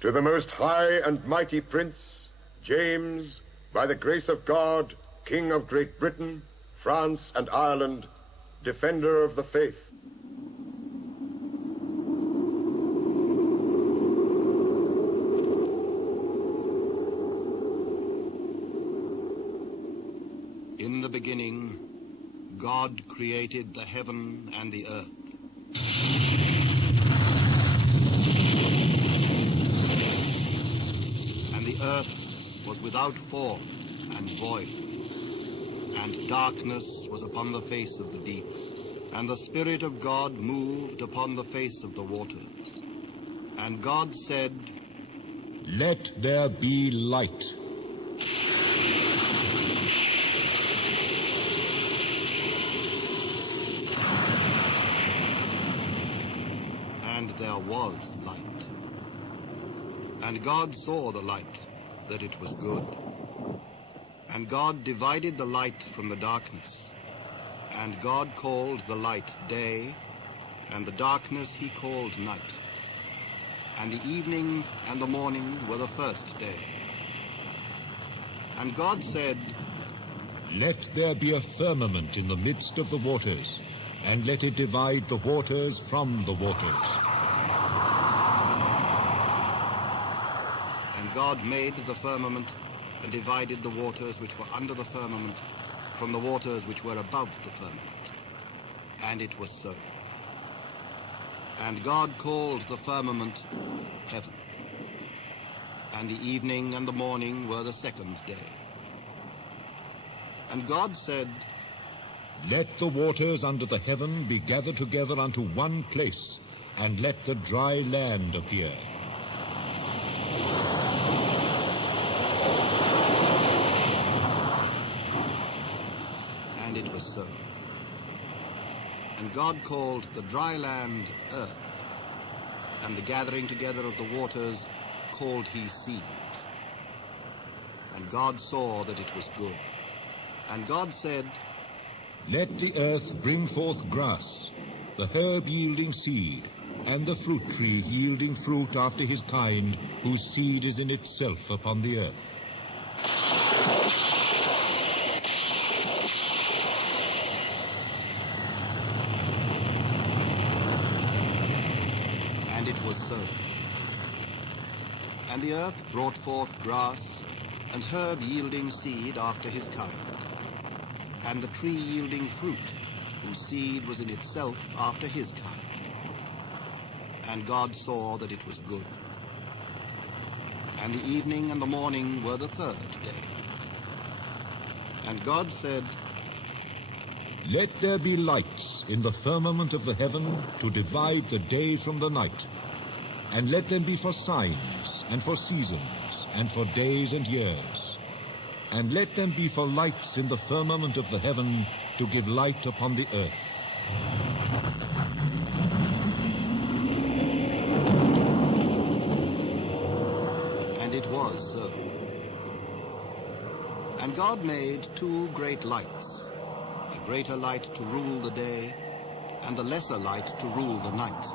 To the most high and mighty Prince, James, by the grace of God, King of Great Britain, France, and Ireland, defender of the faith. In the beginning, God created the heaven and the earth. And the earth was without form and void, and darkness was upon the face of the deep, and the Spirit of God moved upon the face of the waters. And God said, "Let there be light." And there was light. And God saw the light, that it was good. And God divided the light from the darkness. And God called the light day, and the darkness he called night. And the evening and the morning were the first day. And God said, "Let there be a firmament in the midst of the waters, and let it divide the waters from the waters." And God made the firmament, and divided the waters which were under the firmament from the waters which were above the firmament. And it was so. And God called the firmament heaven. And the evening and the morning were the second day. And God said, "Let the waters under the heaven be gathered together unto one place, and let the dry land appear." And it was so. And God called the dry land earth, and the gathering together of the waters called he seas. And God saw that it was good. And God said, "Let the earth bring forth grass, the herb yielding seed, and the fruit tree yielding fruit after his kind, whose seed is in itself upon the earth." And it was so. And the earth brought forth grass, and herb yielding seed after his kind, and the tree yielding fruit, whose seed was in itself after his kind. And God saw that it was good. And the evening and the morning were the third day. And God said, "Let there be lights in the firmament of the heaven to divide the day from the night, and let them be for signs, and for seasons, and for days and years. And let them be for lights in the firmament of the heaven to give light upon the earth." And it was so. And God made two great lights, a greater light to rule the day, and the lesser light to rule the night.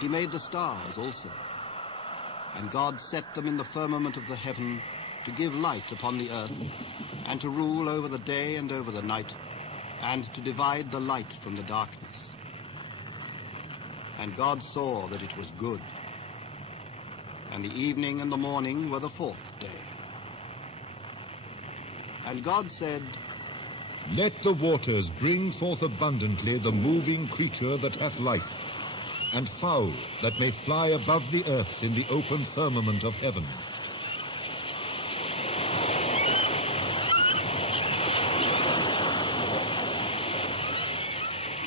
He made the stars also. And God set them in the firmament of the heaven to give light upon the earth, and to rule over the day and over the night, and to divide the light from the darkness. And God saw that it was good. And the evening and the morning were the fourth day. And God said, "Let the waters bring forth abundantly the moving creature that hath life, and fowl that may fly above the earth in the open firmament of heaven."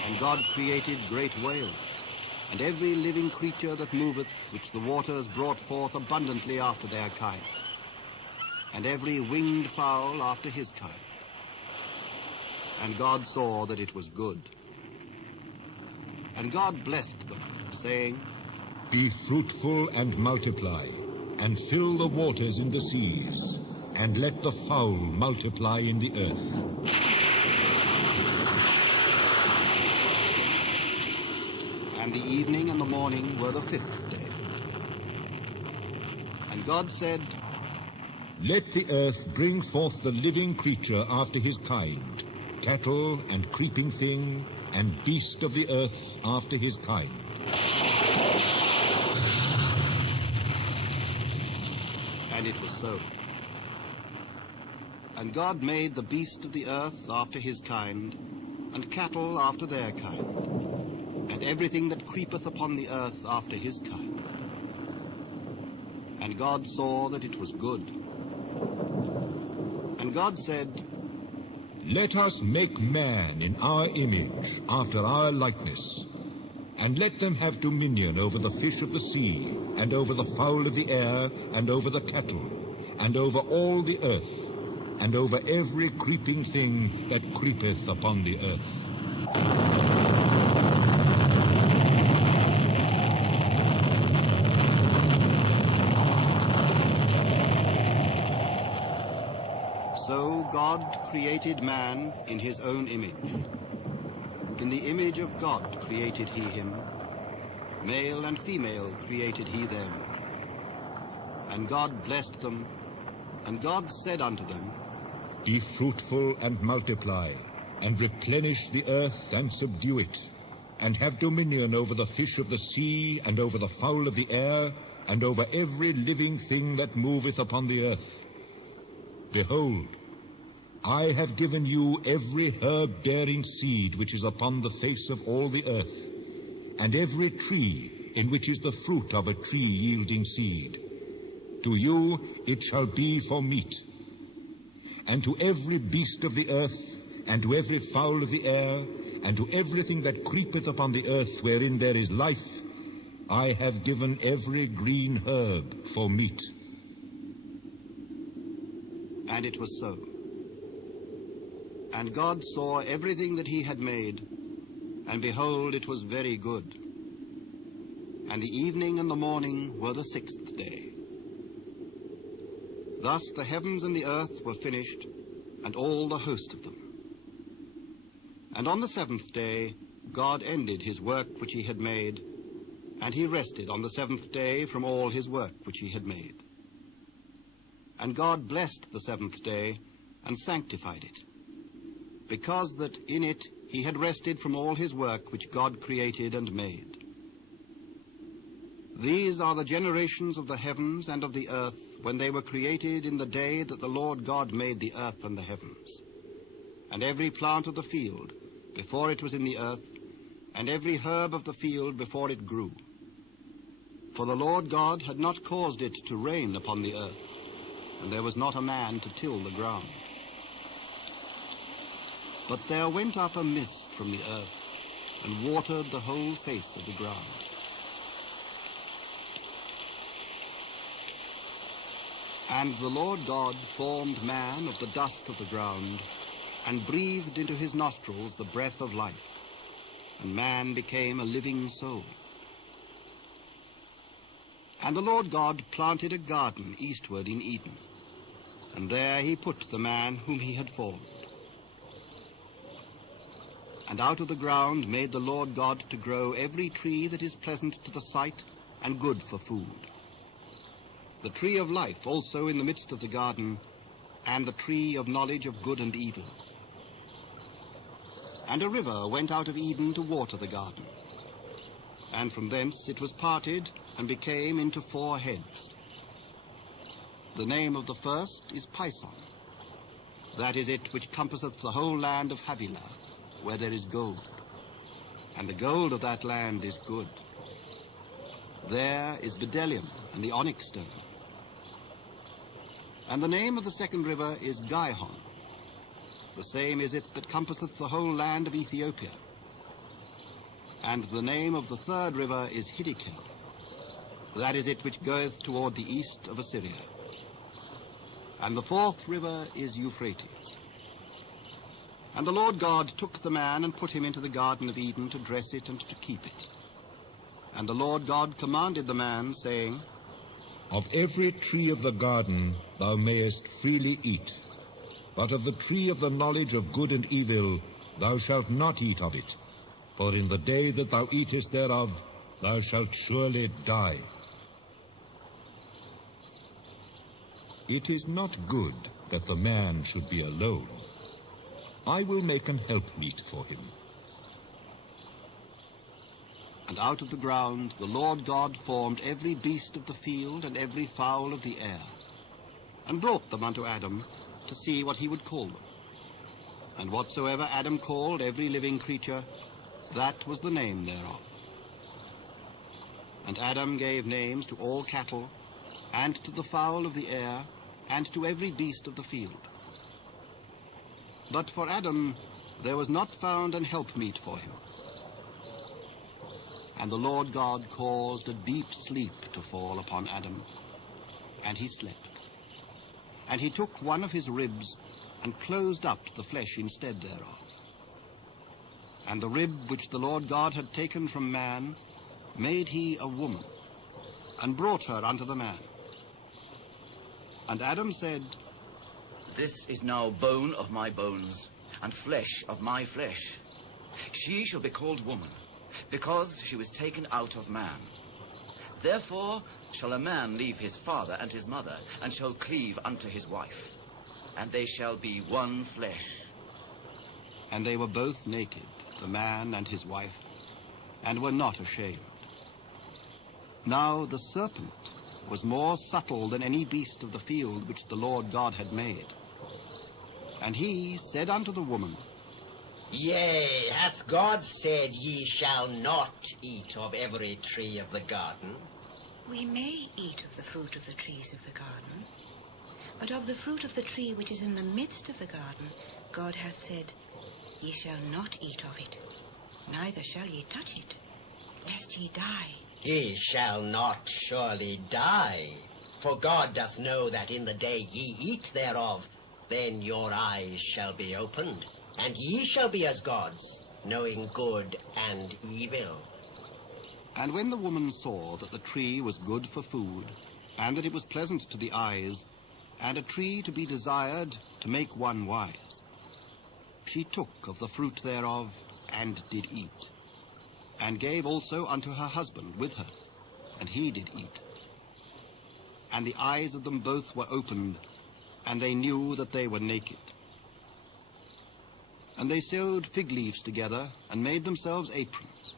And God created great whales, and every living creature that moveth, which the waters brought forth abundantly after their kind, and every winged fowl after his kind. And God saw that it was good. And God blessed them, saying, "Be fruitful and multiply, and fill the waters in the seas, and let the fowl multiply in the earth." And the evening and the morning were the fifth day. And God said, Let the earth bring forth the living creature after his kind, cattle and creeping thing, and beast of the earth after his kind. And it was so. And God made the beast of the earth after his kind, and cattle after their kind, and everything that creepeth upon the earth after his kind. And God saw that it was good. And God said, Let us make man in our image, after our likeness, and let them have dominion over the fish of the sea, and over the fowl of the air, and over the cattle, and over all the earth, and over every creeping thing that creepeth upon the earth. So God created man in his own image. In the image of God created he him. Male and female created he them. And God blessed them. And God said unto them, Be fruitful and multiply, and replenish the earth and subdue it, and have dominion over the fish of the sea, and over the fowl of the air, and over every living thing that moveth upon the earth. Behold, I have given you every herb-bearing seed which is upon the face of all the earth, and every tree in which is the fruit of a tree yielding seed. To you it shall be for meat. And to every beast of the earth, and to every fowl of the air, and to everything that creepeth upon the earth wherein there is life, I have given every green herb for meat. And it was so. And God saw everything that he had made, and behold, it was very good. And the evening and the morning were the sixth day. Thus the heavens and the earth were finished, and all the host of them. And on the seventh day God ended his work which he had made, and he rested on the seventh day from all his work which he had made. And God blessed the seventh day, and sanctified it, because that in it he had rested from all his work which God created and made. These are the generations of the heavens and of the earth, when they were created in the day that the Lord God made the earth and the heavens. And every plant of the field, before it was in the earth, and every herb of the field before it grew. For the Lord God had not caused it to rain upon the earth, and there was not a man to till the ground. But there went up a mist from the earth, and watered the whole face of the ground. And the Lord God formed man of the dust of the ground, and breathed into his nostrils the breath of life, and man became a living soul. And the Lord God planted a garden eastward in Eden, and there he put the man whom he had formed. And out of the ground made the Lord God to grow every tree that is pleasant to the sight and good for food. The tree of life also in the midst of the garden, and the tree of knowledge of good and evil. And a river went out of Eden to water the garden. And from thence it was parted, and became into 4 heads. The name of the first is Pison. That is it which compasseth the whole land of Havilah, where there is gold. And the gold of that land is good. There is bdellium and the onyx stone. And the name of the second river is Gihon. The same is it that compasseth the whole land of Ethiopia. And the name of the third river is Hiddekel. That is it which goeth toward the east of Assyria. And the fourth river is Euphrates. And the Lord God took the man and put him into the garden of Eden to dress it and to keep it. And the Lord God commanded the man, saying, Of every tree of the garden thou mayest freely eat, but of the tree of the knowledge of good and evil thou shalt not eat of it, for in the day that thou eatest thereof thou shalt surely die. "It is not good that the man should be alone. I will make an helpmeet for him." And out of the ground the Lord God formed every beast of the field and every fowl of the air, and brought them unto Adam to see what he would call them. And whatsoever Adam called every living creature, that was the name thereof. And Adam gave names to all cattle, and to the fowl of the air, and to every beast of the field. But for Adam there was not found an helpmeet for him. And the Lord God caused a deep sleep to fall upon Adam, and he slept. And he took one of his ribs, and closed up the flesh instead thereof. And the rib which the Lord God had taken from man made he a woman, and brought her unto the man. And Adam said, "This is now bone of my bones, and flesh of my flesh. She shall be called woman, because she was taken out of man. Therefore shall a man leave his father and his mother, and shall cleave unto his wife, and they shall be one flesh." And they were both naked, the man and his wife, and were not ashamed. Now the serpent was more subtle than any beast of the field which the Lord God had made. And he said unto the woman, "Yea, hath God said, Ye shall not eat of every tree of the garden?" We may eat of the fruit of the trees of the garden, but of the fruit of the tree which is in the midst of the garden, God hath said, Ye shall not eat of it, neither shall ye touch it, lest ye die. Ye shall not surely die, for God doth know that in the day ye eat thereof, then your eyes shall be opened, and ye shall be as gods, knowing good and evil. And when the woman saw that the tree was good for food, and that it was pleasant to the eyes, and a tree to be desired to make one wise, she took of the fruit thereof, and did eat, and gave also unto her husband with her, and he did eat. And the eyes of them both were opened, and they knew that they were naked. And they sewed fig leaves together, and made themselves aprons.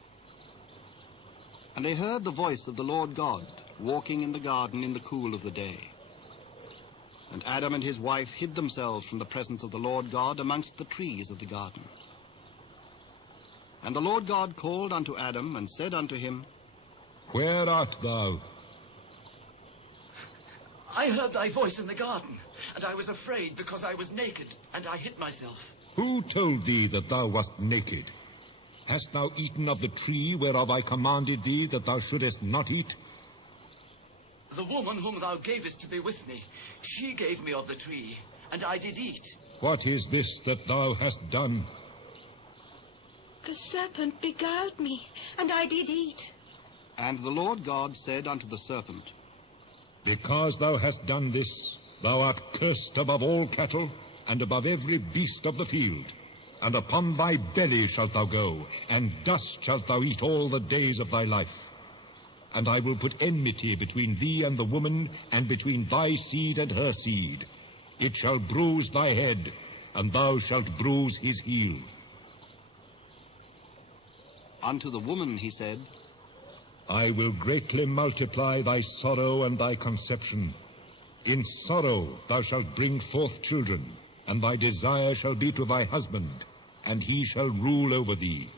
And they heard the voice of the Lord God, walking in the garden in the cool of the day. And Adam and his wife hid themselves from the presence of the Lord God amongst the trees of the garden. And the Lord God called unto Adam, and said unto him, "Where art thou?" "I heard thy voice in the garden, and I was afraid because I was naked, and I hid myself." "Who told thee that thou wast naked? Hast thou eaten of the tree whereof I commanded thee that thou shouldest not eat?" "The woman whom thou gavest to be with me, she gave me of the tree, and I did eat." "What is this that thou hast done?" The serpent beguiled me, and I did eat. And the Lord God said unto the serpent, "Because thou hast done this, thou art cursed above all cattle, and above every beast of the field. And upon thy belly shalt thou go, and dust shalt thou eat all the days of thy life. And I will put enmity between thee and the woman, and between thy seed and her seed. It shall bruise thy head, and thou shalt bruise his heel." Unto the woman he said, "I will greatly multiply thy sorrow and thy conception. In sorrow thou shalt bring forth children, and thy desire shall be to thy husband, and he shall rule over thee."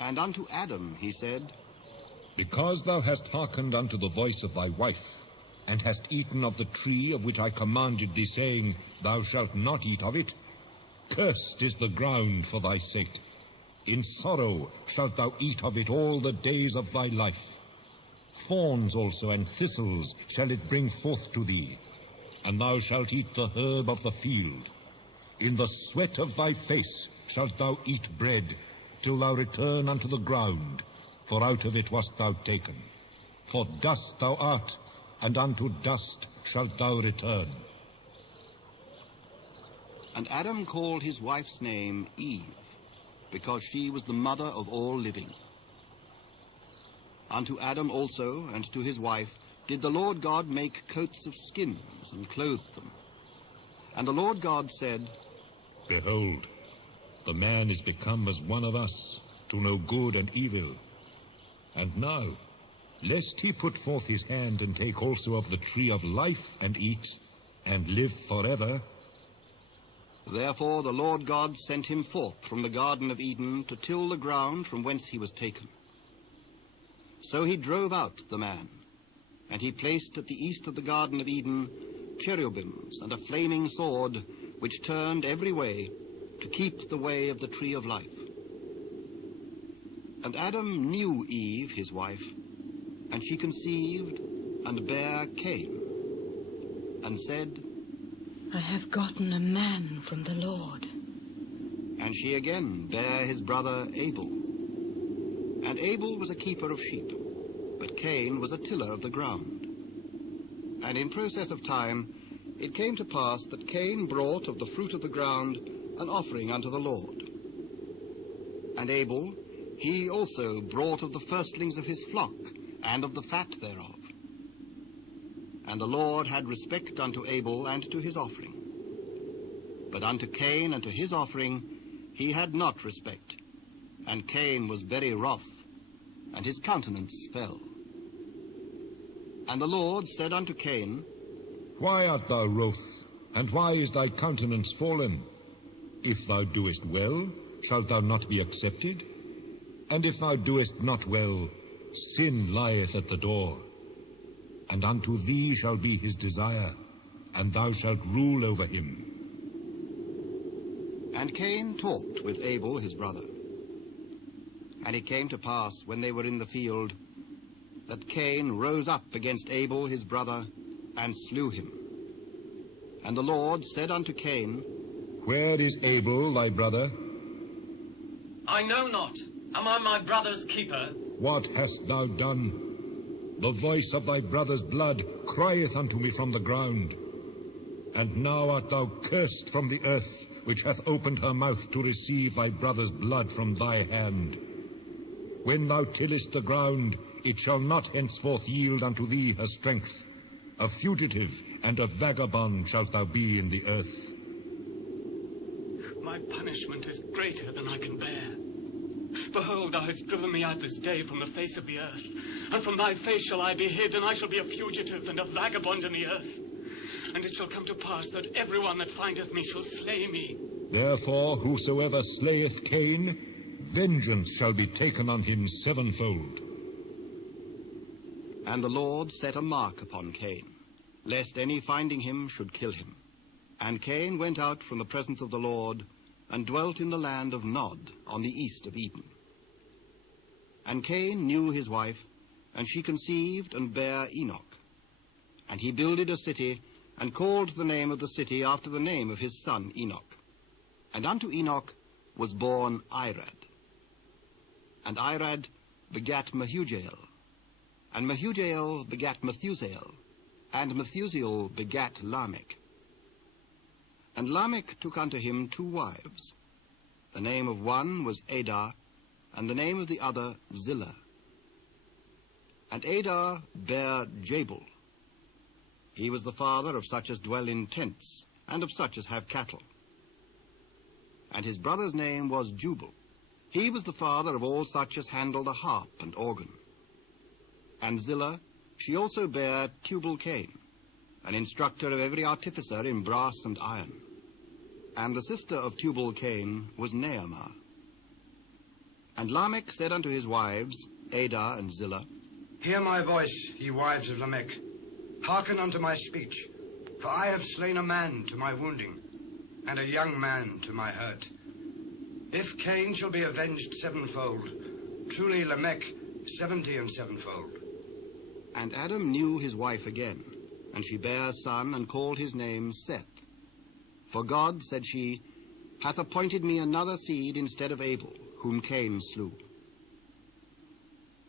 And unto Adam he said, "Because thou hast hearkened unto the voice of thy wife, and hast eaten of the tree of which I commanded thee, saying, Thou shalt not eat of it, cursed is the ground for thy sake. In sorrow shalt thou eat of it all the days of thy life. Thorns also and thistles shall it bring forth to thee, and thou shalt eat the herb of the field. In the sweat of thy face shalt thou eat bread, till thou return unto the ground, for out of it wast thou taken. For dust thou art, and unto dust shalt thou return." And Adam called his wife's name Eve, because she was the mother of all living. Unto Adam also and to his wife did the Lord God make coats of skins and clothed them. And the Lord God said, Behold, the man is become as one of us, to know good and evil. And now, lest he put forth his hand and take also of the tree of life and eat, and live forever. Therefore the Lord God sent him forth from the Garden of Eden to till the ground from whence he was taken. So he drove out the man, and he placed at the east of the Garden of Eden cherubims and a flaming sword, which turned every way to keep the way of the tree of life. And Adam knew Eve, his wife, and she conceived and bare Cain, and said, I have gotten a man from the Lord. And she again bare his brother Abel. And Abel was a keeper of sheep, but Cain was a tiller of the ground. And in process of time it came to pass that Cain brought of the fruit of the ground an offering unto the Lord. And Abel, he also brought of the firstlings of his flock, and of the fat thereof. And the Lord had respect unto Abel and to his offering. But unto Cain and to his offering he had not respect. And Cain was very wroth, and his countenance fell. And the Lord said unto Cain, Why art thou wroth, and why is thy countenance fallen? If thou doest well, shalt thou not be accepted? And if thou doest not well, sin lieth at the door. And unto thee shall be his desire, and thou shalt rule over him. And Cain talked with Abel his brother. And it came to pass, when they were in the field, that Cain rose up against Abel his brother, and slew him. And the Lord said unto Cain, Where is Abel thy brother? I know not. Am I my brother's keeper? What hast thou done? The voice of thy brother's blood crieth unto me from the ground. And now art thou cursed from the earth, which hath opened her mouth to receive thy brother's blood from thy hand. When thou tillest the ground, it shall not henceforth yield unto thee her strength. A fugitive and a vagabond shalt thou be in the earth. My punishment is greater than I can bear. Behold, thou hast driven me out this day from the face of the earth, and from thy face shall I be hid, and I shall be a fugitive and a vagabond in the earth. And it shall come to pass that everyone that findeth me shall slay me. Therefore whosoever slayeth Cain, vengeance shall be taken on him sevenfold. And the Lord set a mark upon Cain, lest any finding him should kill him. And Cain went out from the presence of the Lord, and dwelt in the land of Nod, on the east of Eden. And Cain knew his wife, and she conceived and bare Enoch. And he builded a city, and called the name of the city after the name of his son Enoch. And unto Enoch was born Irad. And Irad begat Mehujael. And Mehujael begat Methusael. And Methusael begat Lamech. And Lamech took unto him 2 wives. The name of one was Adah, and the name of the other Zillah. And Adah bare Jabal. He was the father of such as dwell in tents, and of such as have cattle. And his brother's name was Jubal. He was the father of all such as handle the harp and organ. And Zillah, she also bare Tubal-Cain, an instructor of every artificer in brass and iron. And the sister of Tubal-Cain was Naamah. And Lamech said unto his wives, Adah and Zillah, Hear my voice, ye wives of Lamech. Hearken unto my speech. For I have slain a man to my wounding, and a young man to my hurt. If Cain shall be avenged sevenfold, truly Lamech 70 and sevenfold. And Adam knew his wife again, and she bare a son, and called his name Seth. For God, said she, hath appointed me another seed instead of Abel, whom Cain slew.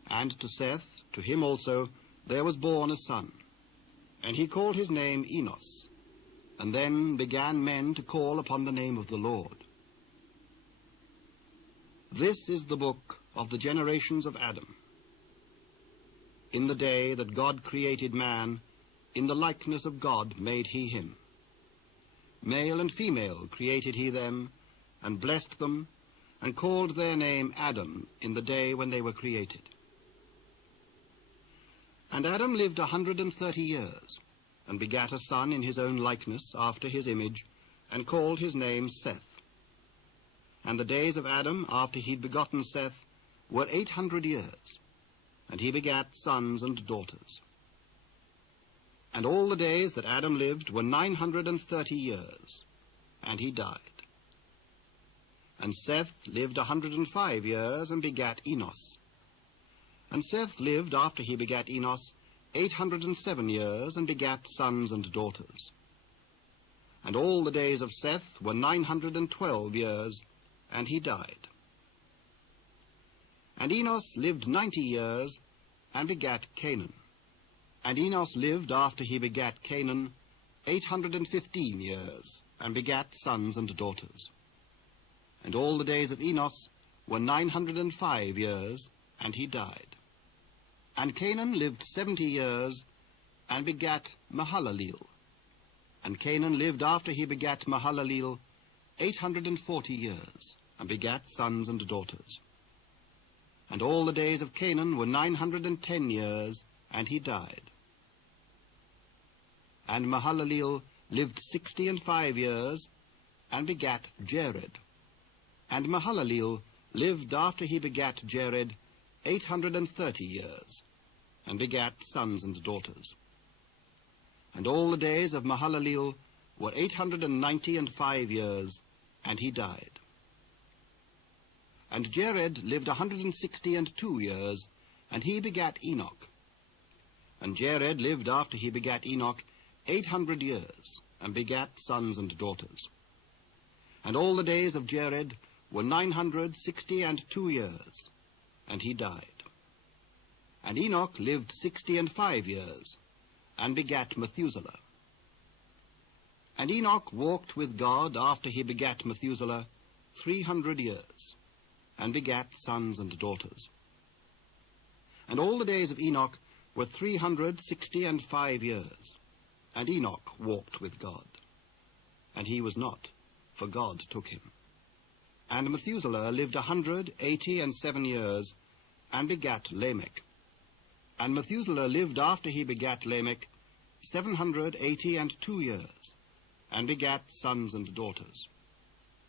And to Seth, to him also, there was born a son, and he called his name Enos. And then began men to call upon the name of the Lord. This is the book of the generations of Adam. in the day that God created man, in the likeness of God made he him. Male and female created he them, and blessed them, and called their name Adam in the day when they were created. And Adam lived 130 years, and begat a son in his own likeness, after his image, and called his name Seth. And the days of Adam, after he'd begotten Seth, were 800 years, and he begat sons and daughters. And all the days that Adam lived were 930 years, and he died. And Seth lived 105 years, and begat Enos. And Seth lived, after he begat Enos, 807 years, and begat sons and daughters. And all the days of Seth were 912 years, and he died. And Enos lived 90 years, and begat Canaan. And Enos lived, after he begat Canaan, 815 years, and begat sons and daughters. And all the days of Enos were 905 years, and he died. And Canaan lived 70 years, and begat Mahalaleel. And Canaan lived, after he begat Mahalaleel, 840 years, and begat sons and daughters. And all the days of Canaan were 910 years, and he died. And Mahalaleel lived 65 years, and begat Jared. And Mahalaleel lived, after he begat Jared, 830 years, and begat sons and daughters. And all the days of Mahalaleel were 895 years, and he died. And Jared lived 162 years, and he begat Enoch. And Jared lived, after he begat Enoch, 800 years, and begat sons and daughters. And all the days of Jared were 962 years, and he died. And Enoch lived 65 years, and begat Methuselah. And Enoch walked with God, after he begat Methuselah, 300 years, and begat sons and daughters. And all the days of Enoch were 365 years, and Enoch walked with God. And he was not, for God took him. And Methuselah lived 187 years, and begat Lamech. And Methuselah lived, after he begat Lamech, 782 years, and begat sons and daughters.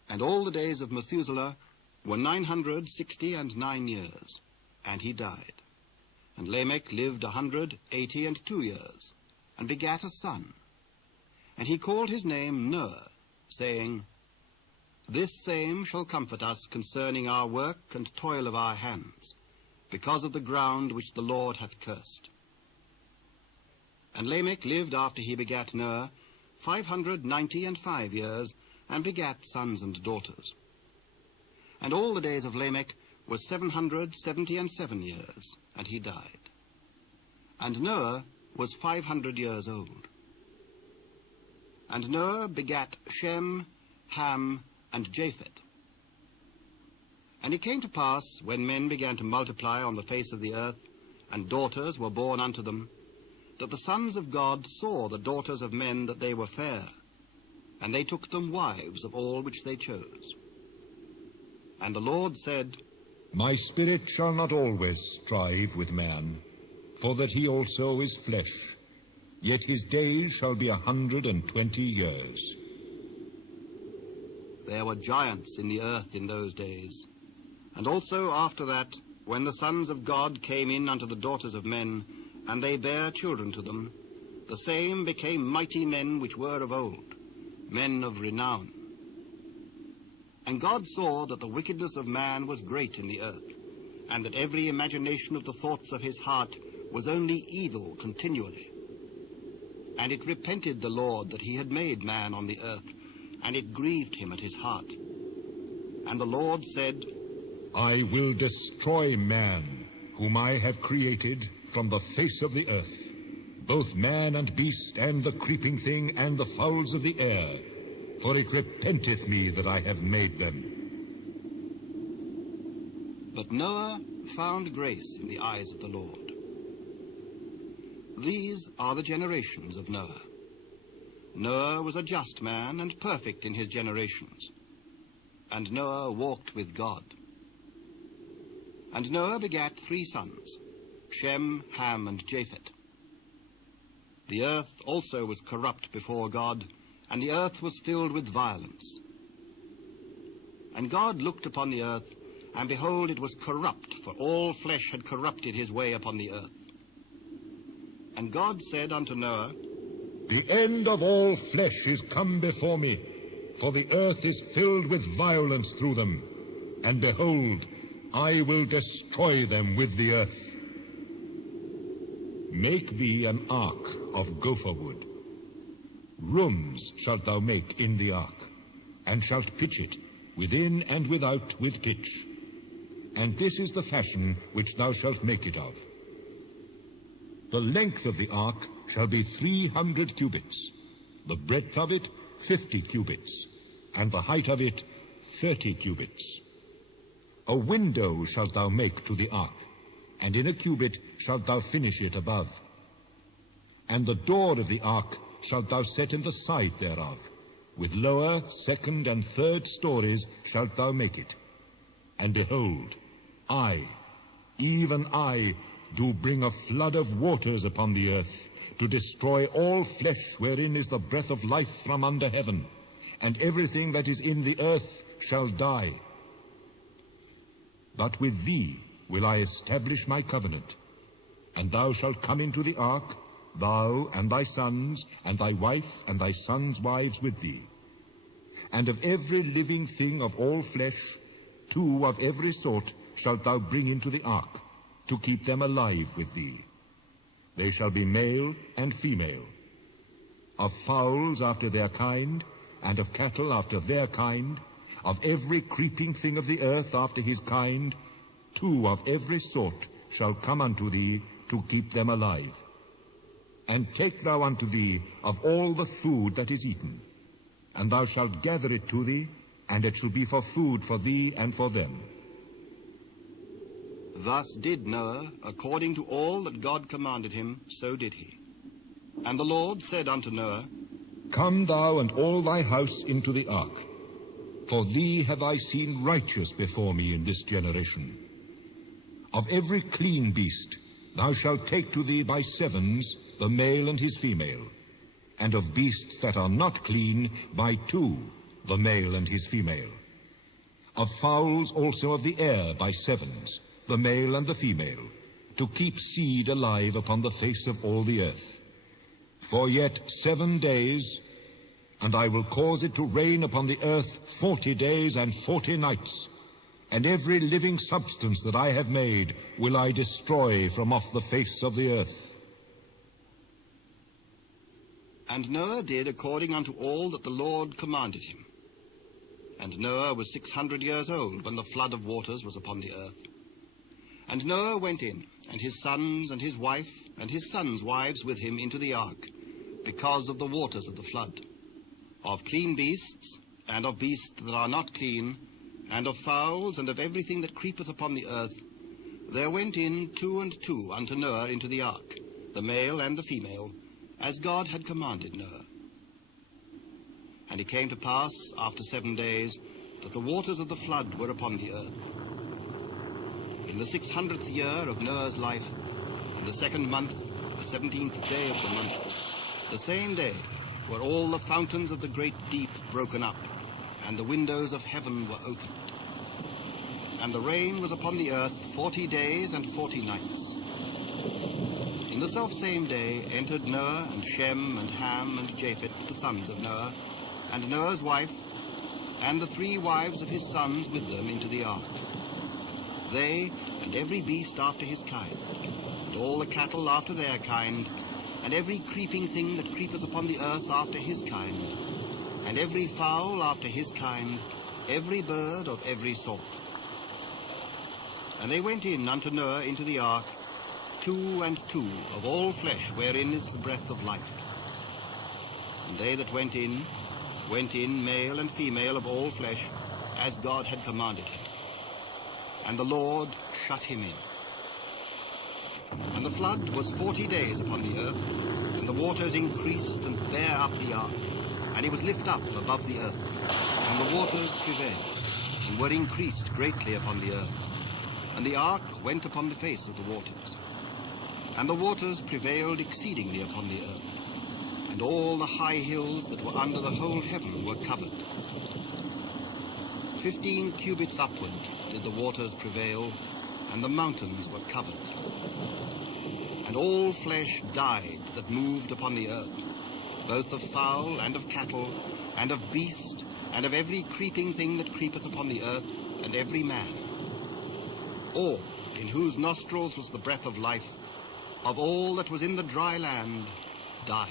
And all the days of Methuselah were 969 years, and he died. And Lamech lived 182 years, and begat a son. And he called his name Noah, saying, This same shall comfort us concerning our work and toil of our hands, because of the ground which the Lord hath cursed. And Lamech lived, after he begat Noah, 595 years, and begat sons and daughters. And all the days of Lamech were 777 years, and he died. And Noah was 500 years old. And Noah begat Shem, Ham, and Japheth. And it came to pass, when men began to multiply on the face of the earth, and daughters were born unto them, that the sons of God saw the daughters of men that they were fair, and they took them wives of all which they chose. And the Lord said, My spirit shall not always strive with man, for that he also is flesh, yet his days shall be 120 years. There were giants in the earth in those days. And also after that, when the sons of God came in unto the daughters of men, and they bare children to them, the same became mighty men which were of old, men of renown. And God saw that the wickedness of man was great in the earth, and that every imagination of the thoughts of his heart was only evil continually. And it repented the Lord that he had made man on the earth, and it grieved him at his heart. And the Lord said, I will destroy man, whom I have created from the face of the earth, both man and beast, and the creeping thing, and the fowls of the air, for it repenteth me that I have made them. But Noah found grace in the eyes of the Lord. These are the generations of Noah. Noah was a just man and perfect in his generations. And Noah walked with God. And Noah begat 3 sons, Shem, Ham, and Japheth. The earth also was corrupt before God, and the earth was filled with violence. And God looked upon the earth, and behold, it was corrupt, for all flesh had corrupted his way upon the earth. And God said unto Noah, The end of all flesh is come before me, for the earth is filled with violence through them. And behold, I will destroy them with the earth. Make thee an ark of gopher wood. Rooms shalt thou make in the ark, and shalt pitch it, within and without with pitch. And this is the fashion which thou shalt make it of. The length of the ark shall be 300 cubits, the breadth of it 50 cubits, and the height of it 30 cubits. A window shalt thou make to the ark, and in a cubit shalt thou finish it above. And the door of the ark shalt thou set in the side thereof. With lower, second, and third stories shalt thou make it. And behold, I, even I, do bring a flood of waters upon the earth, to destroy all flesh wherein is the breath of life from under heaven, and everything that is in the earth shall die. But with thee will I establish my covenant, and thou shalt come into the ark, thou and thy sons, and thy wife, and thy sons' wives with thee. And of every living thing of all flesh, 2 of every sort shalt thou bring into the ark, to keep them alive with thee. They shall be male and female. Of fowls after their kind, and of cattle after their kind, of every creeping thing of the earth after his kind, 2 of every sort shall come unto thee, to keep them alive. And take thou unto thee of all the food that is eaten, and thou shalt gather it to thee, and it shall be for food for thee and for them. Thus did Noah, according to all that God commanded him, so did he. And the Lord said unto Noah, Come thou and all thy house into the ark, for thee have I seen righteous before me in this generation. Of every clean beast thou shalt take to thee by 7s the male and his female, and of beasts that are not clean by 2 the male and his female. Of fowls also of the air by 7s, the male and the female, to keep seed alive upon the face of all the earth. For yet 7 days, and I will cause it to rain upon the earth 40 days and 40 nights, and every living substance that I have made will I destroy from off the face of the earth. And Noah did according unto all that the Lord commanded him. And Noah was 600 years old when the flood of waters was upon the earth. And Noah went in, and his sons and his wife and his sons' wives with him into the ark, because of the waters of the flood. Of clean beasts, and of beasts that are not clean, and of fowls, and of everything that creepeth upon the earth, there went in 2 and 2 unto Noah into the ark, the male and the female, as God had commanded Noah. And it came to pass, after 7 days, that the waters of the flood were upon the earth. In the 600th year of Noah's life, in the 2nd month, the 17th day of the month, the same day were all the fountains of the great deep broken up, and the windows of heaven were opened. And the rain was upon the earth 40 days and 40 nights. In the selfsame day entered Noah and Shem and Ham and Japheth, the sons of Noah, and Noah's wife, and the 3 wives of his sons with them into the ark. They and every beast after his kind, and all the cattle after their kind, and every creeping thing that creepeth upon the earth after his kind, and every fowl after his kind, every bird of every sort. And they went in unto Noah into the ark, 2 and 2 of all flesh wherein is the breath of life. And they that went in, male and female of all flesh, as God had commanded him. And the Lord shut him in. And the flood was 40 days upon the earth, and the waters increased and bare up the ark, and it was lift up above the earth, and the waters prevailed, and were increased greatly upon the earth, and the ark went upon the face of the waters. And the waters prevailed exceedingly upon the earth, and all the high hills that were under the whole heaven were covered. 15 cubits upward did the waters prevail, and the mountains were covered. And all flesh died that moved upon the earth, both of fowl and of cattle, and of beast, and of every creeping thing that creepeth upon the earth, and every man. All, in whose nostrils was the breath of life, of all that was in the dry land, died.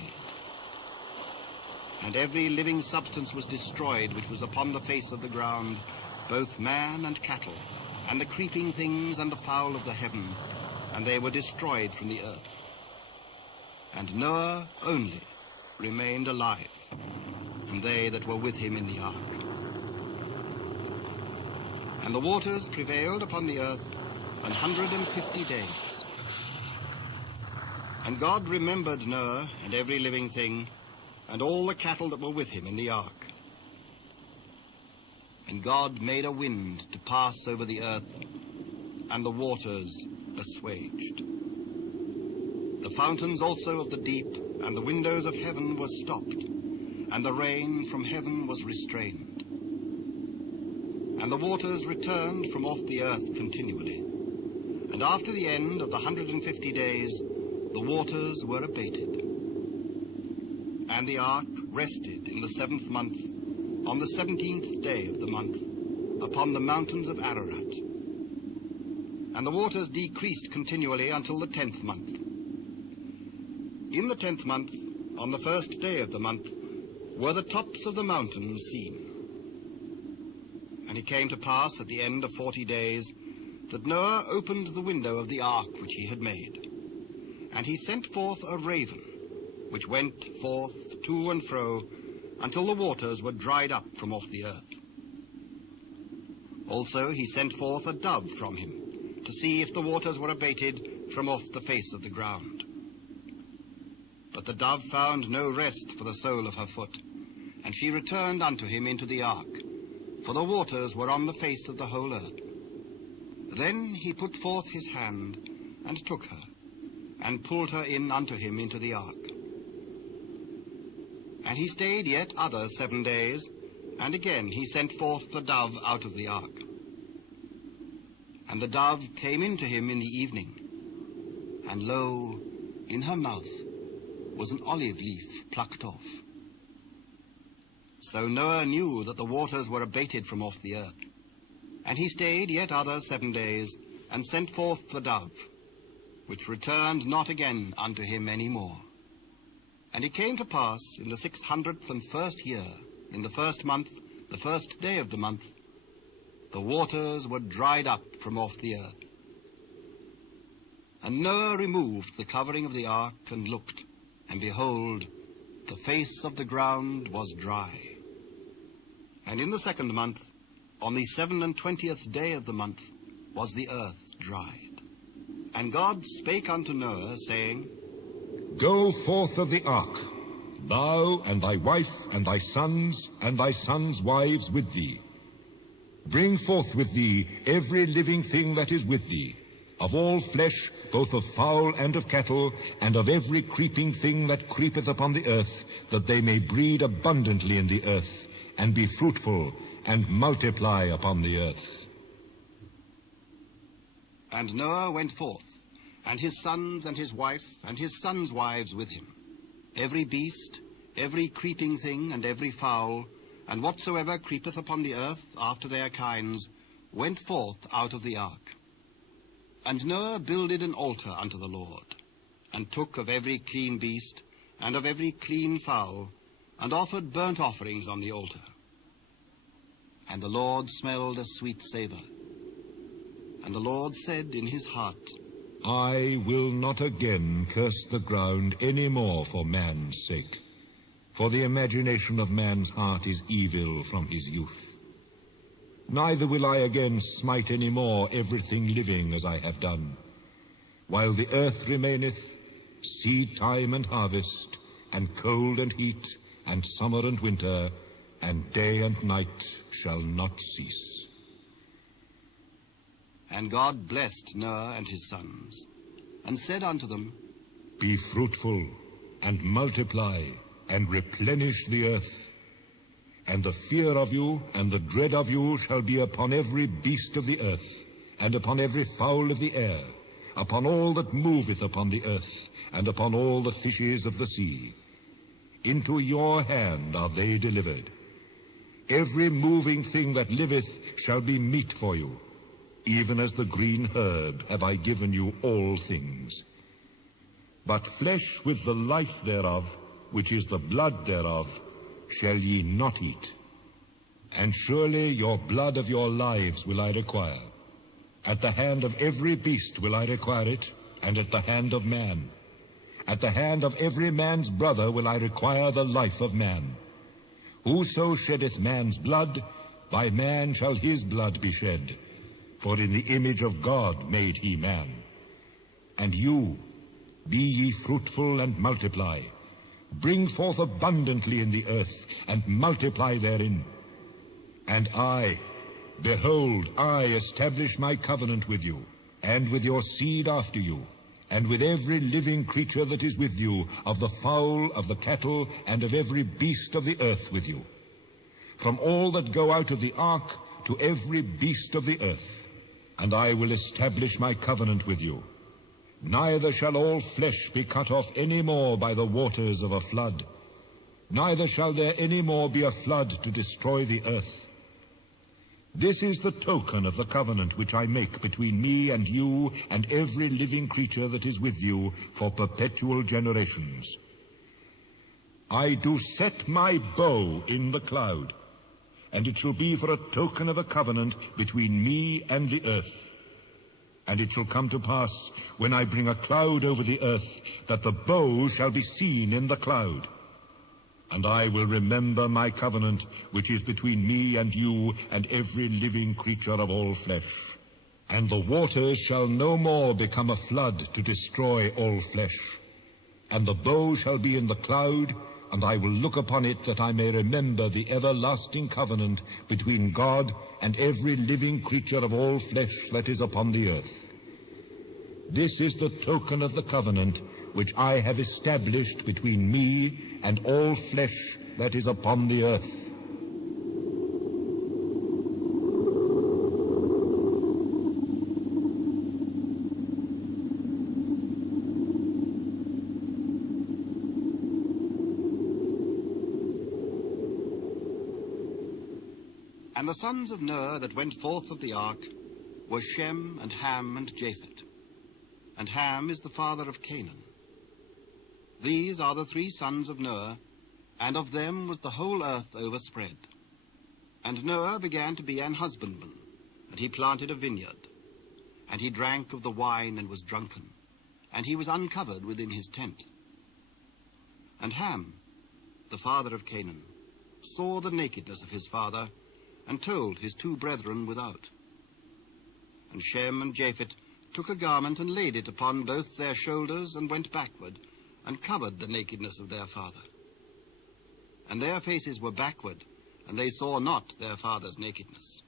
And every living substance was destroyed which was upon the face of the ground, both man and cattle, and the creeping things and the fowl of the heaven, and they were destroyed from the earth. And Noah only remained alive, and they that were with him in the ark. And the waters prevailed upon the earth 150 days. And God remembered Noah and every living thing, and all the cattle that were with him in the ark. And God made a wind to pass over the earth, and the waters assuaged. The fountains also of the deep and the windows of heaven were stopped, and the rain from heaven was restrained. And the waters returned from off the earth continually. And after the end of the 150 days, the waters were abated. And the ark rested in the 7th month, on the 17th day of the month, upon the mountains of Ararat. And the waters decreased continually until the 10th month. In the 10th month, on the 1st day of the month, were the tops of the mountains seen. And it came to pass at the end of 40 days that Noah opened the window of the ark which he had made. And he sent forth a raven, which went forth to and fro until the waters were dried up from off the earth. Also he sent forth a dove from him, to see if the waters were abated from off the face of the ground. But the dove found no rest for the sole of her foot, and she returned unto him into the ark, for the waters were on the face of the whole earth. Then he put forth his hand, and took her, and pulled her in unto him into the ark. And he stayed yet other 7 days, and again he sent forth the dove out of the ark. And the dove came into him in the evening, and lo, in her mouth was an olive leaf plucked off. So Noah knew that the waters were abated from off the earth. And he stayed yet other 7 days, and sent forth the dove, which returned not again unto him any more. And it came to pass in the 601st year, in the 1st month, the 1st day of the month, the waters were dried up from off the earth. And Noah removed the covering of the ark, and looked, and behold, the face of the ground was dry. And in the 2nd month, on the 27th day of the month, was the earth dried. And God spake unto Noah, saying, Go forth of the ark, thou and thy wife and thy sons wives with thee. Bring forth with thee every living thing that is with thee, of all flesh, both of fowl and of cattle, and of every creeping thing that creepeth upon the earth, that they may breed abundantly in the earth, and be fruitful, and multiply upon the earth. And Noah went forth, and his sons and his wife, and his sons' wives with him. Every beast, every creeping thing, and every fowl, and whatsoever creepeth upon the earth after their kinds, went forth out of the ark. And Noah builded an altar unto the Lord, and took of every clean beast, and of every clean fowl, and offered burnt offerings on the altar. And the Lord smelled a sweet savour. And the Lord said in his heart, I will not again curse the ground any more for man's sake, for the imagination of man's heart is evil from his youth. Neither will I again smite any more everything living as I have done. while the earth remaineth, seed time and harvest, and cold and heat, and summer and winter, and day and night shall not cease. And God blessed Noah and his sons, and said unto them, Be fruitful, and multiply, and replenish the earth. And the fear of you and the dread of you shall be upon every beast of the earth, and upon every fowl of the air, upon all that moveth upon the earth, and upon all the fishes of the sea. Into your hand are they delivered. Every moving thing that liveth shall be meat for you. Even as the green herb have I given you all things. But flesh with the life thereof, which is the blood thereof, shall ye not eat. And surely your blood of your lives will I require. At the hand of every beast will I require it, and at the hand of man. At the hand of every man's brother will I require the life of man. Whoso sheddeth man's blood, by man shall his blood be shed. For in the image of God made he man. And you, be ye fruitful and multiply. Bring forth abundantly in the earth, and multiply therein. And I, behold, I establish my covenant with you, and with your seed after you, and with every living creature that is with you, of the fowl, of the cattle, and of every beast of the earth with you. From all that go out of the ark to every beast of the earth. And I will establish my covenant with you. Neither shall all flesh be cut off any more by the waters of a flood. Neither shall there any more be a flood to destroy the earth. This is the token of the covenant which I make between me and you and every living creature that is with you for perpetual generations. I do set my bow in the cloud, and it shall be for a token of a covenant between me and the earth. And it shall come to pass, when I bring a cloud over the earth, that the bow shall be seen in the cloud. And I will remember my covenant, which is between me and you and every living creature of all flesh. And the waters shall no more become a flood to destroy all flesh. And the bow shall be in the cloud, and I will look upon it, that I may remember the everlasting covenant between God and every living creature of all flesh that is upon the earth. This is the token of the covenant which I have established between me and all flesh that is upon the earth. And the sons of Noah that went forth of the ark were Shem and Ham and Japheth. And Ham is the father of Canaan. These are the 3 sons of Noah, and of them was the whole earth overspread. And Noah began to be an husbandman, and he planted a vineyard. And he drank of the wine and was drunken, and he was uncovered within his tent. And Ham, the father of Canaan, saw the nakedness of his father, and told his 2 brethren without. And Shem and Japheth took a garment and laid it upon both their shoulders, and went backward, and covered the nakedness of their father. And their faces were backward, and they saw not their father's nakedness.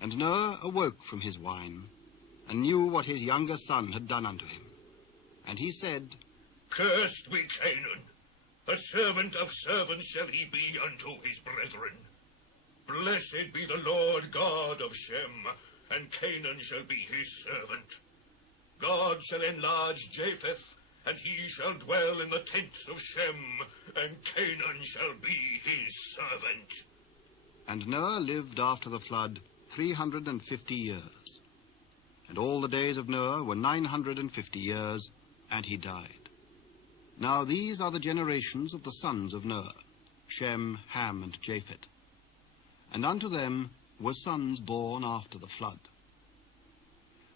And Noah awoke from his wine, and knew what his younger son had done unto him. And he said, Cursed be Canaan, a servant of servants shall he be unto his brethren. Blessed be the Lord God of Shem, and Canaan shall be his servant. God shall enlarge Japheth, and he shall dwell in the tents of Shem, and Canaan shall be his servant. And Noah lived after the flood 350 years. And all the days of Noah were 950 years, and he died. Now these are the generations of the sons of Noah, Shem, Ham, and Japheth. And unto them were sons born after the flood.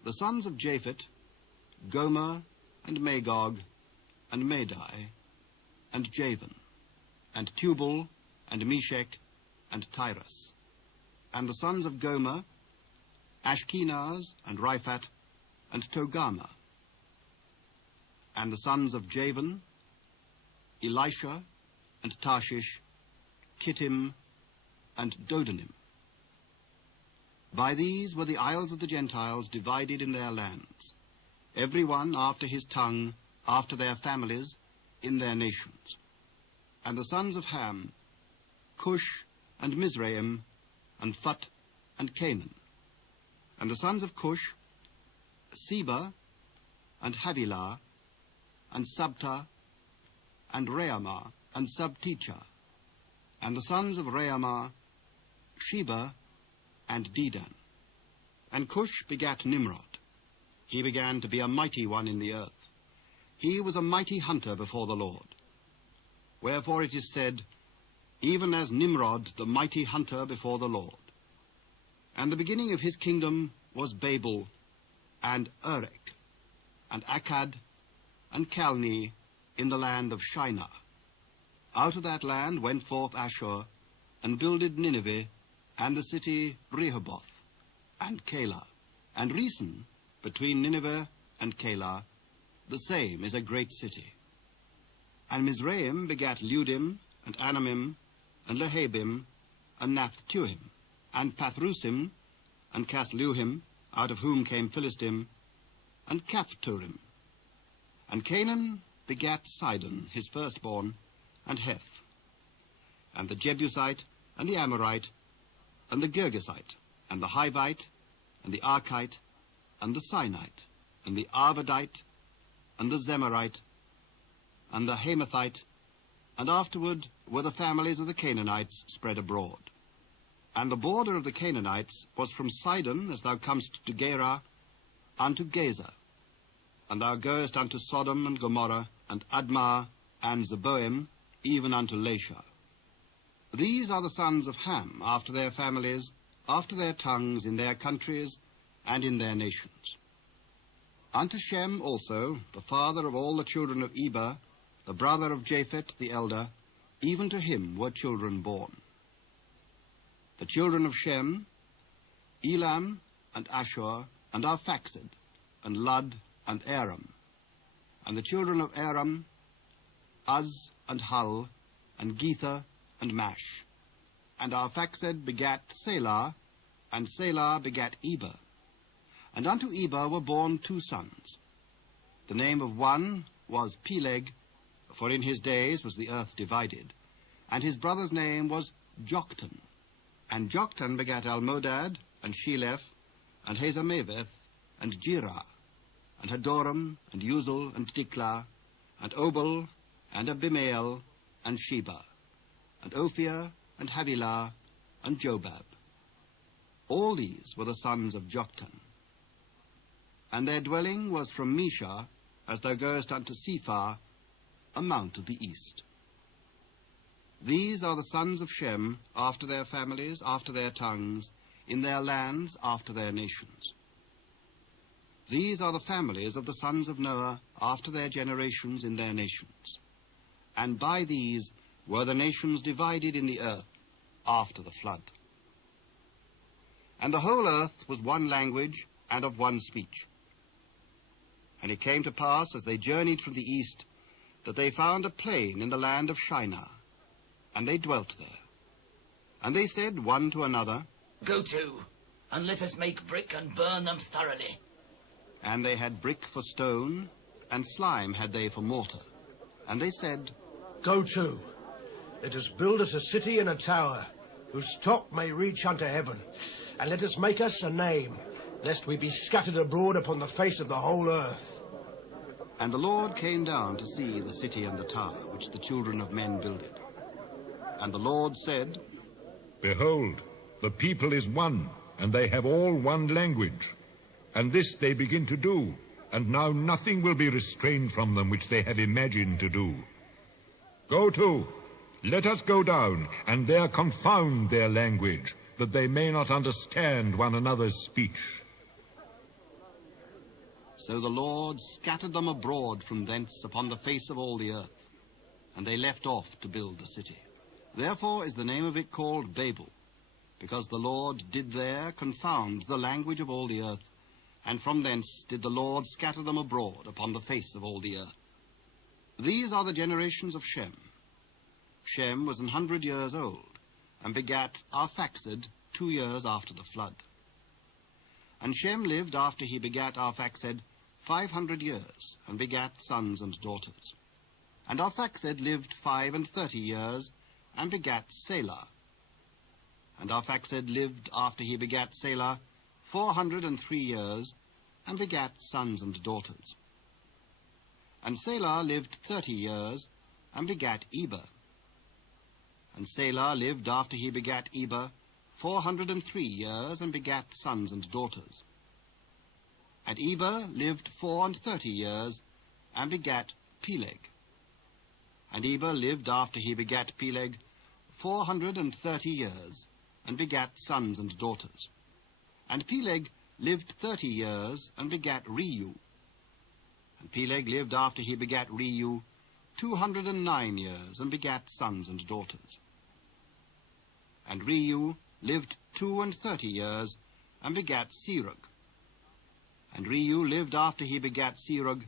The sons of Japheth, Gomer, and Magog, and Madai, and Javan, and Tubal, and Meshech, and Tyrus. And the sons of Gomer, Ashkenaz, and Riphat, and Togarmah. and the sons of Javan, Elisha, and Tarshish, Kittim, and Dodanim. By these were the isles of the Gentiles divided in their lands, every one after his tongue, after their families, in their nations. And the sons of Ham, Cush, and Mizraim, and Phut, and Canaan. And the sons of Cush, Seba, and Havilah, and Sabta, and Reamah, and Sabtecha. And the sons of Reamah, Sheba, and Dedan. And Cush begat Nimrod. He began to be a mighty one in the earth. He was a mighty hunter before the Lord. Wherefore it is said, even as Nimrod, the mighty hunter before the Lord. And the beginning of his kingdom was Babel, and Erech, and Akkad, and Calneh, in the land of Shinar. Out of that land went forth Ashur, and builded Nineveh, and the city Rehoboth, and Calah. And Resen, between Nineveh and Calah, the same is a great city. And Mizraim begat Ludim, and Anamim, and Lehabim, and Naphtuhim, and Pathrusim, and Casluhim, out of whom came Philistim, and Caphtorim. And Canaan begat Sidon, his firstborn, and Heth, and the Jebusite, and the Amorite, and the Girgasite, and the Hivite, and the Archite, and the Sinite, and the Arvadite, and the Zemarite, and the Hamathite, and afterward were the families of the Canaanites spread abroad. And the border of the Canaanites was from Sidon, as thou comest to Gerar, unto Gaza. And thou goest unto Sodom and Gomorrah, and Admah, and Zeboim, even unto Lasha. These are the sons of Ham, after their families, after their tongues, in their countries, and in their nations. Unto Shem also, the father of all the children of Eber, the brother of Japhet the elder, even to him were children born. The children of Shem, Elam, and Ashur, and Arphaxad, and Lud, and Aram. And the children of Aram, Uz, and Hul, and Gether, and Mash. And Arphaxad begat Selah, and Selah begat Eber. And unto Eber were born two sons. The name of one was Peleg, for in his days was the earth divided. And his brother's name was Joktan. And Joktan begat Almodad, and Sheleph, and Hazarmaveth, and Jirah, and Hadoram, and Uzal, and Diklah, and Obal, and Abimael, and Sheba, and Ophir, and Havilah, and Jobab. All these were the sons of Joktan. And their dwelling was from Mesha, as thou goest unto Sephar, a mount of the east. These are the sons of Shem, after their families, after their tongues, in their lands, after their nations. These are the families of the sons of Noah, after their generations, in their nations. And by these were the nations divided in the earth, after the flood. And the whole earth was one language, and of one speech. And it came to pass, as they journeyed from the east, that they found a plain in the land of Shinar, and they dwelt there. And they said one to another, Go to, and let us make brick and burn them thoroughly. And they had brick for stone, and slime had they for mortar. And they said, Go to, let us build us a city and a tower, whose top may reach unto heaven. And let us make us a name, lest we be scattered abroad upon the face of the whole earth. And the Lord came down to see the city and the tower, which the children of men builded. And the Lord said, Behold, the people is one, and they have all one language. And this they begin to do, and now nothing will be restrained from them which they have imagined to do. Go to, let us go down, and there confound their language, that they may not understand one another's speech. So the Lord scattered them abroad from thence upon the face of all the earth, and they left off to build the city. Therefore is the name of it called Babel, because the Lord did there confound the language of all the earth, and from thence did the Lord scatter them abroad upon the face of all the earth. These are the generations of Shem. Shem was 100 years old, and begat Arphaxad 2 years after the flood. And Shem lived after he begat Arphaxad 500 years, and begat sons and daughters. And Arphaxad lived 35 years, and begat Selah. And Arphaxad lived after he begat Selah 403 years, and begat sons and daughters. And Selah lived 30 years, and begat Eber. And Selah lived after he begat Eber 403 years, and begat sons and daughters. And Eber lived 34 years, and begat Peleg. And Eber lived after he begat Peleg 430 years, and begat sons and daughters. And Peleg lived 30 years, and begat Reu. And Peleg lived after he begat Reu 209 years, and begat sons and daughters. And Reu lived 32 years, and begat Serug. And Reu lived after he begat Serug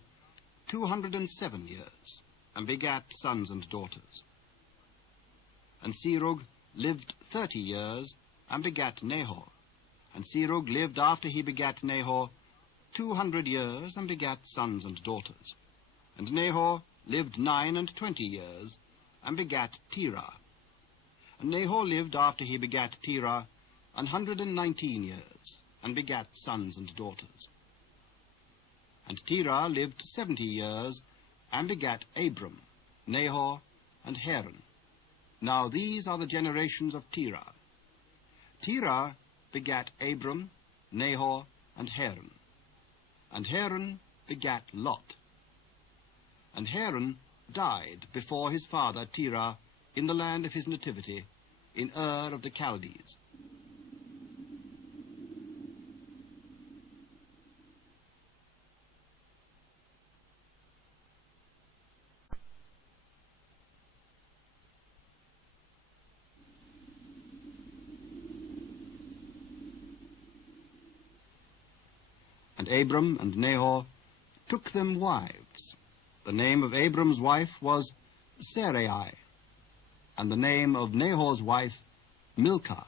207 years, and begat sons and daughters. And Serug lived 30 years, and begat Nahor. And Serug lived after he begat Nahor 200 years, and begat sons and daughters. And Nahor lived 29 years, and begat Terah. And Nahor lived after he begat Terah 119 years, and begat sons and daughters. And Terah lived 70 years, and begat Abram, Nahor, and Haran. Now these are the generations of Terah. Terah begat Abram, Nahor, and Haran. And Haran begat Lot. And Haran died before his father Terah in the land of his nativity, in Ur of the Chaldees. And Abram and Nahor took them wives. The name of Abram's wife was Sarai, and the name of Nahor's wife Milcah,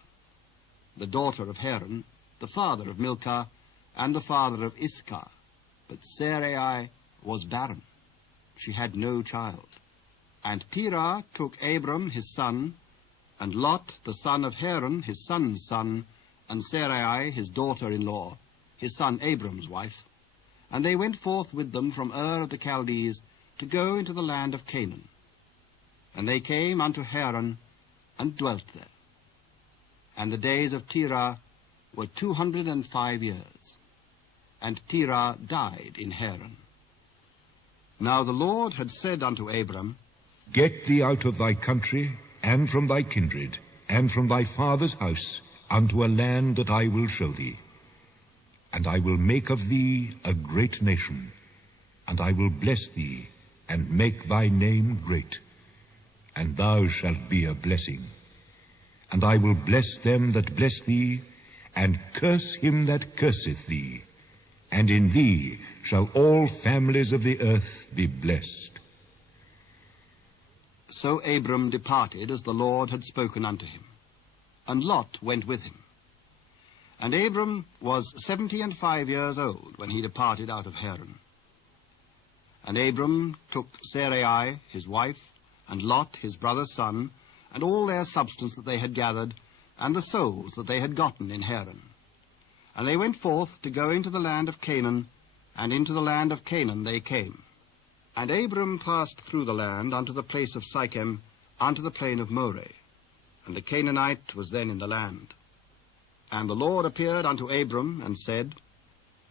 the daughter of Haran, the father of Milcah, and the father of Iscah. But Sarai was barren. She had no child. And Terah took Abram his son, and Lot the son of Haran his son's son, and Sarai his daughter-in-law, his son Abram's wife, and they went forth with them from Ur of the Chaldees to go into the land of Canaan. And they came unto Haran, and dwelt there. And the days of Terah were 205 years. And Terah died in Haran. Now the Lord had said unto Abram, Get thee out of thy country, and from thy kindred, and from thy father's house, unto a land that I will show thee. And I will make of thee a great nation, and I will bless thee, and make thy name great. And thou shalt be a blessing. And I will bless them that bless thee, and curse him that curseth thee. And in thee shall all families of the earth be blessed. So Abram departed as the Lord had spoken unto him, and Lot went with him. And Abram was 75 years old when he departed out of Haran. And Abram took Sarai his wife, and Lot his brother's son, and all their substance that they had gathered, and the souls that they had gotten in Haran. And they went forth to go into the land of Canaan, and into the land of Canaan they came. And Abram passed through the land unto the place of Sichem, unto the plain of Moreh. And the Canaanite was then in the land. And the Lord appeared unto Abram, and said,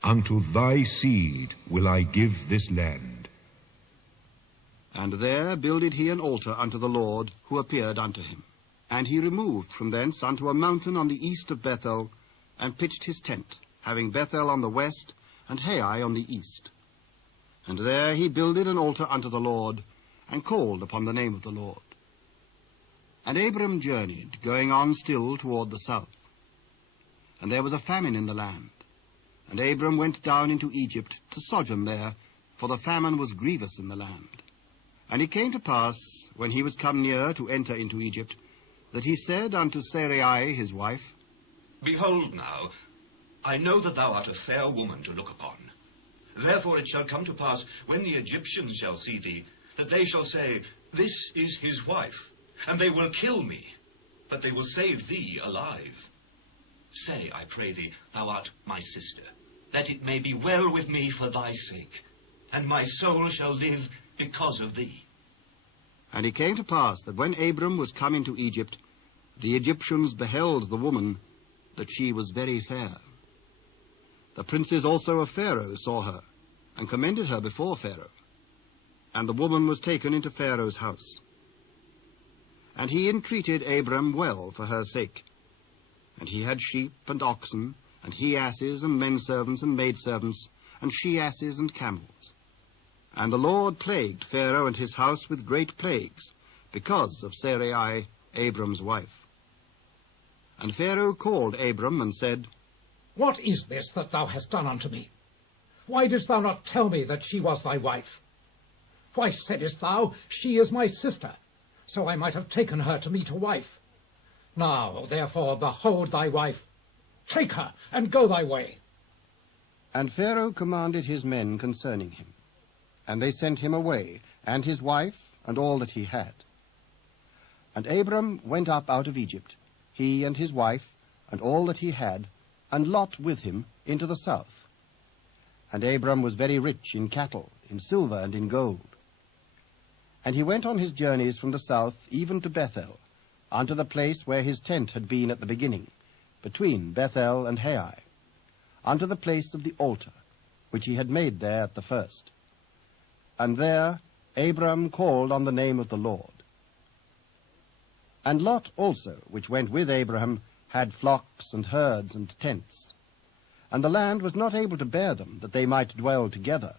Unto thy seed will I give this land. And there builded he an altar unto the Lord, who appeared unto him. And he removed from thence unto a mountain on the east of Bethel, and pitched his tent, having Bethel on the west, and Hai on the east. And there he builded an altar unto the Lord, and called upon the name of the Lord. And Abram journeyed, going on still toward the south. And there was a famine in the land. And Abram went down into Egypt to sojourn there, for the famine was grievous in the land. And it came to pass, when he was come near to enter into Egypt, that he said unto Sarai his wife, Behold now, I know that thou art a fair woman to look upon. Therefore it shall come to pass, when the Egyptians shall see thee, that they shall say, This is his wife, and they will kill me, but they will save thee alive. Say, I pray thee, thou art my sister, that it may be well with me for thy sake, and my soul shall live because of thee. And it came to pass that when Abram was come into Egypt, the Egyptians beheld the woman, that she was very fair. The princes also of Pharaoh saw her, and commended her before Pharaoh. And the woman was taken into Pharaoh's house. And he entreated Abram well for her sake. And he had sheep and oxen, and he-asses, and men-servants, and maidservants, and she-asses, and camels. And the Lord plagued Pharaoh and his house with great plagues, because of Sarai, Abram's wife. And Pharaoh called Abram, and said, What is this that thou hast done unto me? Why didst thou not tell me that she was thy wife? Why saidst thou, She is my sister, so I might have taken her to me to wife? Now, therefore, behold thy wife. Take her, and go thy way. And Pharaoh commanded his men concerning him. And they sent him away, and his wife, and all that he had. And Abram went up out of Egypt, he and his wife, and all that he had, and Lot with him, into the south. And Abram was very rich in cattle, in silver, and in gold. And he went on his journeys from the south, even to Bethel, unto the place where his tent had been at the beginning, between Bethel and Hai, unto the place of the altar, which he had made there at the first. And there Abram called on the name of the Lord. And Lot also, which went with Abraham, had flocks and herds and tents. And the land was not able to bear them, that they might dwell together,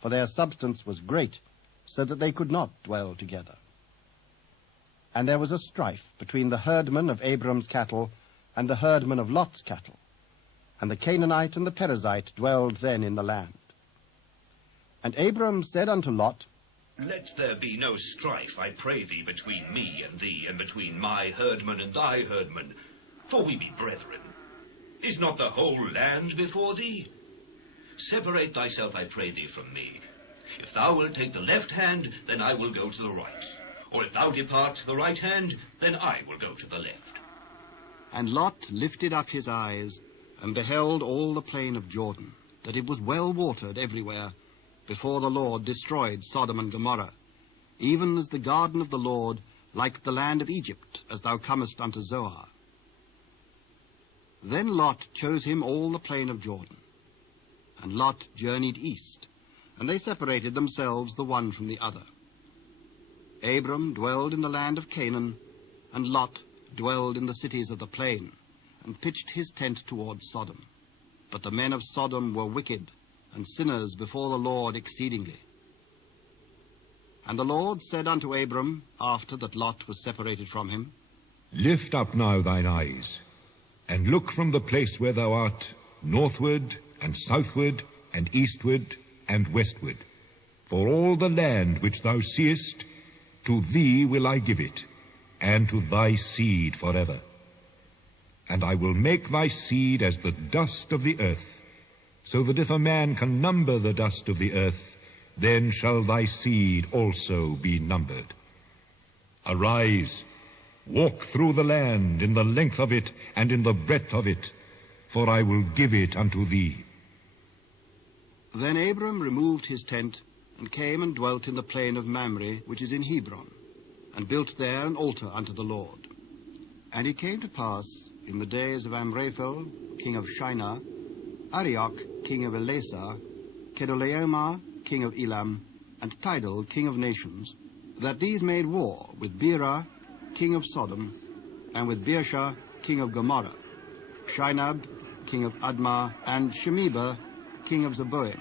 for their substance was great, so that they could not dwell together. And there was a strife between the herdmen of Abram's cattle and the herdmen of Lot's cattle. And the Canaanite and the Perizzite dwelled then in the land. And Abram said unto Lot, Let there be no strife, I pray thee, between me and thee, and between my herdmen and thy herdmen, for we be brethren. Is not the whole land before thee? Separate thyself, I pray thee, from me. If thou wilt take the left hand, then I will go to the right. Or if thou depart to the right hand, then I will go to the left. And Lot lifted up his eyes, and beheld all the plain of Jordan, that it was well watered everywhere, before the Lord destroyed Sodom and Gomorrah, even as the garden of the Lord, like the land of Egypt, as thou comest unto Zoar. Then Lot chose him all the plain of Jordan. And Lot journeyed east, and they separated themselves the one from the other. Abram dwelled in the land of Canaan, and Lot dwelled in the cities of the plain, and pitched his tent toward Sodom. But the men of Sodom were wicked, and sinners before the Lord exceedingly. And the Lord said unto Abram, after that Lot was separated from him, Lift up now thine eyes, and look from the place where thou art, northward, and southward, and eastward, and westward. For all the land which thou seest, to thee will I give it, and to thy seed forever. And I will make thy seed as the dust of the earth, so that if a man can number the dust of the earth, then shall thy seed also be numbered. Arise, walk through the land in the length of it and in the breadth of it, for I will give it unto thee. Then Abram removed his tent, and came and dwelt in the plain of Mamre, which is in Hebron, and built there an altar unto the Lord. And it came to pass, in the days of Amraphel, king of Shinar, Arioch, king of Elasar, Kedorlaomer, king of Elam, and Tidal, king of nations, that these made war with Bera, king of Sodom, and with Birsha, king of Gomorrah, Shinab, king of Admah, and Shemeba, king of Zeboim,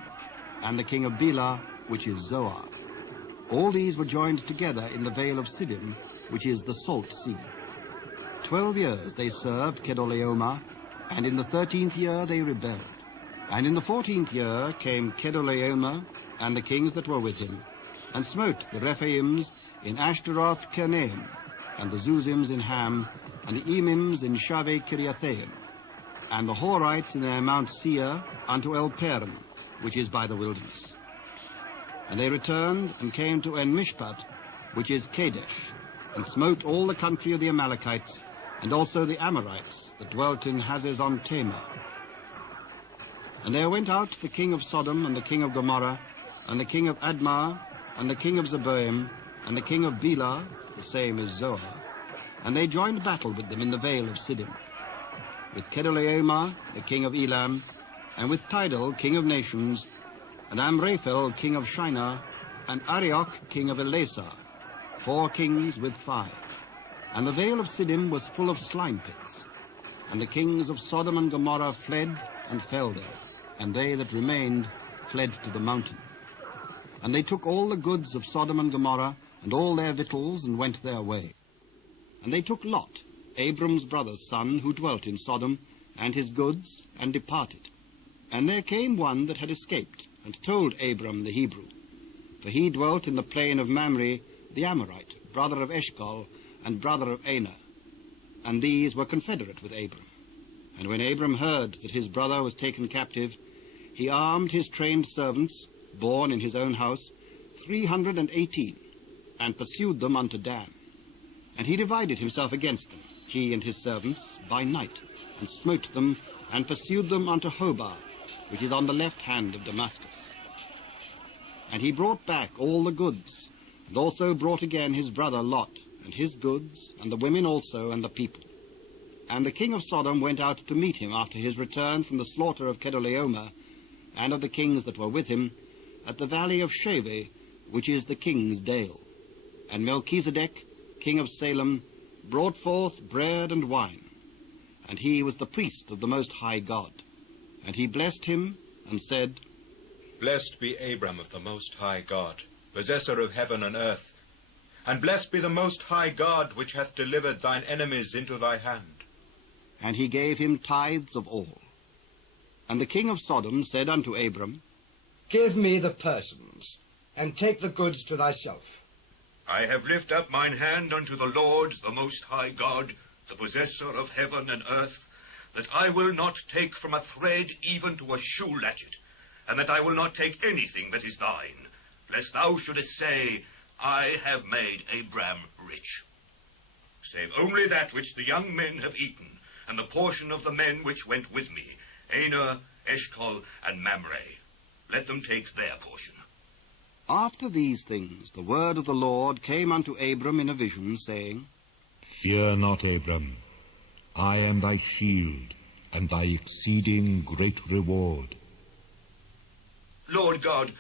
and the king of Bela, which is Zoar. All these were joined together in the vale of Siddim, which is the Salt Sea. 12 years they served Kedorlaomer, and in the 13th year they rebelled. And in the 14th year came Kedorlaomer and the kings that were with him, and smote the Rephaims in Ashtaroth Kernaim, and the Zuzims in Ham, and the Emims in Shaveh Kiriathaim, and the Horites in their Mount Seir unto El Perim, which is by the wilderness. And they returned and came to En Mishpat, which is Kadesh, and smote all the country of the Amalekites, and also the Amorites that dwelt in Hazezon Tamar. And there went out the king of Sodom, and the king of Gomorrah, and the king of Admah, and the king of Zeboim, and the king of Bela, the same is Zoar, and they joined battle with them in the vale of Siddim, with Kedorlaomer, the king of Elam, and with Tidal, king of nations, and Amraphel, king of Shinar, and Arioch, king of Elasar, 4 kings with 5. And the vale of Siddim was full of slime pits. And the kings of Sodom and Gomorrah fled and fell there, and they that remained fled to the mountain. And they took all the goods of Sodom and Gomorrah, and all their victuals, and went their way. And they took Lot, Abram's brother's son, who dwelt in Sodom, and his goods, and departed. And there came one that had escaped, and told Abram the Hebrew. For he dwelt in the plain of Mamre, the Amorite, brother of Eshcol, and brother of Aner. And these were confederate with Abram. And when Abram heard that his brother was taken captive, he armed his trained servants, born in his own house, 318, and pursued them unto Dan. And he divided himself against them, he and his servants, by night, and smote them, and pursued them unto Hobah, which is on the left hand of Damascus. And he brought back all the goods, and also brought again his brother Lot, and his goods, and the women also, and the people. And the king of Sodom went out to meet him after his return from the slaughter of Kedorlaomer, and of the kings that were with him, at the valley of Shaveh, which is the king's dale. And Melchizedek, king of Salem, brought forth bread and wine, and he was the priest of the Most High God. And he blessed him, and said, Blessed be Abram of the Most High God, possessor of heaven and earth, and blessed be the Most High God, which hath delivered thine enemies into thy hand. And he gave him tithes of all. And the king of Sodom said unto Abram, Give me the persons, and take the goods to thyself. I have lifted up mine hand unto the Lord, the Most High God, the possessor of heaven and earth, that I will not take from a thread even to a shoe latchet, and that I will not take anything that is thine, lest thou shouldest say, I have made Abram rich. Save only that which the young men have eaten, and the portion of the men which went with me, Aner, Eshcol, and Mamre. Let them take their portion. After these things the word of the Lord came unto Abram in a vision, saying, Fear not, Abram. I am thy shield, and thy exceeding great reward. Lord God,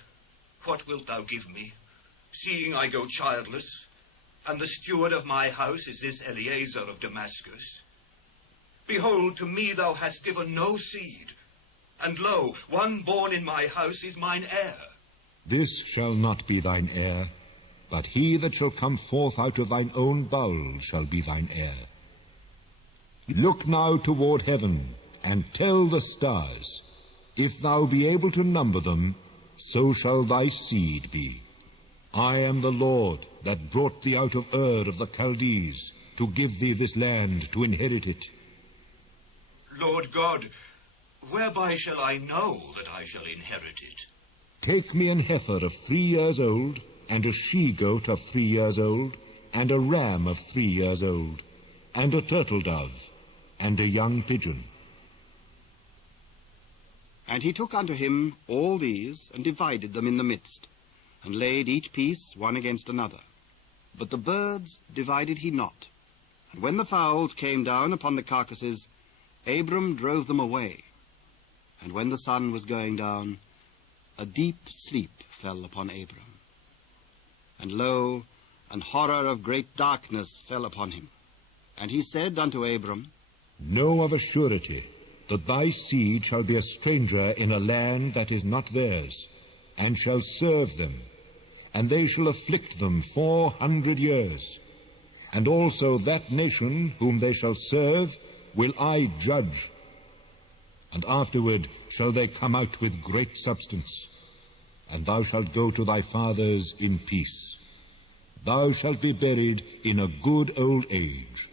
what wilt thou give me, seeing I go childless, and the steward of my house is this Eliezer of Damascus? Behold, to me thou hast given no seed, and lo, one born in my house is mine heir. This shall not be thine heir, but he that shall come forth out of thine own bowels shall be thine heir. Look now toward heaven, and tell the stars. If thou be able to number them, so shall thy seed be. I am the Lord that brought thee out of Ur of the Chaldees, to give thee this land to inherit it. Lord God, whereby shall I know that I shall inherit it? Take me an heifer of 3 years old, and a she-goat of 3 years old, and a ram of 3 years old, and a turtle-dove, and a young pigeon. And he took unto him all these, and divided them in the midst, and laid each piece one against another. But the birds divided he not. And when the fowls came down upon the carcasses, Abram drove them away. And when the sun was going down, a deep sleep fell upon Abram. And lo, an horror of great darkness fell upon him. And he said unto Abram, Know of a surety that thy seed shall be a stranger in a land that is not theirs, and shall serve them, and they shall afflict them 400 years. And also that nation whom they shall serve will I judge. And afterward shall they come out with great substance. and thou shalt go to thy fathers in peace. Thou shalt be buried in a good old age.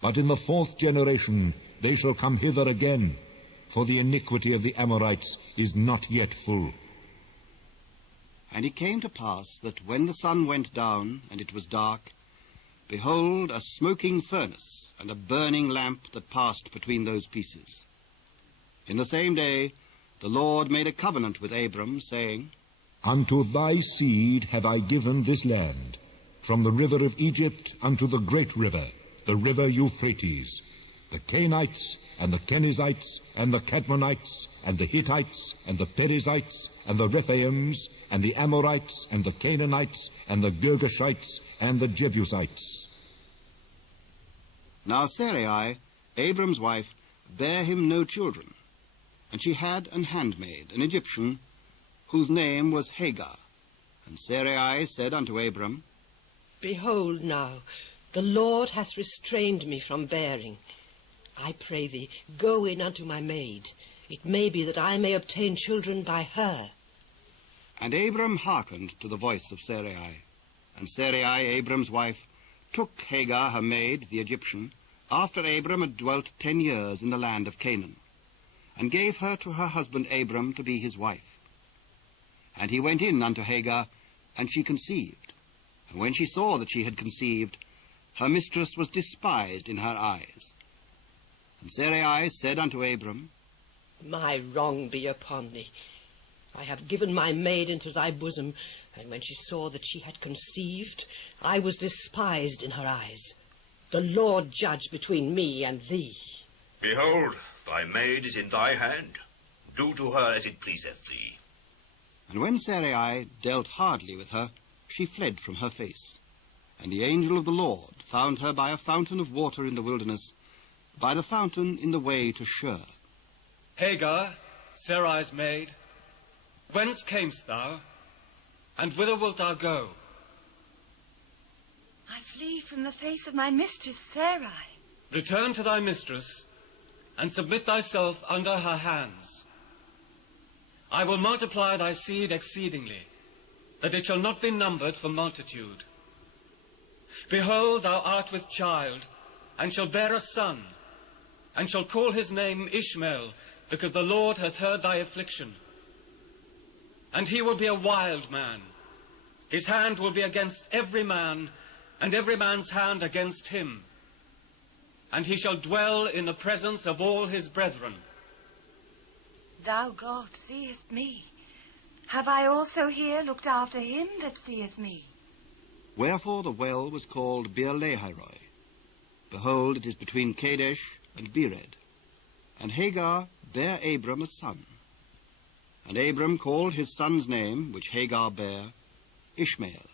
But in the 4th generation they shall come hither again, for the iniquity of the Amorites is not yet full. And it came to pass that when the sun went down, and it was dark, behold, a smoking furnace, and a burning lamp that passed between those pieces. In the same day the Lord made a covenant with Abram, saying, Unto thy seed have I given this land, from the river of Egypt unto the great river, the river Euphrates, the Canaanites, and the Kenizzites, and the Cadmonites, and the Hittites, and the Perizzites, and the Rephaims, and the Amorites, and the Canaanites, and the Girgashites, and the Jebusites. Now Sarai, Abram's wife, bare him no children, and she had an handmaid, an Egyptian, whose name was Hagar. And Sarai said unto Abram, Behold now, the Lord hath restrained me from bearing. I pray thee, go in unto my maid. It may be that I may obtain children by her. And Abram hearkened to the voice of Sarai. And Sarai, Abram's wife, took Hagar her maid, the Egyptian, after Abram had dwelt 10 years in the land of Canaan, and gave her to her husband Abram to be his wife. And he went in unto Hagar, and she conceived. And when she saw that she had conceived, her mistress was despised in her eyes. And Sarai said unto Abram, My wrong be upon thee. I have given my maid into thy bosom, and when she saw that she had conceived, I was despised in her eyes. The Lord judge between me and thee. Behold, thy maid is in thy hand. Do to her as it pleaseth thee. And when Sarai dealt hardly with her, she fled from her face. And the angel of the Lord found her by a fountain of water in the wilderness, by the fountain in the way to Shur. Hagar, Sarai's maid, whence camest thou, and whither wilt thou go? I flee from the face of my mistress Sarai. Return to thy mistress, and submit thyself under her hands. I will multiply thy seed exceedingly, that it shall not be numbered for multitude. Behold, thou art with child, and shall bear a son, and shall call his name Ishmael, because the Lord hath heard thy affliction. And he will be a wild man. His hand will be against every man, and every man's hand against him. And he shall dwell in the presence of all his brethren. Thou, God, seest me. Have I also here looked after him that seeth me? Wherefore the well was called Beer-lahai-roi. Behold, it is between Kadesh and Bered. And Hagar bare Abram a son. And Abram called his son's name, which Hagar bare, Ishmael.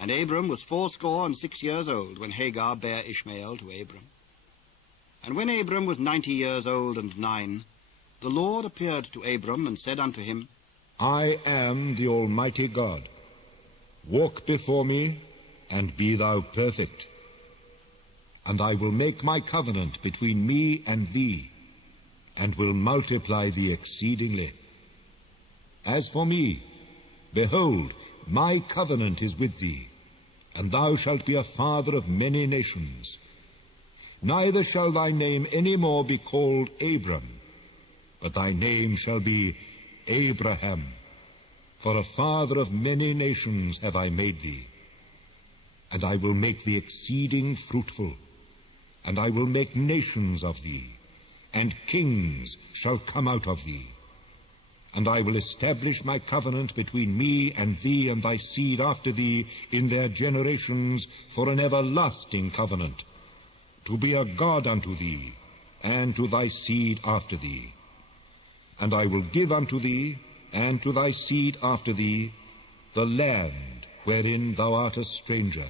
And Abram was 86 years old when Hagar bare Ishmael to Abram. And when Abram was 90 years old and 9, the Lord appeared to Abram and said unto him, I am the Almighty God. Walk before me, and be thou perfect. And I will make my covenant between me and thee, and will multiply thee exceedingly. As for me, behold, my covenant is with thee, and thou shalt be a father of many nations. Neither shall thy name any more be called Abram, but thy name shall be Abraham, for a father of many nations have I made thee. And I will make thee exceeding fruitful, and I will make nations of thee, and kings shall come out of thee. And I will establish my covenant between me and thee and thy seed after thee in their generations for an everlasting covenant, to be a God unto thee, and to thy seed after thee. And I will give unto thee, and to thy seed after thee, the land wherein thou art a stranger,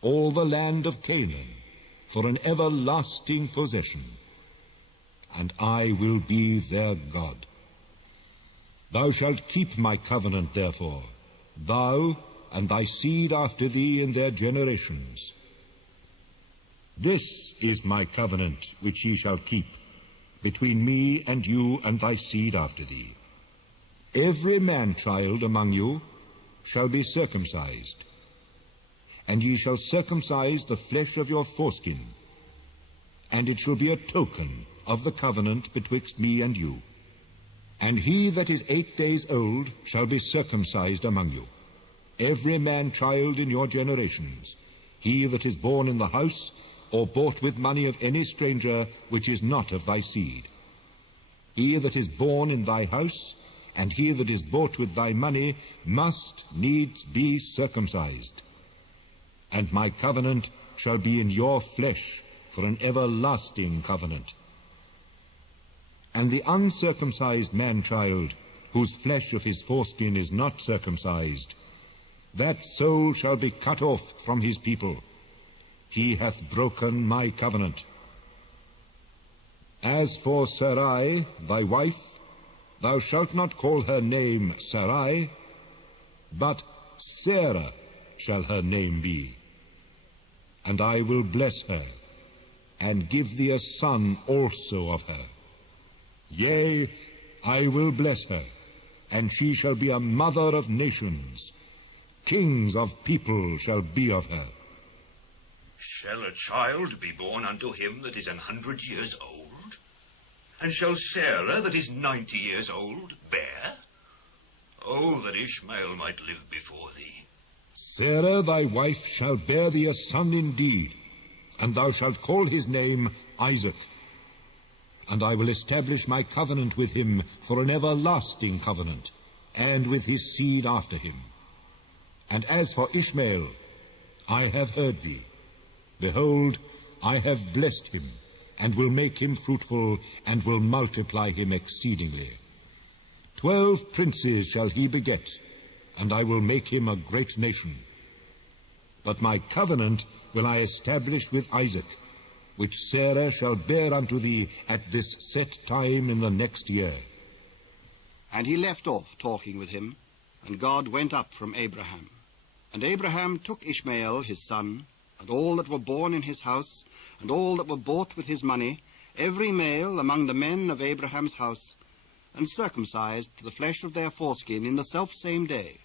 all the land of Canaan, for an everlasting possession. And I will be their God. Thou shalt keep my covenant, therefore, thou and thy seed after thee in their generations. This is my covenant which ye shall keep, between me and you and thy seed after thee. every man-child among you shall be circumcised, and ye shall circumcise the flesh of your foreskin, and it shall be a token of the covenant betwixt me and you. And he that is 8 days old shall be circumcised among you, every man-child in your generations, he that is born in the house, or bought with money of any stranger which is not of thy seed. He that is born in thy house, and he that is bought with thy money, must needs be circumcised. And my covenant shall be in your flesh for an everlasting covenant. And the uncircumcised man-child, whose flesh of his foreskin is not circumcised, that soul shall be cut off from his people. He hath broken my covenant. As for Sarai, thy wife, thou shalt not call her name Sarai, but Sarah shall her name be. And I will bless her, and give thee a son also of her. Yea, I will bless her, and she shall be a mother of nations. Kings of people shall be of her. Shall a child be born unto him that is 100 years old? And shall Sarah that is 90 years old bear? Oh, that Ishmael might live before thee. Sarah thy wife shall bear thee a son indeed, and thou shalt call his name Isaac. And I will establish my covenant with him for an everlasting covenant, and with his seed after him. And as for Ishmael, I have heard thee. Behold, I have blessed him, and will make him fruitful, and will multiply him exceedingly. 12 princes shall he beget, and I will make him a great nation. But my covenant will I establish with Isaac, which Sarah shall bear unto thee at this set time in the next year. And he left off talking with him, and God went up from Abraham. And Abraham took Ishmael his son, and all that were born in his house, and all that were bought with his money, every male among the men of Abraham's house, and circumcised the flesh of their foreskin in the selfsame day,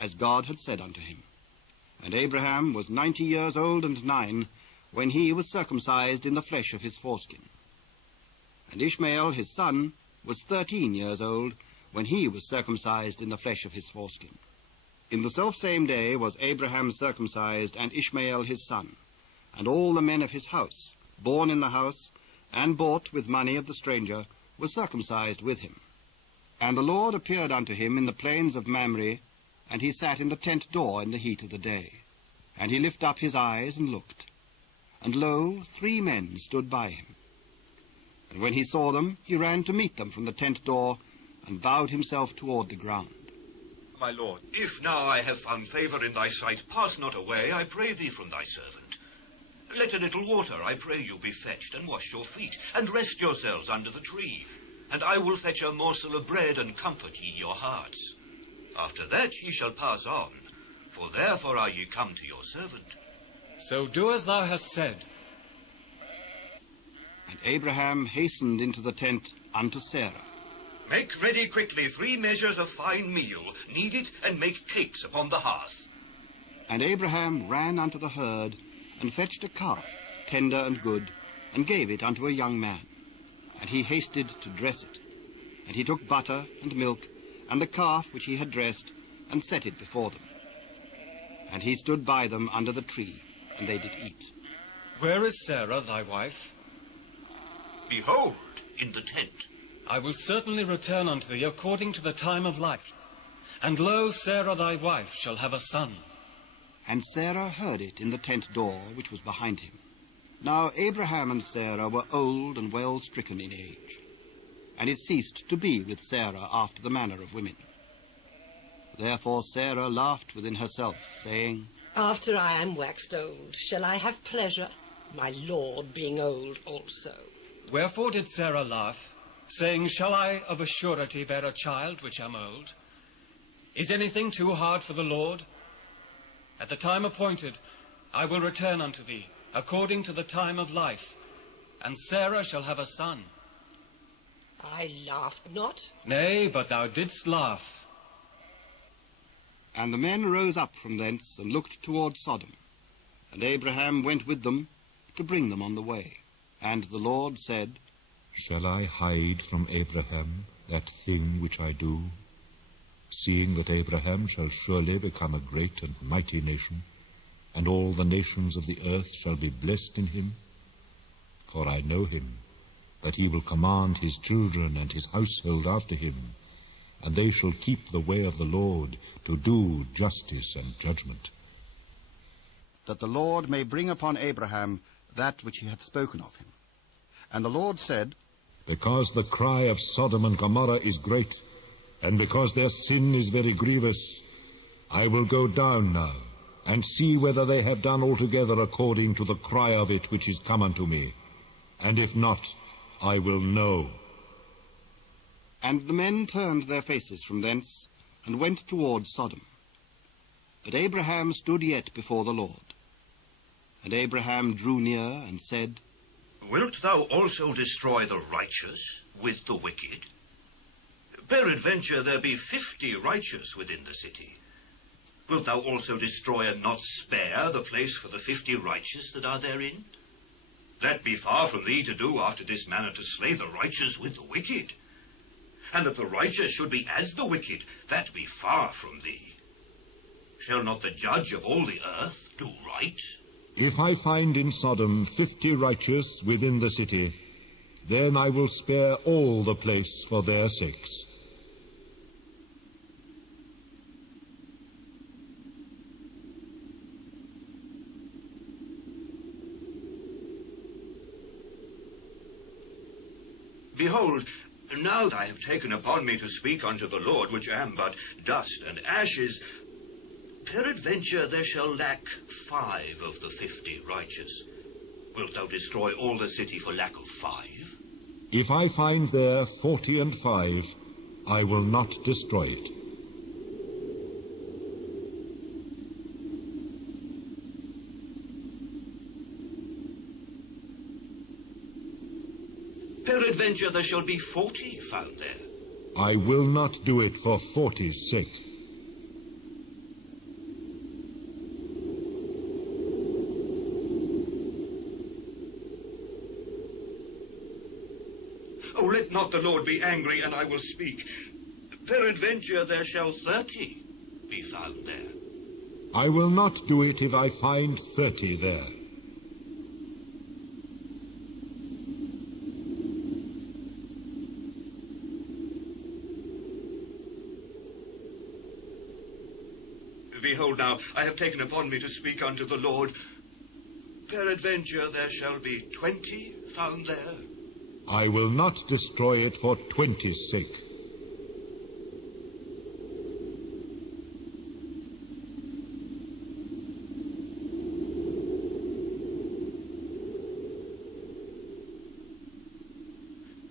as God had said unto him. And Abraham was 90 years old and 9, when he was circumcised in the flesh of his foreskin. And Ishmael his son was 13 years old, when he was circumcised in the flesh of his foreskin. In the selfsame day was Abraham circumcised, and Ishmael his son, and all the men of his house, born in the house, and bought with money of the stranger, were circumcised with him. And the Lord appeared unto him in the plains of Mamre, and he sat in the tent door in the heat of the day. And he lifted up his eyes and looked, and lo, 3 men stood by him. And when he saw them, he ran to meet them from the tent door, and bowed himself toward the ground. My lord, if now I have found favour in thy sight, pass not away, I pray thee, from thy servant. Let a little water, I pray you, be fetched, and wash your feet, and rest yourselves under the tree. And I will fetch a morsel of bread, and comfort ye your hearts. After that ye shall pass on, for therefore are ye come to your servant. So do as thou hast said. And Abraham hastened into the tent unto Sarah. Make ready quickly 3 measures of fine meal, knead it, and make cakes upon the hearth. And Abraham ran unto the herd, and fetched a calf, tender and good, and gave it unto a young man. And he hasted to dress it. And he took butter and milk, and the calf which he had dressed, and set it before them. And he stood by them under the tree, and they did eat. Where is Sarah, thy wife? Behold, in the tent. I will certainly return unto thee according to the time of life. And lo, Sarah thy wife shall have a son. And Sarah heard it in the tent door which was behind him. Now Abraham and Sarah were old and well stricken in age. And it ceased to be with Sarah after the manner of women. Therefore Sarah laughed within herself, saying, After I am waxed old, shall I have pleasure, my lord being old also? Wherefore did Sarah laugh, saying, Shall I of a surety bear a child which am old? Is anything too hard for the Lord? At the time appointed I will return unto thee, according to the time of life, and Sarah shall have a son. I laughed not. Nay, but thou didst laugh. And the men rose up from thence and looked toward Sodom. And Abraham went with them to bring them on the way. And the Lord said, Shall I hide from Abraham that thing which I do, seeing that Abraham shall surely become a great and mighty nation, and all the nations of the earth shall be blessed in him? For I know him, that he will command his children and his household after him, and they shall keep the way of the Lord, to do justice and judgment. That the Lord may bring upon Abraham that which he hath spoken of him. And the Lord said, Because the cry of Sodom and Gomorrah is great, and because their sin is very grievous, I will go down now, and see whether they have done altogether according to the cry of it which is come unto me. And if not, I will know. And the men turned their faces from thence, and went toward Sodom. But Abraham stood yet before the Lord. And Abraham drew near, and said, Wilt thou also destroy the righteous with the wicked? Peradventure there be 50 righteous within the city. Wilt thou also destroy and not spare the place for the 50 righteous that are therein? That be far from thee to do after this manner, to slay the righteous with the wicked. And that the righteous should be as the wicked, that be far from thee. Shall not the judge of all the earth do right? If I find in Sodom 50 righteous within the city, then I will spare all the place for their sakes. Behold, now I have taken upon me to speak unto the Lord, which am but dust and ashes, peradventure there shall lack 5 of the 50 righteous. Wilt thou destroy all the city for lack of 5? If I find there 40 and 5, I will not destroy it. Peradventure there shall be 40 found there. I will not do it for 40's sake. Oh, let not the Lord be angry, and I will speak. Peradventure there shall 30 be found there. I will not do it if I find 30 there. Behold now, I have taken upon me to speak unto the Lord. Peradventure there shall be 20 found there. I will not destroy it for 20's sake.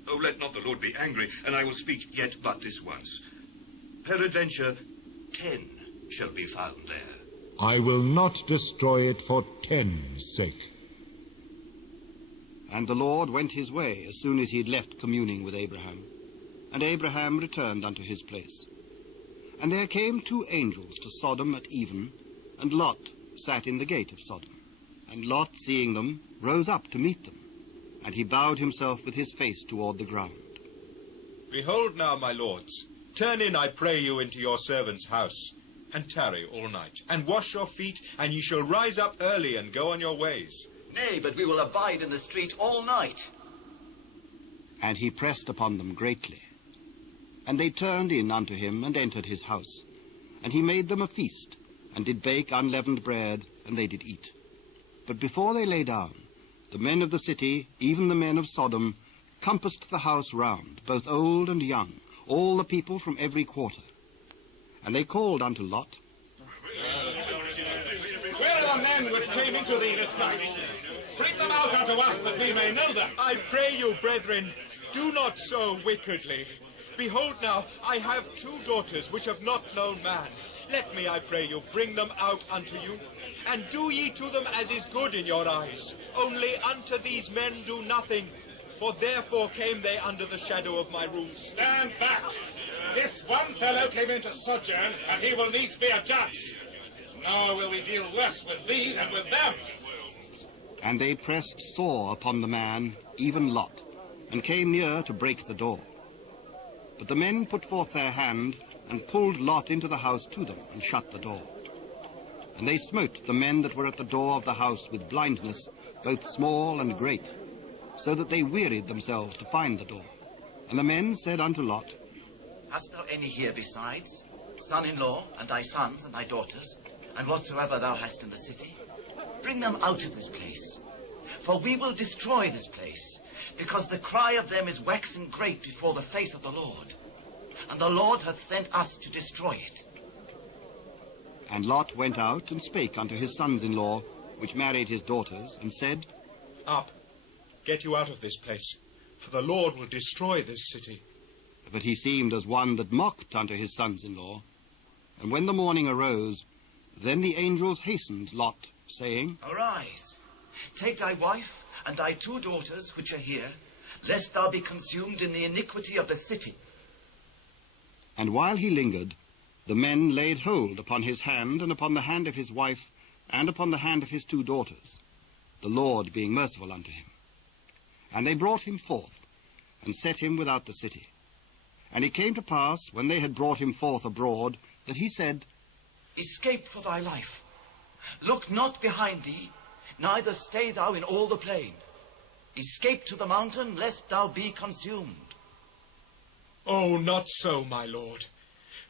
Oh, let not the Lord be angry, and I will speak yet but this once. Peradventure 10 shall be found there. I will not destroy it for 10's sake. And the Lord went his way as soon as he had left communing with Abraham. And Abraham returned unto his place. And there came 2 angels to Sodom at even, and Lot sat in the gate of Sodom. And Lot, seeing them, rose up to meet them. And he bowed himself with his face toward the ground. Behold now, my lords, turn in, I pray you, into your servant's house, and tarry all night, and wash your feet, and ye shall rise up early and go on your ways. Nay, but we will abide in the street all night. And he pressed upon them greatly. And they turned in unto him, and entered his house. And he made them a feast, and did bake unleavened bread, and they did eat. But before they lay down, the men of the city, even the men of Sodom, compassed the house round, both old and young, all the people from every quarter. And they called unto Lot. Where are the men which came into thee this night? Bring them out unto us, that we may know them. I pray you, brethren, do not so wickedly. Behold now, I have 2 daughters which have not known man. Let me, I pray you, bring them out unto you, and do ye to them as is good in your eyes. Only unto these men do nothing. for therefore came they under the shadow of my roof. Stand back! This one fellow came into sojourn, and he will needs be a judge. Nor will we deal worse with thee than with them. And they pressed sore upon the man, even Lot, and came near to break the door. But the men put forth their hand, and pulled Lot into the house to them, and shut the door. And they smote the men that were at the door of the house with blindness, both small and great, so that they wearied themselves to find the door. And the men said unto Lot, Hast thou any here besides, son-in-law, and thy sons and thy daughters, and whatsoever thou hast in the city? Bring them out of this place, for we will destroy this place, because the cry of them is waxen great before the face of the Lord, and the Lord hath sent us to destroy it. And Lot went out and spake unto his sons-in-law, which married his daughters, and said, Up, get you out of this place, for the Lord will destroy this city. But he seemed as one that mocked unto his sons-in-law. And when the morning arose, then the angels hastened Lot, saying, Arise, take thy wife and thy 2 daughters which are here, lest thou be consumed in the iniquity of the city. And while he lingered, the men laid hold upon his hand, and upon the hand of his wife, and upon the hand of his 2 daughters, the Lord being merciful unto him. And they brought him forth, and set him without the city. And it came to pass, when they had brought him forth abroad, that he said, Escape for thy life. Look not behind thee, neither stay thou in all the plain. Escape to the mountain, lest thou be consumed. Oh, not so, my lord.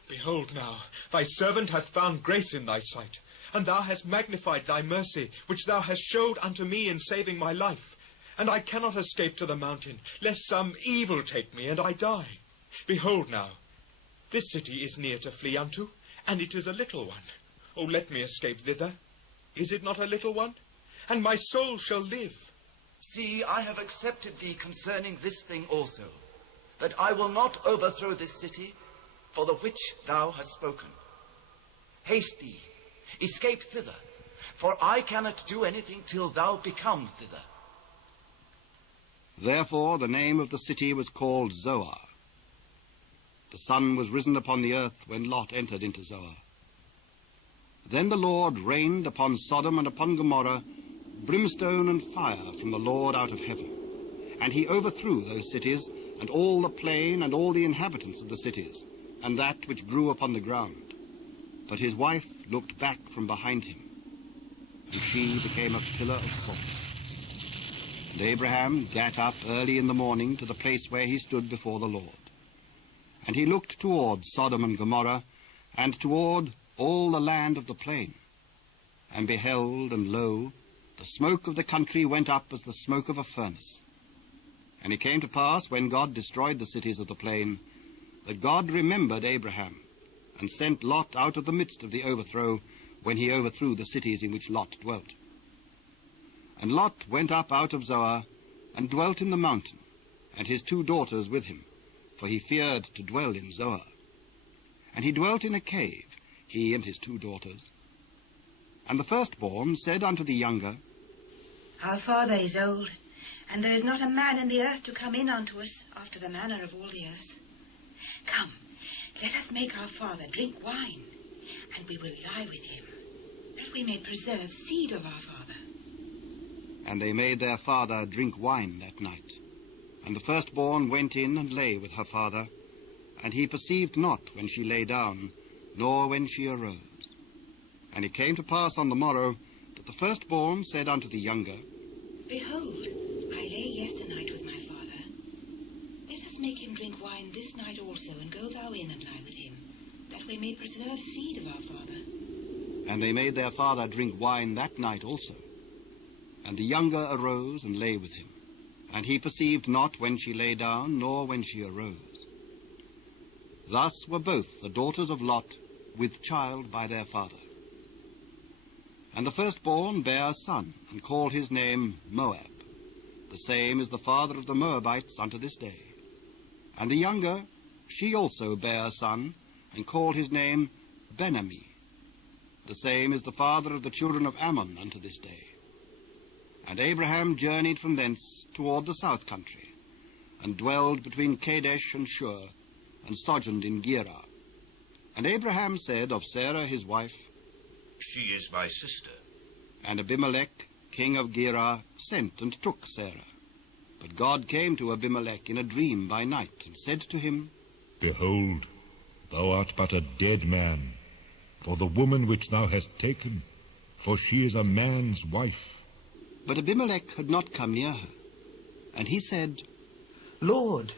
Behold now, thy servant hath found grace in thy sight, and thou hast magnified thy mercy, which thou hast showed unto me in saving my life. And I cannot escape to the mountain, lest some evil take me, and I die. Behold now, this city is near to flee unto, and it is a little one. Oh, let me escape thither. Is it not a little one? And my soul shall live. See, I have accepted thee concerning this thing also, that I will not overthrow this city, for the which thou hast spoken. Haste thee, escape thither, for I cannot do anything till thou become thither. Therefore the name of the city was called Zoar. The sun was risen upon the earth when Lot entered into Zoar. Then the Lord rained upon Sodom and upon Gomorrah brimstone and fire from the Lord out of heaven. And he overthrew those cities, and all the plain, and all the inhabitants of the cities, and that which grew upon the ground. But his wife looked back from behind him, and she became a pillar of salt. And Abraham gat up early in the morning to the place where he stood before the Lord. And he looked toward Sodom and Gomorrah, and toward all the land of the plain, and beheld, and lo, the smoke of the country went up as the smoke of a furnace. And it came to pass, when God destroyed the cities of the plain, that God remembered Abraham, and sent Lot out of the midst of the overthrow, when he overthrew the cities in which Lot dwelt. And Lot went up out of Zoar, and dwelt in the mountain, and his 2 daughters with him, for he feared to dwell in Zoar. And he dwelt in a cave, he and his 2 daughters. And the firstborn said unto the younger, Our father is old, and there is not a man in the earth to come in unto us after the manner of all the earth. Come, let us make our father drink wine, and we will lie with him, that we may preserve seed of our father. And they made their father drink wine that night. And the firstborn went in and lay with her father, and he perceived not when she lay down, nor when she arose. And it came to pass on the morrow, that the firstborn said unto the younger, Behold, I lay yesternight with my father. Let us make him drink wine this night also, and go thou in and lie with him, that we may preserve seed of our father. And they made their father drink wine that night also. And the younger arose and lay with him. And he perceived not when she lay down, nor when she arose. Thus were both the daughters of Lot with child by their father. And the firstborn bare a son, and called his name Moab. The same is the father of the Moabites unto this day. And the younger, she also bare a son, and called his name Ben-Ammi. The same is the father of the children of Ammon unto this day. And Abraham journeyed from thence toward the south country, and dwelled between Kadesh and Shur, and sojourned in Gerar. And Abraham said of Sarah his wife, She is my sister. And Abimelech, king of Gerar, sent and took Sarah. But God came to Abimelech in a dream by night, and said to him, Behold, thou art but a dead man, for the woman which thou hast taken, for she is a man's wife. But Abimelech had not come near her. And he said, Lord,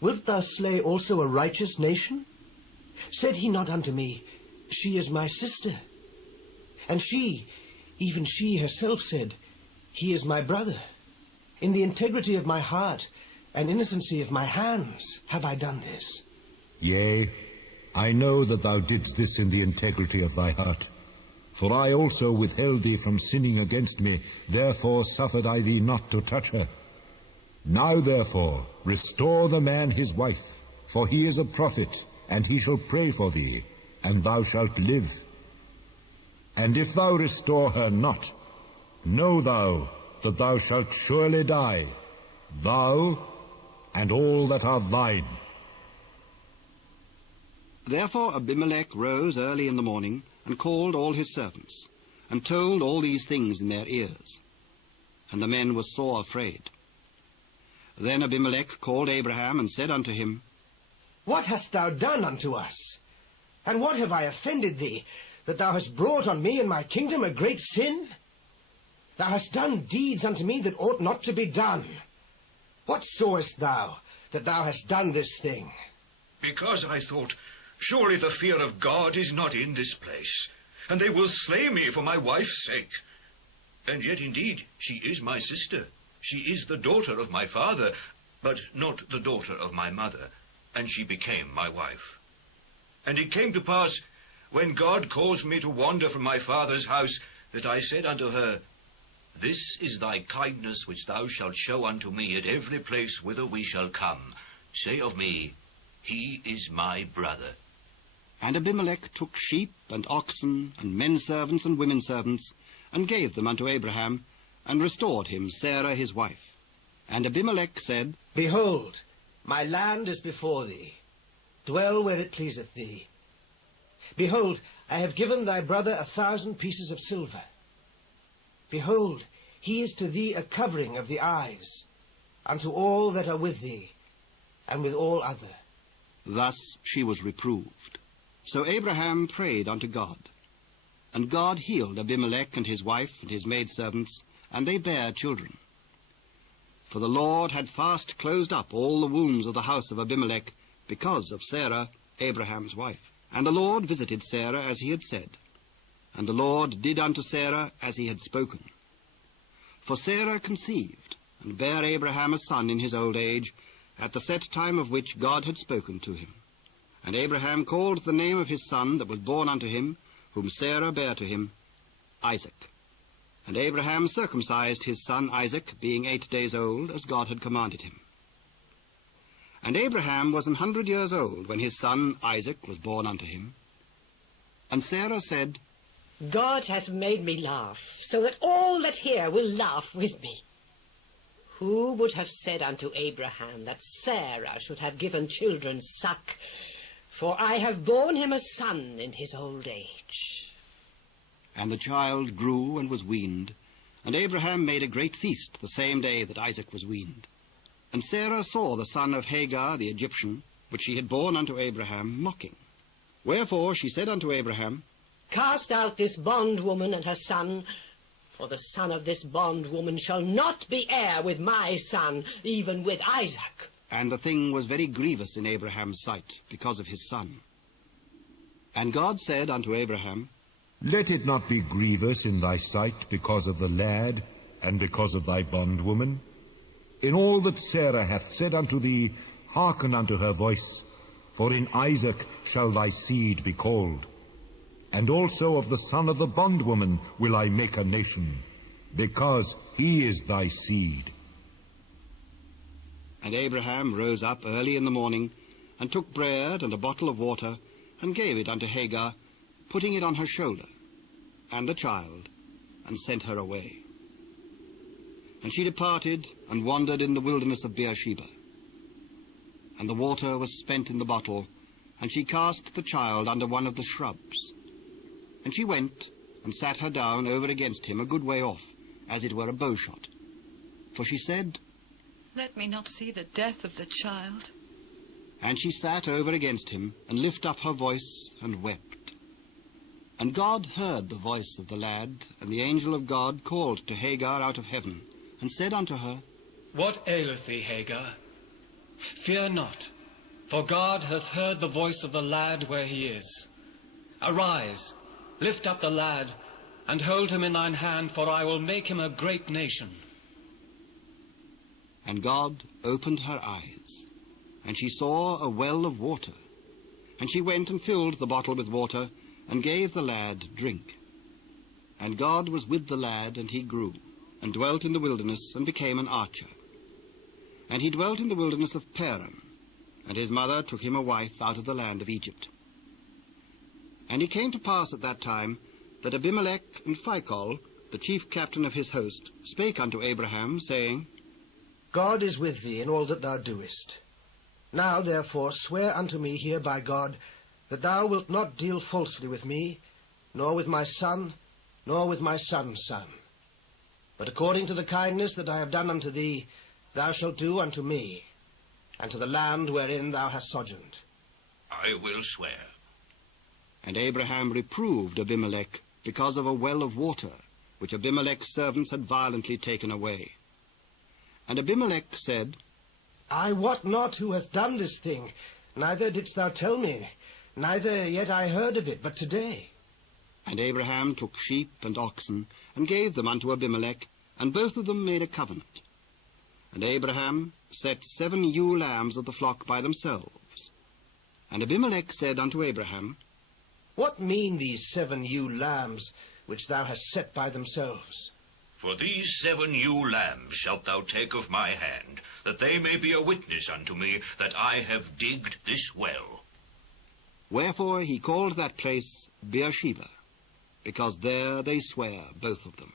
wilt thou slay also a righteous nation? Said he not unto me, She is my sister? And she, even she herself said, He is my brother. In the integrity of my heart and innocency of my hands have I done this. Yea, I know that thou didst this in the integrity of thy heart. For I also withheld thee from sinning against me, therefore suffered I thee not to touch her. Now therefore restore the man his wife, for he is a prophet, and he shall pray for thee, and thou shalt live. And if thou restore her not, know thou that thou shalt surely die, thou and all that are thine. Therefore Abimelech rose early in the morning, and called all his servants, and told all these things in their ears. And the men were sore afraid. Then Abimelech called Abraham, and said unto him, What hast thou done unto us? And what have I offended thee, that thou hast brought on me and my kingdom a great sin? Thou hast done deeds unto me that ought not to be done. What sawest thou, that thou hast done this thing? Because I thought, surely the fear of God is not in this place, and they will slay me for my wife's sake. And yet indeed she is my sister. She is the daughter of my father, but not the daughter of my mother, and she became my wife. And it came to pass, when God caused me to wander from my father's house, that I said unto her, This is thy kindness which thou shalt show unto me at every place whither we shall come. Say of me, He is my brother. And Abimelech took sheep and oxen and men servants and women servants, and gave them unto Abraham, and restored him Sarah his wife. And Abimelech said, Behold, my land is before thee. Dwell where it pleaseth thee. Behold, I have given thy brother 1,000 pieces of silver. Behold, he is to thee a covering of the eyes, unto all that are with thee, and with all other. Thus she was reproved. So Abraham prayed unto God. And God healed Abimelech and his wife and his maidservants, and they bare children. For the Lord had fast closed up all the wombs of the house of Abimelech, because of Sarah, Abraham's wife. And the Lord visited Sarah as he had said. And the Lord did unto Sarah as he had spoken. For Sarah conceived, and bare Abraham a son in his old age, at the set time of which God had spoken to him. And Abraham called the name of his son that was born unto him, whom Sarah bare to him, Isaac. And Abraham circumcised his son Isaac, being 8 days old, as God had commanded him. And Abraham was 100 years old when his son Isaac was born unto him. And Sarah said, God hath made me laugh, so that all that hear will laugh with me. Who would have said unto Abraham that Sarah should have given children suck? For I have borne him a son in his old age. And the child grew and was weaned, and Abraham made a great feast the same day that Isaac was weaned. And Sarah saw the son of Hagar the Egyptian, which she had borne unto Abraham, mocking. Wherefore she said unto Abraham, Cast out this bondwoman and her son, for the son of this bondwoman shall not be heir with my son, even with Isaac. And the thing was very grievous in Abraham's sight, because of his son. And God said unto Abraham, Let it not be grievous in thy sight because of the lad, and because of thy bondwoman. In all that Sarah hath said unto thee, hearken unto her voice, for in Isaac shall thy seed be called. And also of the son of the bondwoman will I make a nation, because he is thy seed. And Abraham rose up early in the morning, and took bread and a bottle of water, and gave it unto Hagar, putting it on her shoulder, and the child, and sent her away. And she departed, and wandered in the wilderness of Beersheba. and the water was spent in the bottle, and she cast the child under one of the shrubs. And she went and sat her down over against him a good way off, as it were a bowshot. For she said, Let me not see the death of the child. And she sat over against him, and lifted up her voice, and wept. And God heard the voice of the lad, and the angel of God called to Hagar out of heaven, and said unto her, What aileth thee, Hagar? Fear not, for God hath heard the voice of the lad where he is. Arise, lift up the lad, and hold him in thine hand, for I will make him a great nation. And God opened her eyes, and she saw a well of water. And she went and filled the bottle with water, and gave the lad drink. And God was with the lad, and he grew, and dwelt in the wilderness, and became an archer. And he dwelt in the wilderness of Paran, and his mother took him a wife out of the land of Egypt. And it came to pass at that time that Abimelech and Phicol, the chief captain of his host, spake unto Abraham, saying, God is with thee in all that thou doest. Now, therefore, swear unto me here by God, that thou wilt not deal falsely with me, nor with my son, nor with my son's son. But according to the kindness that I have done unto thee, thou shalt do unto me, and to the land wherein thou hast sojourned. I will swear. And Abraham reproved Abimelech because of a well of water, which Abimelech's servants had violently taken away. And Abimelech said, I wot not who hath done this thing, neither didst thou tell me, neither yet I heard of it but today. And Abraham took sheep and oxen, and gave them unto Abimelech, and both of them made a covenant. And Abraham set 7 ewe lambs of the flock by themselves. And Abimelech said unto Abraham, What mean these 7 ewe lambs, which thou hast set by themselves? For these 7 ewe lambs shalt thou take of my hand, that they may be a witness unto me that I have digged this well. Wherefore he called that place Beersheba, because there they sware both of them.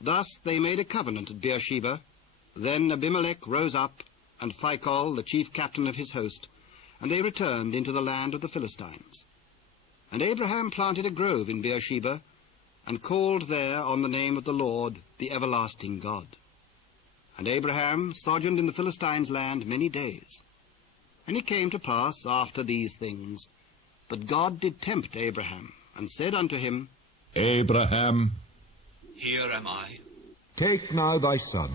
Thus they made a covenant at Beersheba. Then Abimelech rose up, and Phicol, the chief captain of his host, and they returned into the land of the Philistines. And Abraham planted a grove in Beersheba, and called there on the name of the Lord, the everlasting God. And Abraham sojourned in the Philistines' land many days. And it came to pass after these things, that God did tempt Abraham, and said unto him, Abraham, Here am I. take now thy son,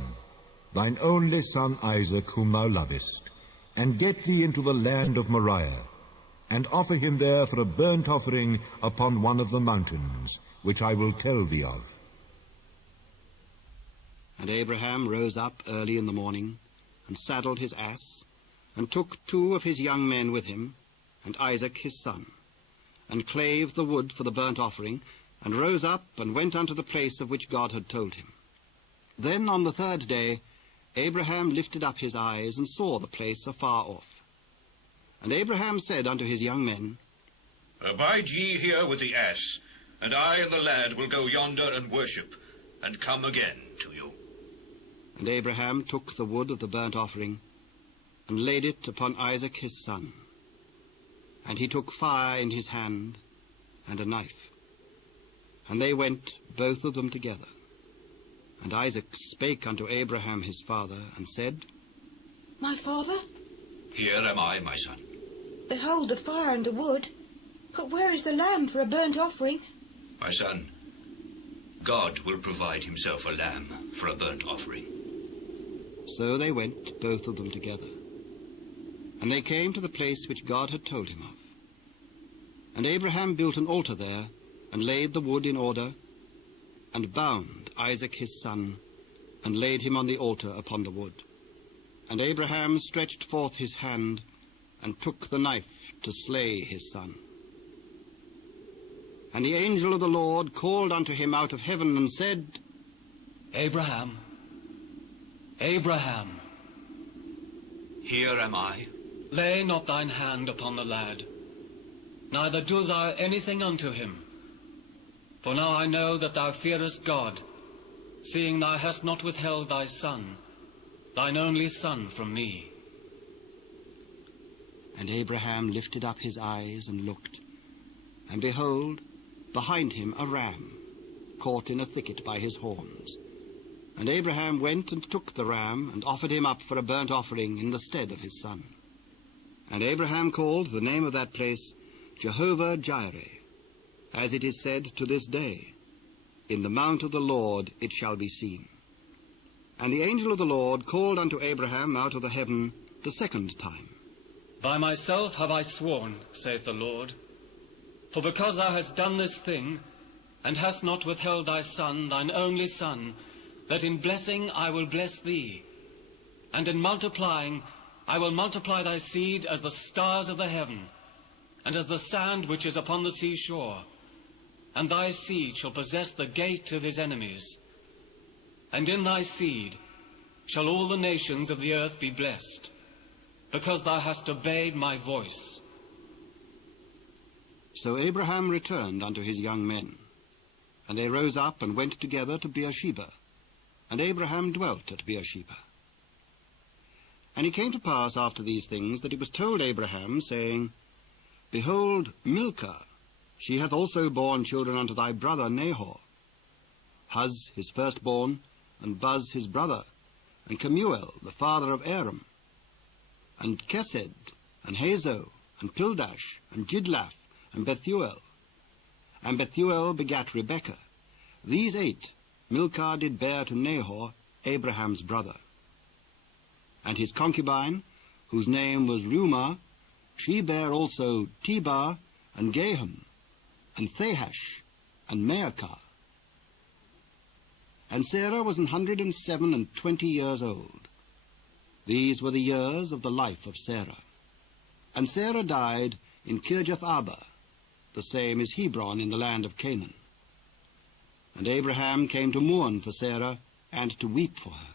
thine only son Isaac, whom thou lovest, and get thee into the land of Moriah, and offer him there for a burnt offering upon one of the mountains, which I will tell thee of. And Abraham rose up early in the morning, and saddled his ass, and took 2 of his young men with him, and Isaac his son, and clave the wood for the burnt offering, and rose up, and went unto the place of which God had told him. Then on the 3rd day Abraham lifted up his eyes, and saw the place afar off. And Abraham said unto his young men, Abide ye here with the ass, and I and the lad will go yonder and worship, and come again to you. And Abraham took the wood of the burnt offering, and laid it upon Isaac his son. And he took fire in his hand, and a knife. And they went both of them together. And Isaac spake unto Abraham his father, and said, My father? Here am I, my son. Behold the fire and the wood, but where is the lamb for a burnt offering? My son, God will provide himself a lamb for a burnt offering. So they went, both of them together. And they came to the place which God had told him of. And Abraham built an altar there, and laid the wood in order, and bound Isaac his son, and laid him on the altar upon the wood. And Abraham stretched forth his hand, and took the knife to slay his son. And the angel of the Lord called unto him out of heaven, and said, Abraham, Abraham. Here am I. Lay not thine hand upon the lad, neither do thou anything unto him. For now I know that thou fearest God, seeing thou hast not withheld thy son, thine only son, from me. And Abraham lifted up his eyes and looked, and behold, behind him a ram, caught in a thicket by his horns. And Abraham went and took the ram, and offered him up for a burnt offering in the stead of his son. And Abraham called the name of that place Jehovah-Jireh, as it is said to this day, In the mount of the Lord it shall be seen. And the angel of the Lord called unto Abraham out of the heaven the second time. By myself have I sworn, saith the Lord, for because thou hast done this thing, and hast not withheld thy son, thine only son, that in blessing I will bless thee, and in multiplying I will multiply thy seed as the stars of the heaven, and as the sand which is upon the seashore, and thy seed shall possess the gate of his enemies. And in thy seed shall all the nations of the earth be blessed, because thou hast obeyed my voice. So Abraham returned unto his young men, and they rose up and went together to Beersheba, and Abraham dwelt at Beersheba. And it came to pass after these things that it was told Abraham, saying, Behold, Milcah, she hath also borne children unto thy brother Nahor, Huz his firstborn, and Buz his brother, and Kemuel the father of Aram, and Kesed, and Hazo, and Pildash, and Jidlaph, and Bethuel. And Bethuel begat Rebekah. These 8 Milcah did bear to Nahor, Abraham's brother. And his concubine, whose name was Reumah, she bare also Tebah, and Gaham, and Thahash, and Maacah. And Sarah was 127 years old. These were the years of the life of Sarah. And Sarah died in Kirjath-Arba, the same is Hebron in the land of Canaan. And Abraham came to mourn for Sarah, and to weep for her.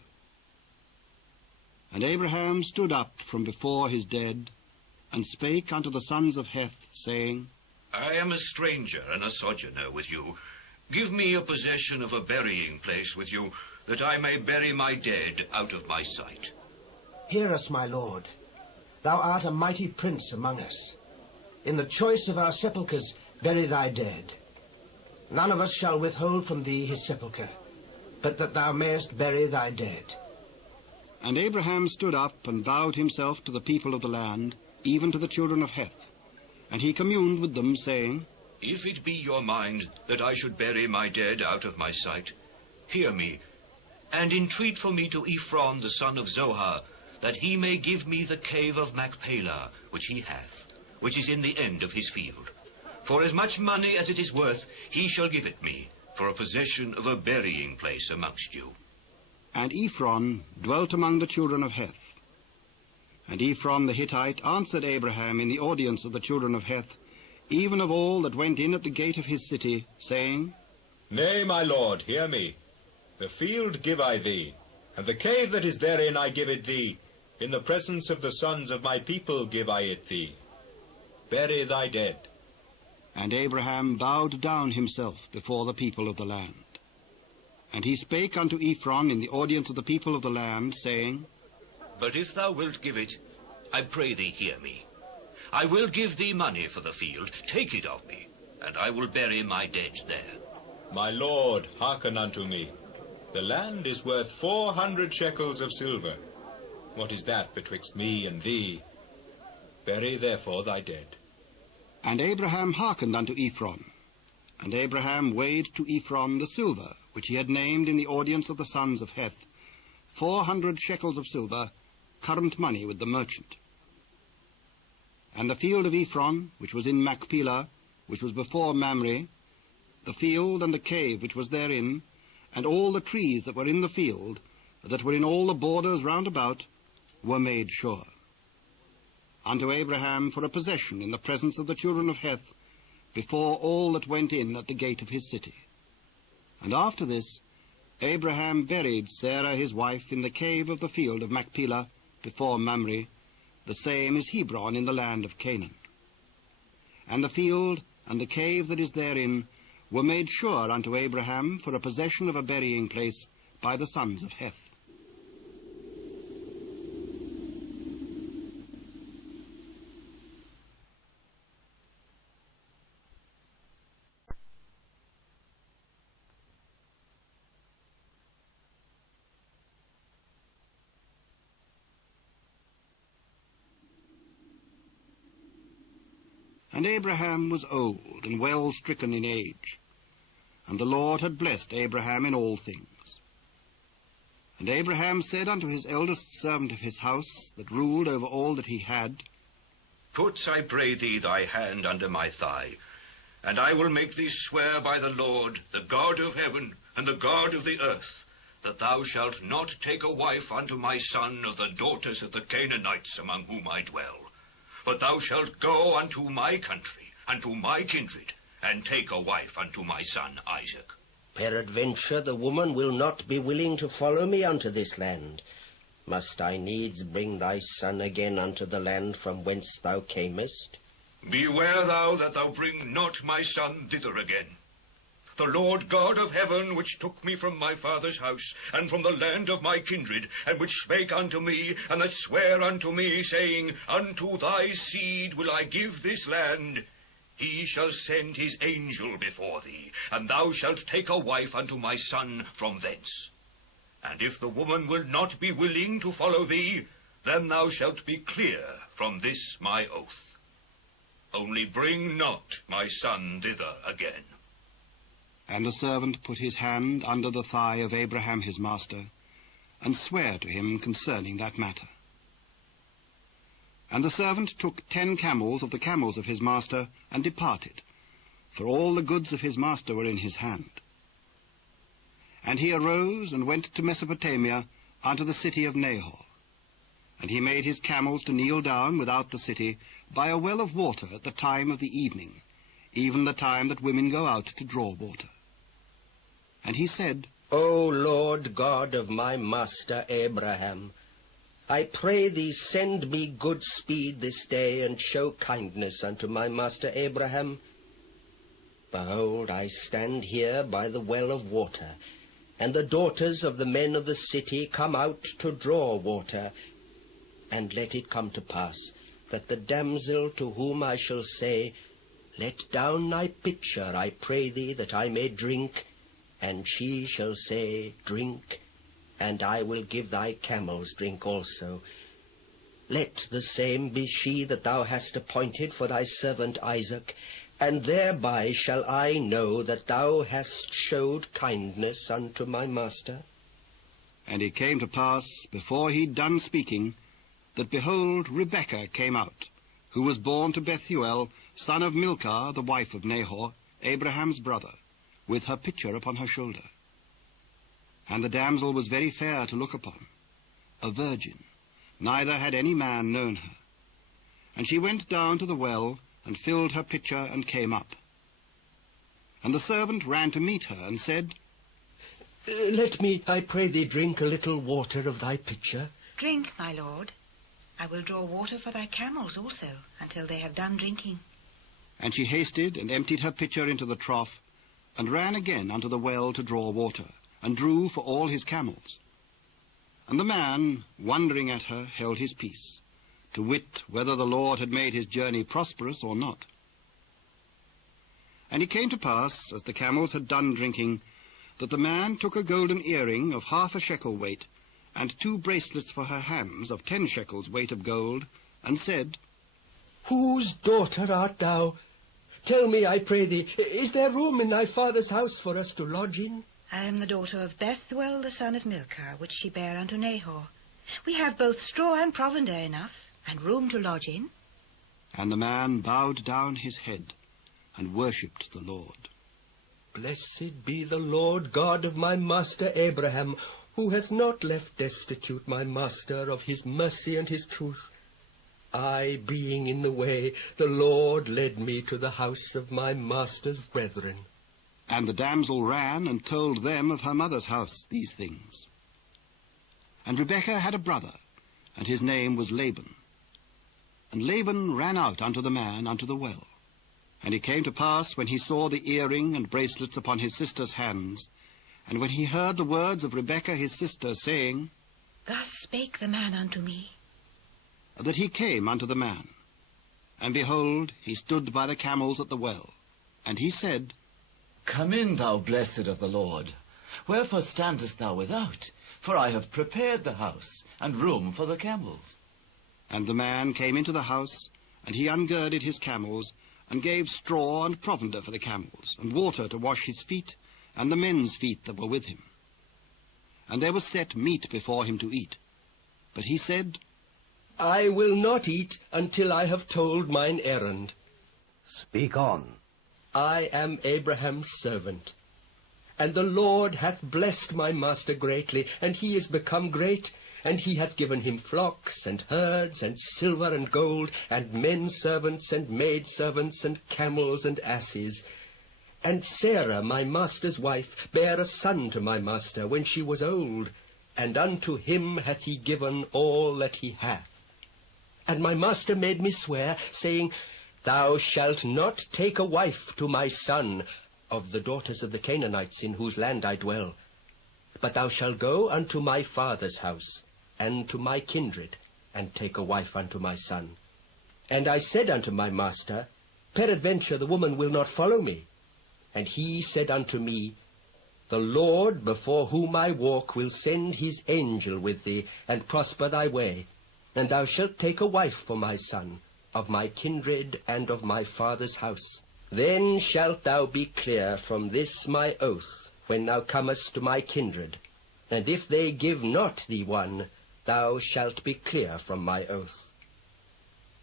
And Abraham stood up from before his dead, and spake unto the sons of Heth, saying, I am a stranger and a sojourner with you. Give me a possession of a burying place with you, that I may bury my dead out of my sight. Hear us, my lord. Thou art a mighty prince among us. In the choice of our sepulchres bury thy dead. None of us shall withhold from thee his sepulchre, but that thou mayest bury thy dead. And Abraham stood up and vowed himself to the people of the land, even to the children of Heth. And he communed with them, saying, If it be your mind that I should bury my dead out of my sight, hear me, and entreat for me to Ephron the son of Zohar, that he may give me the cave of Machpelah, which he hath, which is in the end of his field. For as much money as it is worth, he shall give it me, for a possession of a burying place amongst you. And Ephron dwelt among the children of Heth. And Ephron the Hittite answered Abraham in the audience of the children of Heth, even of all that went in at the gate of his city, saying, Nay, my lord, hear me. The field give I thee, and the cave that is therein I give it thee. In the presence of the sons of my people give I it thee. Bury thy dead. And Abraham bowed down himself before the people of the land. And he spake unto Ephron in the audience of the people of the land, saying, But if thou wilt give it, I pray thee hear me. I will give thee money for the field, take it of me, and I will bury my dead there. My lord, hearken unto me. The land is worth 400 shekels of silver. What is that betwixt me and thee? Bury therefore thy dead. And Abraham hearkened unto Ephron. And Abraham weighed to Ephron the silver, which he had named in the audience of the sons of Heth, 400 shekels of silver, current money with the merchant. And the field of Ephron, which was in Machpelah, which was before Mamre, the field and the cave which was therein, and all the trees that were in the field, that were in all the borders round about, were made sure. Unto Abraham for a possession in the presence of the children of Heth, before all that went in at the gate of his city. And after this, Abraham buried Sarah his wife in the cave of the field of Machpelah, before Mamre, the same is Hebron in the land of Canaan. And the field and the cave that is therein were made sure unto Abraham for a possession of a burying place by the sons of Heth. And Abraham was old and well stricken in age, and the Lord had blessed Abraham in all things. And Abraham said unto his eldest servant of his house, that ruled over all that he had, Put, I pray thee, thy hand under my thigh, and I will make thee swear by the Lord, the God of heaven and the God of the earth, that thou shalt not take a wife unto my son of the daughters of the Canaanites among whom I dwell, but thou shalt go unto my country and to my kindred, and take a wife unto my son Isaac. Peradventure the woman will not be willing to follow me unto this land. Must I needs bring thy son again unto the land from whence thou camest? Beware thou that thou bring not my son thither again. The Lord God of heaven, which took me from my father's house, and from the land of my kindred, and which spake unto me, and that sware unto me, saying, Unto thy seed will I give this land, he shall send his angel before thee, and thou shalt take a wife unto my son from thence. And if the woman will not be willing to follow thee, then thou shalt be clear from this my oath. Only bring not my son thither again. And the servant put his hand under the thigh of Abraham his master, and sware to him concerning that matter. And the servant took 10 camels of the camels of his master, and departed, for all the goods of his master were in his hand. And he arose and went to Mesopotamia unto the city of Nahor. And he made his camels to kneel down without the city by a well of water at the time of the evening, even the time that women go out to draw water. And he said, O Lord God of my master Abraham, I pray thee send me good speed this day, and show kindness unto my master Abraham. Behold, I stand here by the well of water, and the daughters of the men of the city come out to draw water. And let it come to pass, that the damsel to whom I shall say, Let down thy pitcher, I pray thee, that I may drink, and she shall say, Drink, and I will give thy camels drink also. Let the same be she that thou hast appointed for thy servant Isaac, and thereby shall I know that thou hast showed kindness unto my master. And it came to pass, before he'd done speaking, that, behold, Rebekah came out, who was born to Bethuel, son of Milcah, the wife of Nahor, Abraham's brother, with her pitcher upon her shoulder. And the damsel was very fair to look upon, a virgin, neither had any man known her. And she went down to the well, and filled her pitcher, and came up. And the servant ran to meet her, and said, Let me, I pray thee, drink a little water of thy pitcher. Drink, my lord. I will draw water for thy camels also, until they have done drinking. And she hasted, and emptied her pitcher into the trough, and ran again unto the well to draw water, and drew for all his camels. And the man, wondering at her, held his peace, to wit whether the Lord had made his journey prosperous or not. And it came to pass, as the camels had done drinking, that the man took a golden earring of 1/2 shekel weight, and 2 bracelets for her hands of 10 shekels weight of gold, and said, Whose daughter art thou? Tell me, I pray thee, is there room in thy father's house for us to lodge in? I am the daughter of Bethuel, the son of Milcah, which she bare unto Nahor. We have both straw and provender enough, and room to lodge in. And the man bowed down his head, and worshipped the Lord. Blessed be the Lord God of my master Abraham, who has not left destitute my master of his mercy and his truth. I, being in the way, the Lord led me to the house of my master's brethren. And the damsel ran and told them of her mother's house these things. And Rebekah had a brother, and his name was Laban. And Laban ran out unto the man unto the well. And it came to pass, when he saw the earring and bracelets upon his sister's hands, and when he heard the words of Rebekah his sister, saying, Thus spake the man unto me, that he came unto the man. And behold, he stood by the camels at the well. And he said, Come in, thou blessed of the Lord. Wherefore standest thou without? For I have prepared the house, and room for the camels. And the man came into the house, and he ungirded his camels, and gave straw and provender for the camels, and water to wash his feet, and the men's feet that were with him. And there was set meat before him to eat. But he said, I will not eat until I have told mine errand. Speak on. I am Abraham's servant, and the Lord hath blessed my master greatly, and he is become great, and he hath given him flocks, and herds, and silver, and gold, and men servants, and maid servants, and camels, and asses. And Sarah, my master's wife, bare a son to my master when she was old, and unto him hath he given all that he hath. And my master made me swear, saying, Thou shalt not take a wife to my son of the daughters of the Canaanites in whose land I dwell, but thou shalt go unto my father's house, and to my kindred, and take a wife unto my son. And I said unto my master, Peradventure the woman will not follow me. And he said unto me, The Lord before whom I walk will send his angel with thee, and prosper thy way, and thou shalt take a wife for my son, of my kindred and of my father's house. Then shalt thou be clear from this my oath, when thou comest to my kindred. And if they give not thee one, thou shalt be clear from my oath.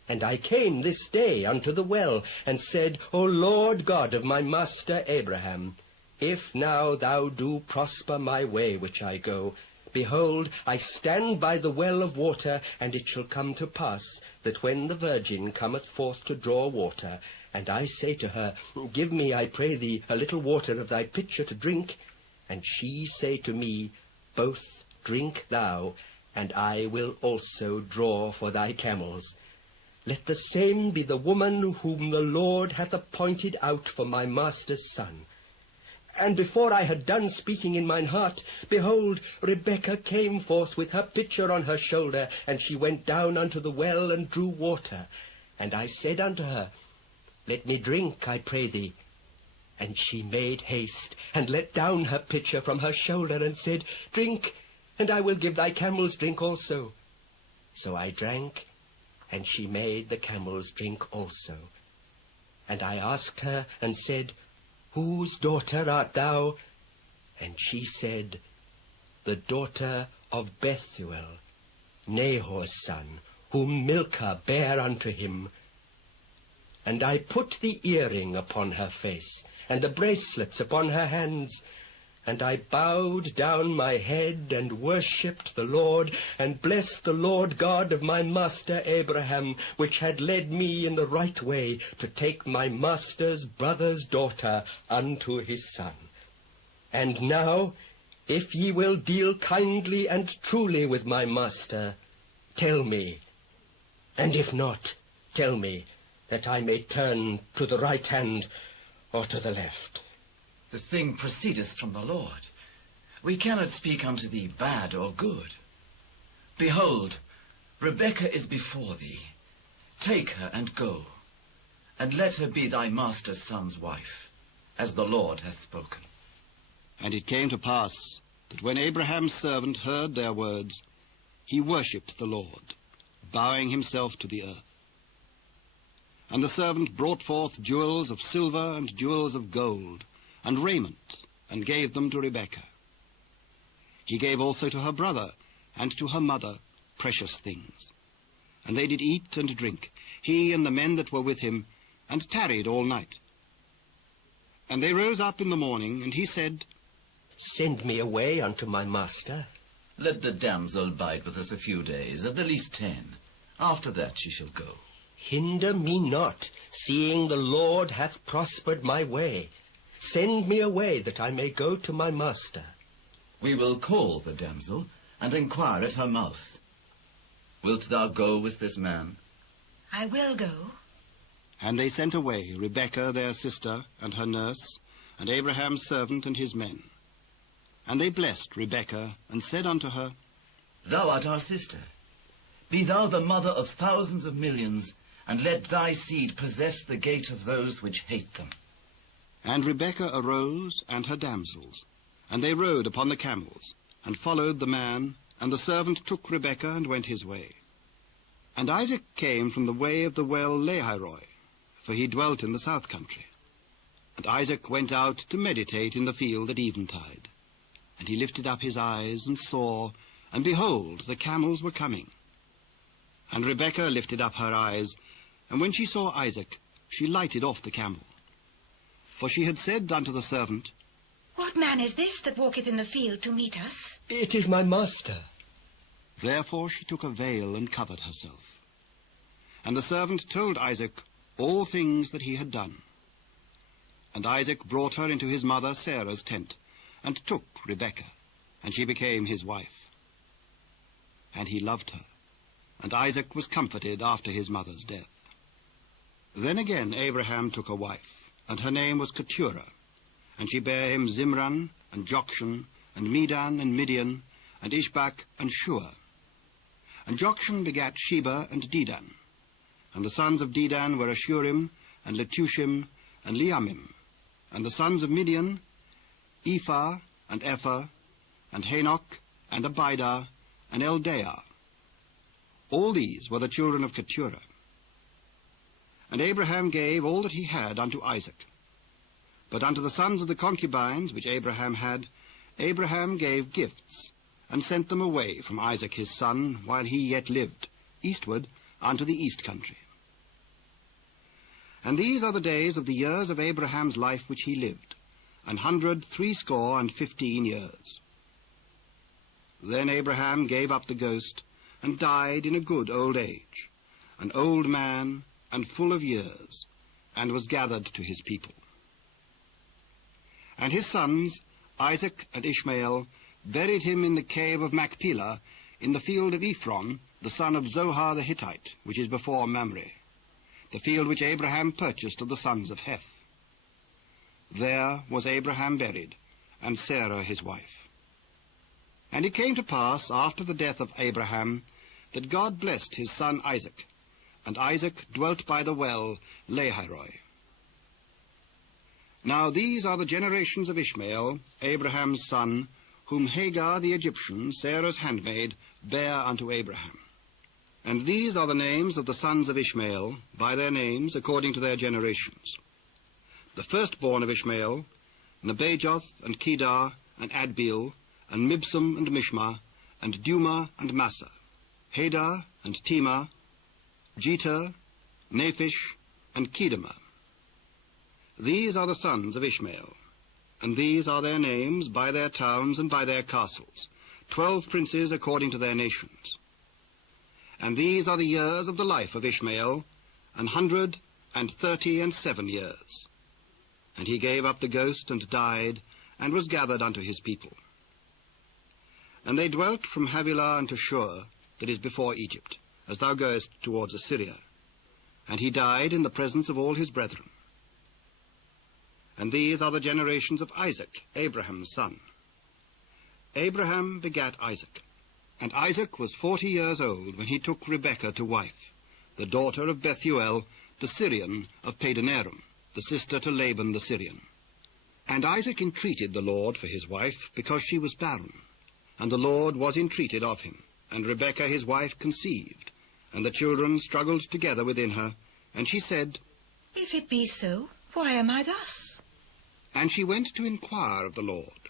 And I came this day unto the well, and said, O Lord God of my master Abraham, if now thou do prosper my way which I go, behold, I stand by the well of water, and it shall come to pass, that when the virgin cometh forth to draw water, and I say to her, Give me, I pray thee, a little water of thy pitcher to drink, and she say to me, Both drink thou, and I will also draw for thy camels. Let the same be the woman whom the Lord hath appointed out for my master's son. And before I had done speaking in mine heart, behold, Rebekah came forth with her pitcher on her shoulder, and she went down unto the well and drew water. And I said unto her, Let me drink, I pray thee. And she made haste, and let down her pitcher from her shoulder, and said, Drink, and I will give thy camels drink also. So I drank, and she made the camels drink also. And I asked her, and said, Whose daughter art thou? And she said, The daughter of Bethuel, Nahor's son, whom Milcah bare unto him. And I put the earring upon her face, and the bracelets upon her hands, and I bowed down my head, and worshipped the Lord, and blessed the Lord God of my master Abraham, which had led me in the right way, to take my master's brother's daughter unto his son. And now, if ye will deal kindly and truly with my master, tell me, and if not, tell me, that I may turn to the right hand or to the left. The thing proceedeth from the Lord. We cannot speak unto thee bad or good. Behold, Rebekah is before thee. Take her and go, and let her be thy master's son's wife, as the Lord hath spoken. And it came to pass that when Abraham's servant heard their words, he worshipped the Lord, bowing himself to the earth. And the servant brought forth jewels of silver and jewels of gold, and raiment, and gave them to Rebekah. He gave also to her brother and to her mother precious things. And they did eat and drink, he and the men that were with him, and tarried all night. And they rose up in the morning, and he said, Send me away unto my master. Let the damsel bide with us a few days, at the least 10. After that she shall go. Hinder me not, seeing the Lord hath prospered my way. Send me away, that I may go to my master. We will call the damsel, and inquire at her mouth. Wilt thou go with this man? I will go. And they sent away Rebekah their sister, and her nurse, and Abraham's servant and his men. And they blessed Rebekah, and said unto her, Thou art our sister. Be thou the mother of thousands of millions, and let thy seed possess the gate of those which hate them. And Rebekah arose, and her damsels, and they rode upon the camels, and followed the man, and the servant took Rebekah, and went his way. And Isaac came from the way of the well Lahairoi, for he dwelt in the south country. And Isaac went out to meditate in the field at eventide. And he lifted up his eyes and saw, and behold, the camels were coming. And Rebekah lifted up her eyes, and when she saw Isaac, she lighted off the camel. For she had said unto the servant, What man is this that walketh in the field to meet us? It is my master. Therefore she took a veil and covered herself. And the servant told Isaac all things that he had done. And Isaac brought her into his mother Sarah's tent, and took Rebekah, and she became his wife. And he loved her, and Isaac was comforted after his mother's death. Then again Abraham took a wife, and her name was Keturah, and she bare him Zimran, and Jokshan, and Medan, and Midian, and Ishbak, and Shua. And Jokshan begat Sheba and Dedan. And the sons of Dedan were Ashurim, and Letushim, and Leamim. And the sons of Midian, Ephah, and Ephah, and Hanok, and Abidah, and Eldaah. All these were the children of Keturah. And Abraham gave all that he had unto Isaac. But unto the sons of the concubines which Abraham had, Abraham gave gifts, and sent them away from Isaac his son, while he yet lived, eastward unto the east country. And these are the days of the years of Abraham's life which he lived, 160 years. Then Abraham gave up the ghost, and died in a good old age, an old man, and full of years, and was gathered to his people. And his sons, Isaac and Ishmael, buried him in the cave of Machpelah, in the field of Ephron, the son of Zohar the Hittite, which is before Mamre, the field which Abraham purchased of the sons of Heth. There was Abraham buried, and Sarah his wife. And it came to pass, after the death of Abraham, that God blessed his son Isaac, and Isaac dwelt by the well Lahairoi. Now these are the generations of Ishmael, Abraham's son, whom Hagar the Egyptian, Sarah's handmaid, bare unto Abraham. And these are the names of the sons of Ishmael, by their names, according to their generations. The firstborn of Ishmael, Nebajoth, and Kedar, and Adbeel, and Mibsam, and Mishma, and Duma, and Massa, Hadar, and Tema, Jeter, Naphish, and Kedemah. These are the sons of Ishmael, and these are their names, by their towns and by their castles, 12 princes according to their nations. And these are the years of the life of Ishmael, 137 years. And he gave up the ghost and died, and was gathered unto his people. And they dwelt from Havilah unto Shur, that is before Egypt, as thou goest towards Assyria. And he died in the presence of all his brethren. And these are the generations of Isaac, Abraham's son. Abraham begat Isaac. And Isaac was 40 years old when he took Rebekah to wife, the daughter of Bethuel, the Syrian of Padanaram, the sister to Laban the Syrian. And Isaac entreated the Lord for his wife, because she was barren. And the Lord was entreated of him. And Rebekah his wife conceived, and the children struggled together within her. And she said, If it be so, why am I thus? And she went to inquire of the Lord.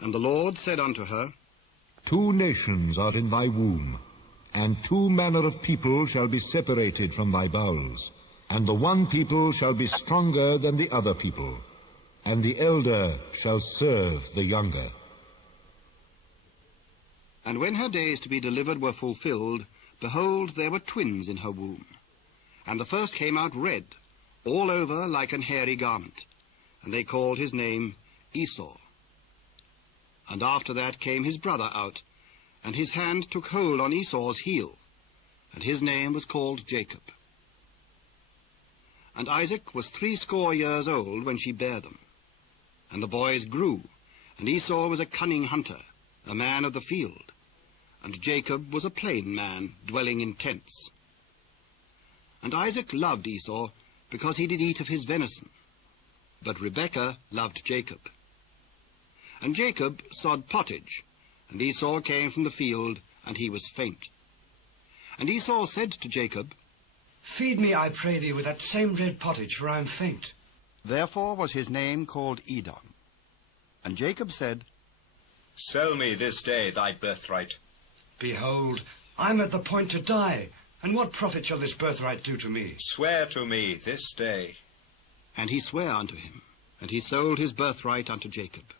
And the Lord said unto her, 2 nations are in thy womb, and 2 manner of people shall be separated from thy bowels. And the one people shall be stronger than the other people, and the elder shall serve the younger. And when her days to be delivered were fulfilled, behold, there were twins in her womb. And the first came out red, all over like an hairy garment, and they called his name Esau. And after that came his brother out, and his hand took hold on Esau's heel, and his name was called Jacob. And Isaac was 80 years old when she bare them. And the boys grew, and Esau was a cunning hunter, a man of the field, and Jacob was a plain man, dwelling in tents. And Isaac loved Esau, because he did eat of his venison, but Rebekah loved Jacob. And Jacob sod pottage, and Esau came from the field, and he was faint. And Esau said to Jacob, Feed me, I pray thee, with that same red pottage, for I am faint. Therefore was his name called Edom. And Jacob said, Sell me this day thy birthright. Behold, I am at the point to die, and what profit shall this birthright do to me? Swear to me this day. And he sware unto him, and he sold his birthright unto Jacob.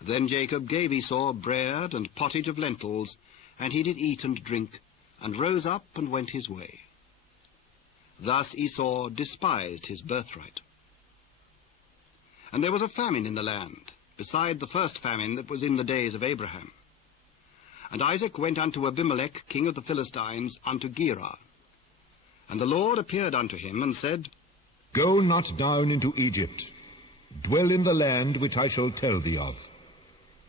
Then Jacob gave Esau bread and pottage of lentils, and he did eat and drink, and rose up and went his way. Thus Esau despised his birthright. And there was a famine in the land, beside the first famine that was in the days of Abraham. And Isaac went unto Abimelech, king of the Philistines, unto Gerar. And the Lord appeared unto him, and said, Go not down into Egypt. Dwell in the land which I shall tell thee of.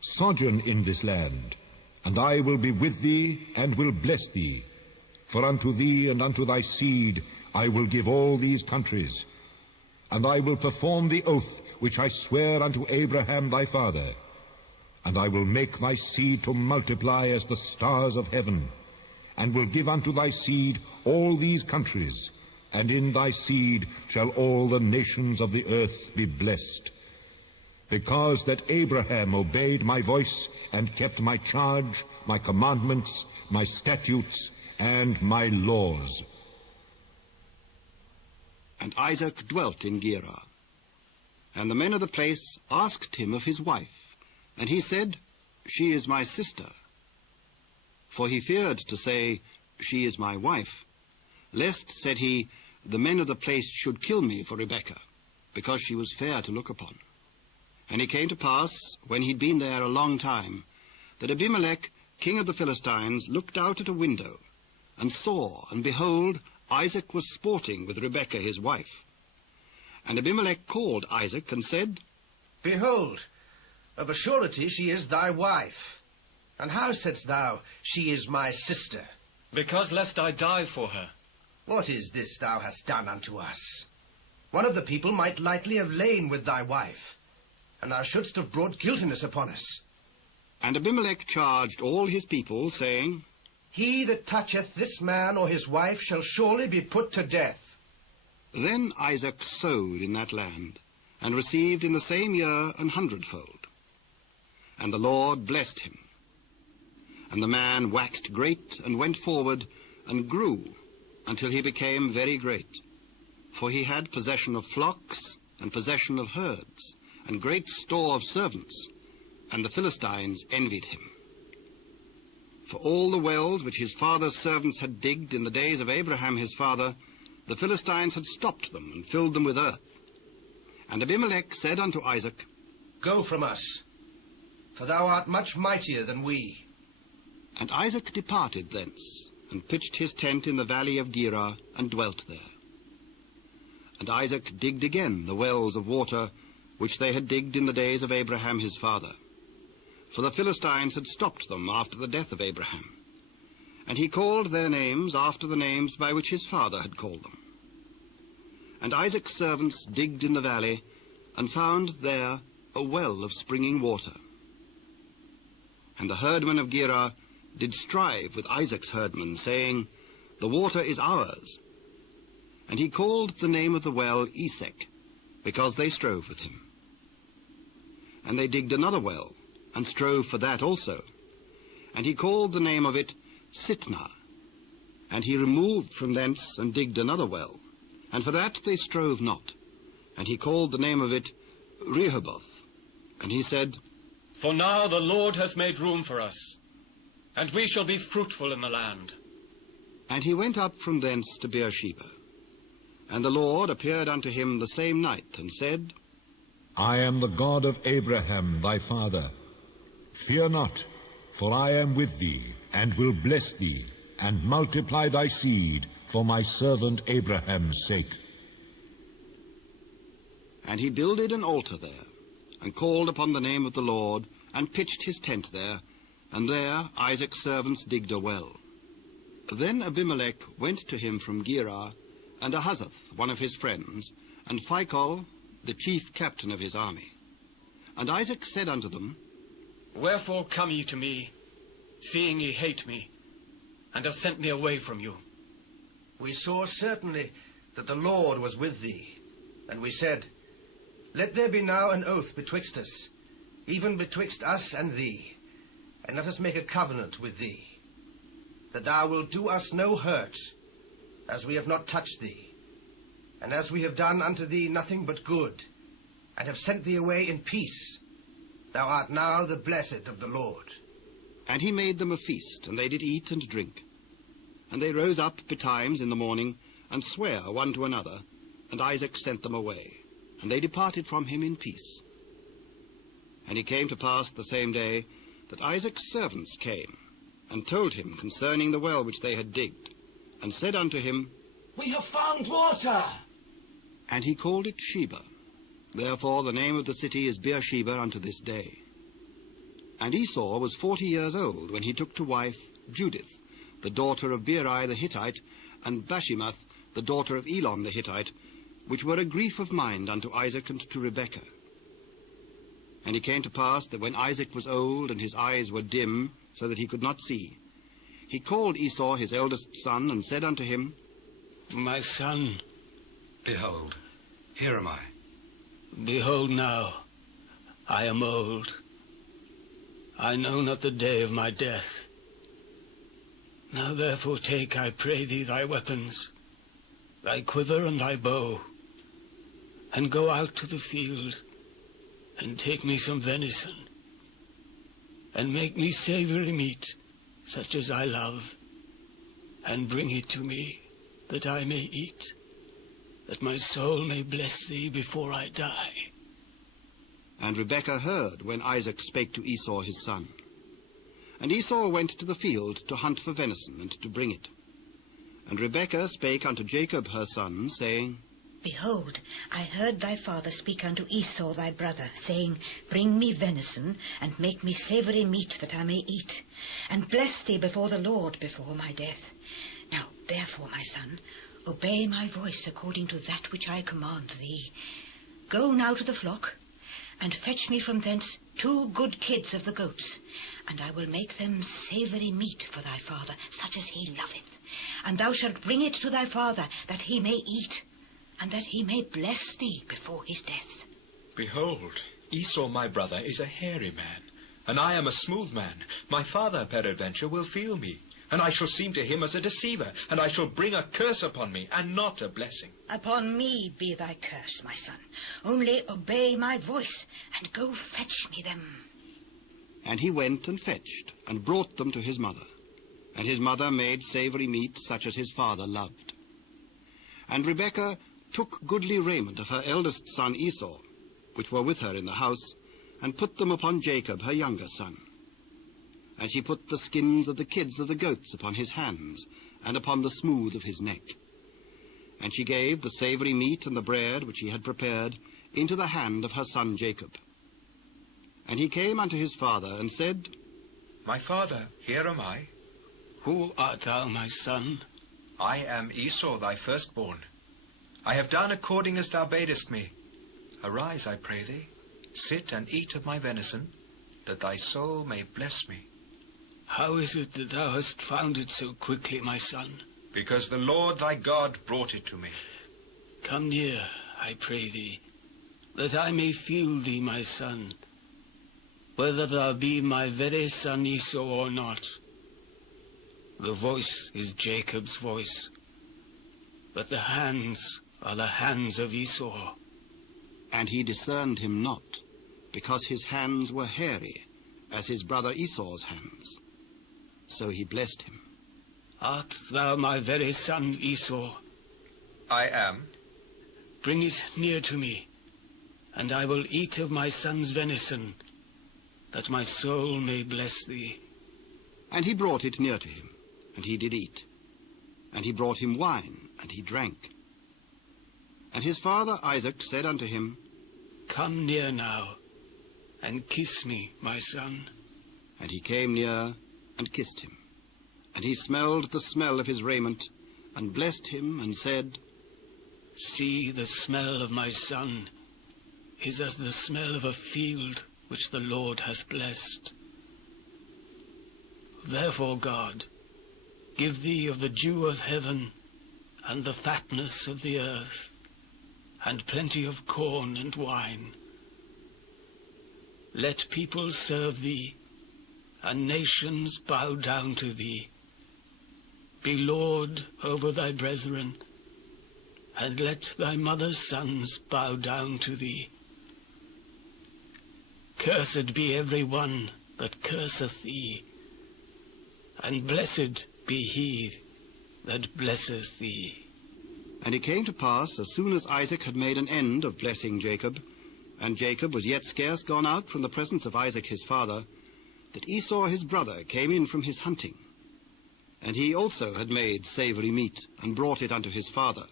Sojourn in this land, and I will be with thee, and will bless thee. For unto thee and unto thy seed I will give all these countries. And I will perform the oath which I sware unto Abraham thy father. And I will make thy seed to multiply as the stars of heaven, and will give unto thy seed all these countries, and in thy seed shall all the nations of the earth be blessed. Because that Abraham obeyed my voice, and kept my charge, my commandments, my statutes, and my laws. And Isaac dwelt in Gerar. And the men of the place asked him of his wife, and he said, She is my sister. For he feared to say, She is my wife, lest, said he, the men of the place should kill me for Rebekah, because she was fair to look upon. And it came to pass, when he'd been there a long time, that Abimelech, king of the Philistines, looked out at a window, and saw, and behold, Isaac was sporting with Rebekah his wife. And Abimelech called Isaac, and said, Behold, of a surety she is thy wife. And how saidst thou, She is my sister? Because lest I die for her. What is this thou hast done unto us? One of the people might lightly have lain with thy wife, and thou shouldst have brought guiltiness upon us. And Abimelech charged all his people, saying, He that toucheth this man or his wife shall surely be put to death. Then Isaac sowed in that land, and received in the same year 100-fold. And the Lord blessed him. And the man waxed great, and went forward, and grew, until he became very great. For he had possession of flocks, and possession of herds, and great store of servants, and the Philistines envied him. For all the wells which his father's servants had digged in the days of Abraham his father, the Philistines had stopped them, and filled them with earth. And Abimelech said unto Isaac, Go from us, for thou art much mightier than we. And Isaac departed thence, and pitched his tent in the valley of Gerar, and dwelt there. And Isaac digged again the wells of water, which they had digged in the days of Abraham his father. For the Philistines had stopped them after the death of Abraham. And he called their names after the names by which his father had called them. And Isaac's servants digged in the valley, and found there a well of springing water. And the herdmen of Gerar did strive with Isaac's herdmen, saying, The water is ours. And he called the name of the well Esek, because they strove with him. And they digged another well, and strove for that also. And he called the name of it Sitnah. And he removed from thence, and digged another well. And for that they strove not. And he called the name of it Rehoboth. And he said, For now the Lord hath made room for us, and we shall be fruitful in the land. And he went up from thence to Beersheba. And the Lord appeared unto him the same night, and said, I am the God of Abraham thy father. Fear not, for I am with thee, and will bless thee, and multiply thy seed for my servant Abraham's sake. And he builded an altar there, and called upon the name of the Lord, and pitched his tent there, and there Isaac's servants digged a well. Then Abimelech went to him from Gerar, and Ahazath, one of his friends, and Phicol, the chief captain of his army. And Isaac said unto them, Wherefore come ye to me, seeing ye hate me, and have sent me away from you? we saw certainly that the Lord was with thee. And we said, Let there be now an oath betwixt us, even betwixt us and thee, and let us make a covenant with thee, that thou wilt do us no hurt, as we have not touched thee, and as we have done unto thee nothing but good, and have sent thee away in peace. Thou art now the blessed of the Lord. And he made them a feast, and they did eat and drink. And they rose up betimes in the morning, and sware one to another, and Isaac sent them away. And they departed from him in peace. And it came to pass the same day that Isaac's servants came, and told him concerning the well which they had digged, and said unto him, We have found water. And he called it Sheba. Therefore the name of the city is Beersheba unto this day. And Esau was 40 years old when he took to wife Judith, the daughter of Beeri the Hittite, and Bashemath, the daughter of Elon the Hittite, which were a grief of mind unto Isaac and to Rebekah. And it came to pass that when Isaac was old, and his eyes were dim, so that he could not see, he called Esau his eldest son, and said unto him, My son. Behold, here am I. Behold now, I am old. I know not the day of my death. Now therefore take, I pray thee, thy weapons, thy quiver and thy bow, and go out to the field, and take me some venison, and make me savory meat, such as I love, and bring it to me, that I may eat, that my soul may bless thee before I die. And Rebekah heard when Isaac spake to Esau his son. And Esau went to the field to hunt for venison, and to bring it. And Rebekah spake unto Jacob her son, saying, Behold, I heard thy father speak unto Esau thy brother, saying, Bring me venison, and make me savory meat, that I may eat, and bless thee before the Lord before my death. Now therefore, my son, obey my voice according to that which I command thee. Go now to the flock, and fetch me from thence 2 good kids of the goats, and I will make them savory meat for thy father, such as he loveth. And thou shalt bring it to thy father, that he may eat, and that he may bless thee before his death. Behold, Esau my brother is a hairy man, and I am a smooth man. My father, peradventure, will feel me, and I shall seem to him as a deceiver, and I shall bring a curse upon me, and not a blessing. Upon me be thy curse, my son. Only obey my voice, and go fetch me them. And he went and fetched, and brought them to his mother. And his mother made savory meat, such as his father loved. And Rebekah took goodly raiment of her eldest son Esau, which were with her in the house, and put them upon Jacob her younger son. And she put the skins of the kids of the goats upon his hands, and upon the smooth of his neck. And she gave the savory meat and the bread which he had prepared into the hand of her son Jacob. And he came unto his father, and said, My father, here am I. Who art thou, my son? I am Esau, thy firstborn. I have done according as thou badest me. Arise, I pray thee, sit and eat of my venison, that thy soul may bless me. How is it that thou hast found it so quickly, my son? Because the Lord thy God brought it to me. Come near, I pray thee, that I may feel thee, my son, whether thou be my very son Esau or not. The voice is Jacob's voice, but the hands are the hands of Esau. And he discerned him not, because his hands were hairy, as his brother Esau's hands. So he blessed him. Art thou my very son Esau? I am. Bring it near to me, and I will eat of my son's venison, that my soul may bless thee. And he brought it near to him, and he did eat. And he brought him wine, and he drank. And his father Isaac said unto him, Come near now, and kiss me, my son. And he came near, and kissed him. And he smelled the smell of his raiment, and blessed him, and said, See, the smell of my son is as the smell of a field which the Lord hath blessed. Therefore, God, give thee of the dew of heaven, and the fatness of the earth, and plenty of corn and wine. Let people serve thee, and nations bow down to thee. Be Lord over thy brethren, and let thy mother's sons bow down to thee. Cursed be every one that curseth thee, and blessed be he that blesseth thee. And it came to pass, as soon as Isaac had made an end of blessing Jacob, and Jacob was yet scarce gone out from the presence of Isaac his father, that Esau his brother came in from his hunting. And he also had made savoury meat, and brought it unto his father,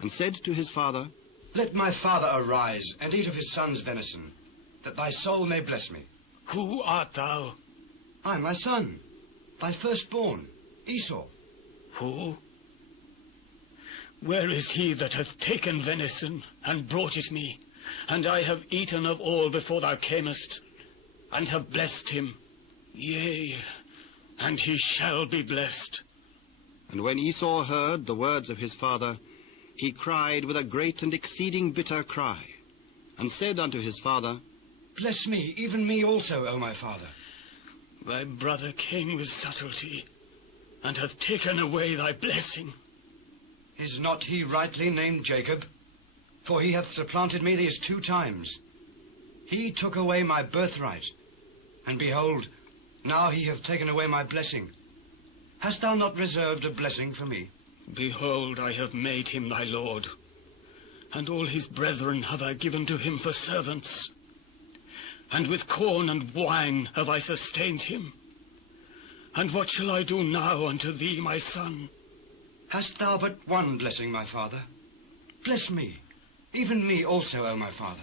and said to his father, Let my father arise, and eat of his son's venison, that thy soul may bless me. Who art thou? I, my son, thy firstborn, Esau. Who? Where is he that hath taken venison, and brought it me? And I have eaten of all before thou camest, and have blessed him. Yea, and he shall be blessed. And when Esau heard the words of his father, he cried with a great and exceeding bitter cry, and said unto his father, Bless me, even me also, O my father. Thy brother came with subtlety, and hath taken away thy blessing. Is not he rightly named Jacob? For he hath supplanted me these 2 times. He took away my birthright, and behold, now he hath taken away my blessing. Hast thou not reserved a blessing for me? Behold, I have made him thy lord, and all his brethren have I given to him for servants. And with corn and wine have I sustained him. And what shall I do now unto thee, my son? Hast thou but one blessing, my father? Bless me, even me also, O my father.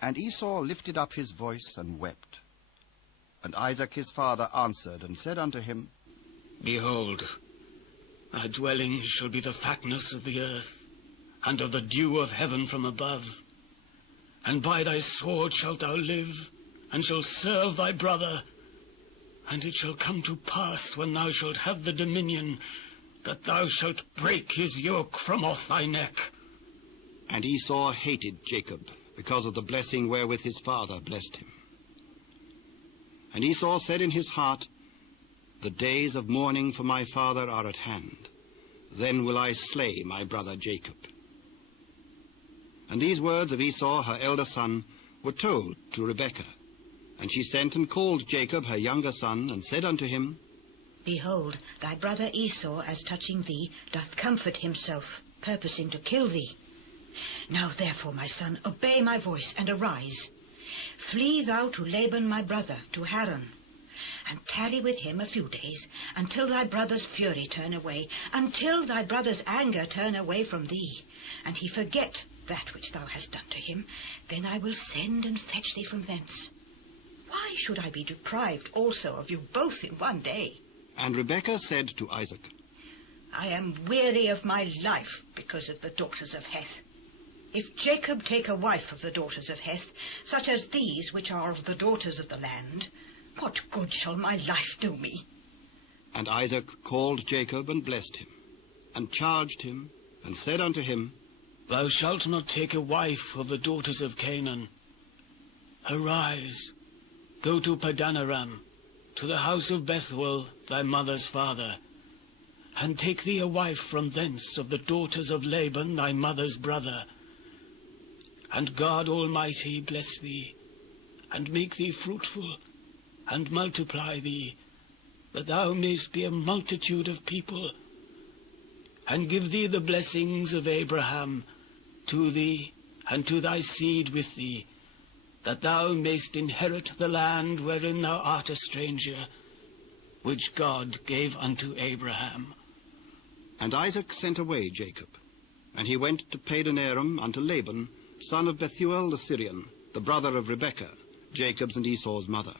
And Esau lifted up his voice and wept. And Isaac his father answered and said unto him, Behold, thy dwelling shall be the fatness of the earth, and of the dew of heaven from above. And by thy sword shalt thou live, and shalt serve thy brother. And it shall come to pass, when thou shalt have the dominion, that thou shalt break his yoke from off thy neck. And Esau hated Jacob, because of the blessing wherewith his father blessed him. And Esau said in his heart, The days of mourning for my father are at hand. Then will I slay my brother Jacob. And these words of Esau, her elder son, were told to Rebekah. And she sent and called Jacob, her younger son, and said unto him, Behold, thy brother Esau, as touching thee, doth comfort himself, purposing to kill thee. Now therefore, my son, obey my voice, and arise. Flee thou to Laban my brother, to Haran, and tarry with him a few days, until thy brother's fury turn away, until thy brother's anger turn away from thee, and he forget that which thou hast done to him. Then I will send and fetch thee from thence. Why should I be deprived also of you both in one day? And Rebekah said to Isaac, I am weary of my life because of the daughters of Heth. If Jacob take a wife of the daughters of Heth, such as these which are of the daughters of the land, what good shall my life do me? And Isaac called Jacob and blessed him, and charged him, and said unto him, Thou shalt not take a wife of the daughters of Canaan. Arise, go to Padanaram, to the house of Bethuel, thy mother's father, and take thee a wife from thence of the daughters of Laban, thy mother's brother. And God Almighty bless thee, and make thee fruitful, and multiply thee, that thou mayst be a multitude of people, and give thee the blessings of Abraham to thee, and to thy seed with thee, that thou mayst inherit the land wherein thou art a stranger, which God gave unto Abraham. And Isaac sent away Jacob, and he went to Padanaram unto Laban, son of Bethuel the Syrian, the brother of Rebekah, Jacob's and Esau's mother.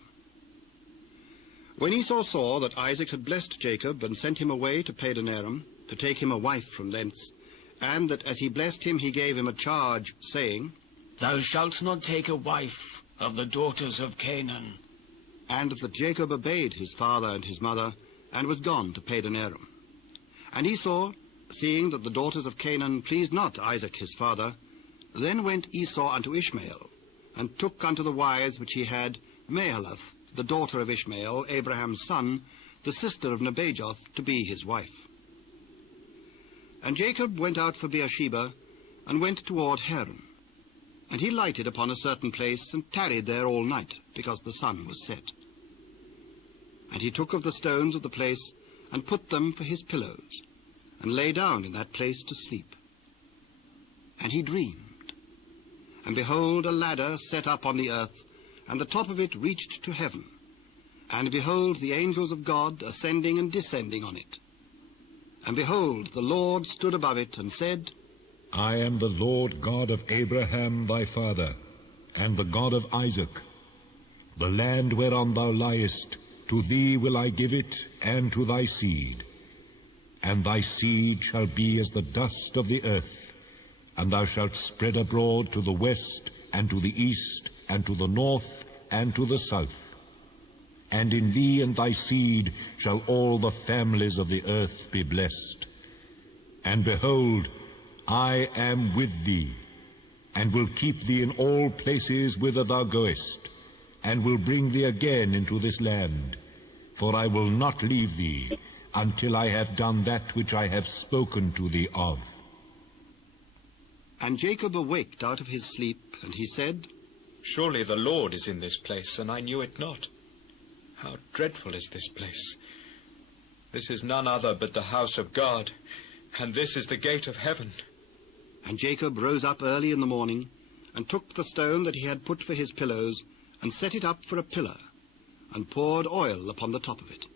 When Esau saw that Isaac had blessed Jacob and sent him away to Padanaram to take him a wife from thence, and that as he blessed him he gave him a charge, saying, Thou shalt not take a wife of the daughters of Canaan. And that Jacob obeyed his father and his mother, and was gone to Padanaram. And Esau seeing that the daughters of Canaan pleased not Isaac his father, then went Esau unto Ishmael, and took unto the wives which he had Mahalath, the daughter of Ishmael, Abraham's son, the sister of Nebajoth, to be his wife. And Jacob went out for Beersheba, and went toward Haran. And he lighted upon a certain place, and tarried there all night, because the sun was set. And he took of the stones of the place, and put them for his pillows, and lay down in that place to sleep. And he dreamed, and behold, a ladder set up on the earth, and the top of it reached to heaven. And behold, the angels of God ascending and descending on it. And behold, the Lord stood above it, and said, I am the Lord God of Abraham thy father, and the God of Isaac. The land whereon thou liest, to thee will I give it, and to thy seed. And thy seed shall be as the dust of the earth, and thou shalt spread abroad to the west, and to the east, and to the north, and to the south. And in thee and thy seed shall all the families of the earth be blessed. And behold, I am with thee, and will keep thee in all places whither thou goest, and will bring thee again into this land. For I will not leave thee until I have done that which I have spoken to thee of. And Jacob awaked out of his sleep, and he said, Surely the Lord is in this place, and I knew it not. How dreadful is this place! This is none other but the house of God, and this is the gate of heaven. And Jacob rose up early in the morning, and took the stone that he had put for his pillows, and set it up for a pillar, and poured oil upon the top of it.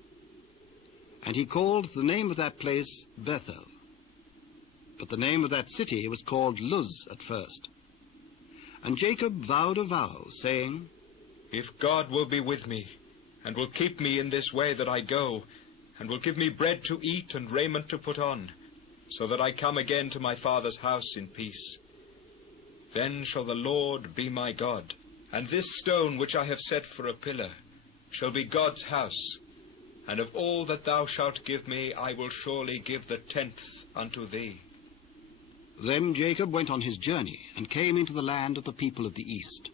And he called the name of that place Bethel. But the name of that city was called Luz at first. And Jacob vowed a vow, saying, If God will be with me, and will keep me in this way that I go, and will give me bread to eat and raiment to put on, so that I come again to my father's house in peace, then shall the Lord be my God, and this stone which I have set for a pillar shall be God's house, and of all that thou shalt give me I will surely give the 10th unto thee. Then Jacob went on his journey, and came into the land of the people of the east.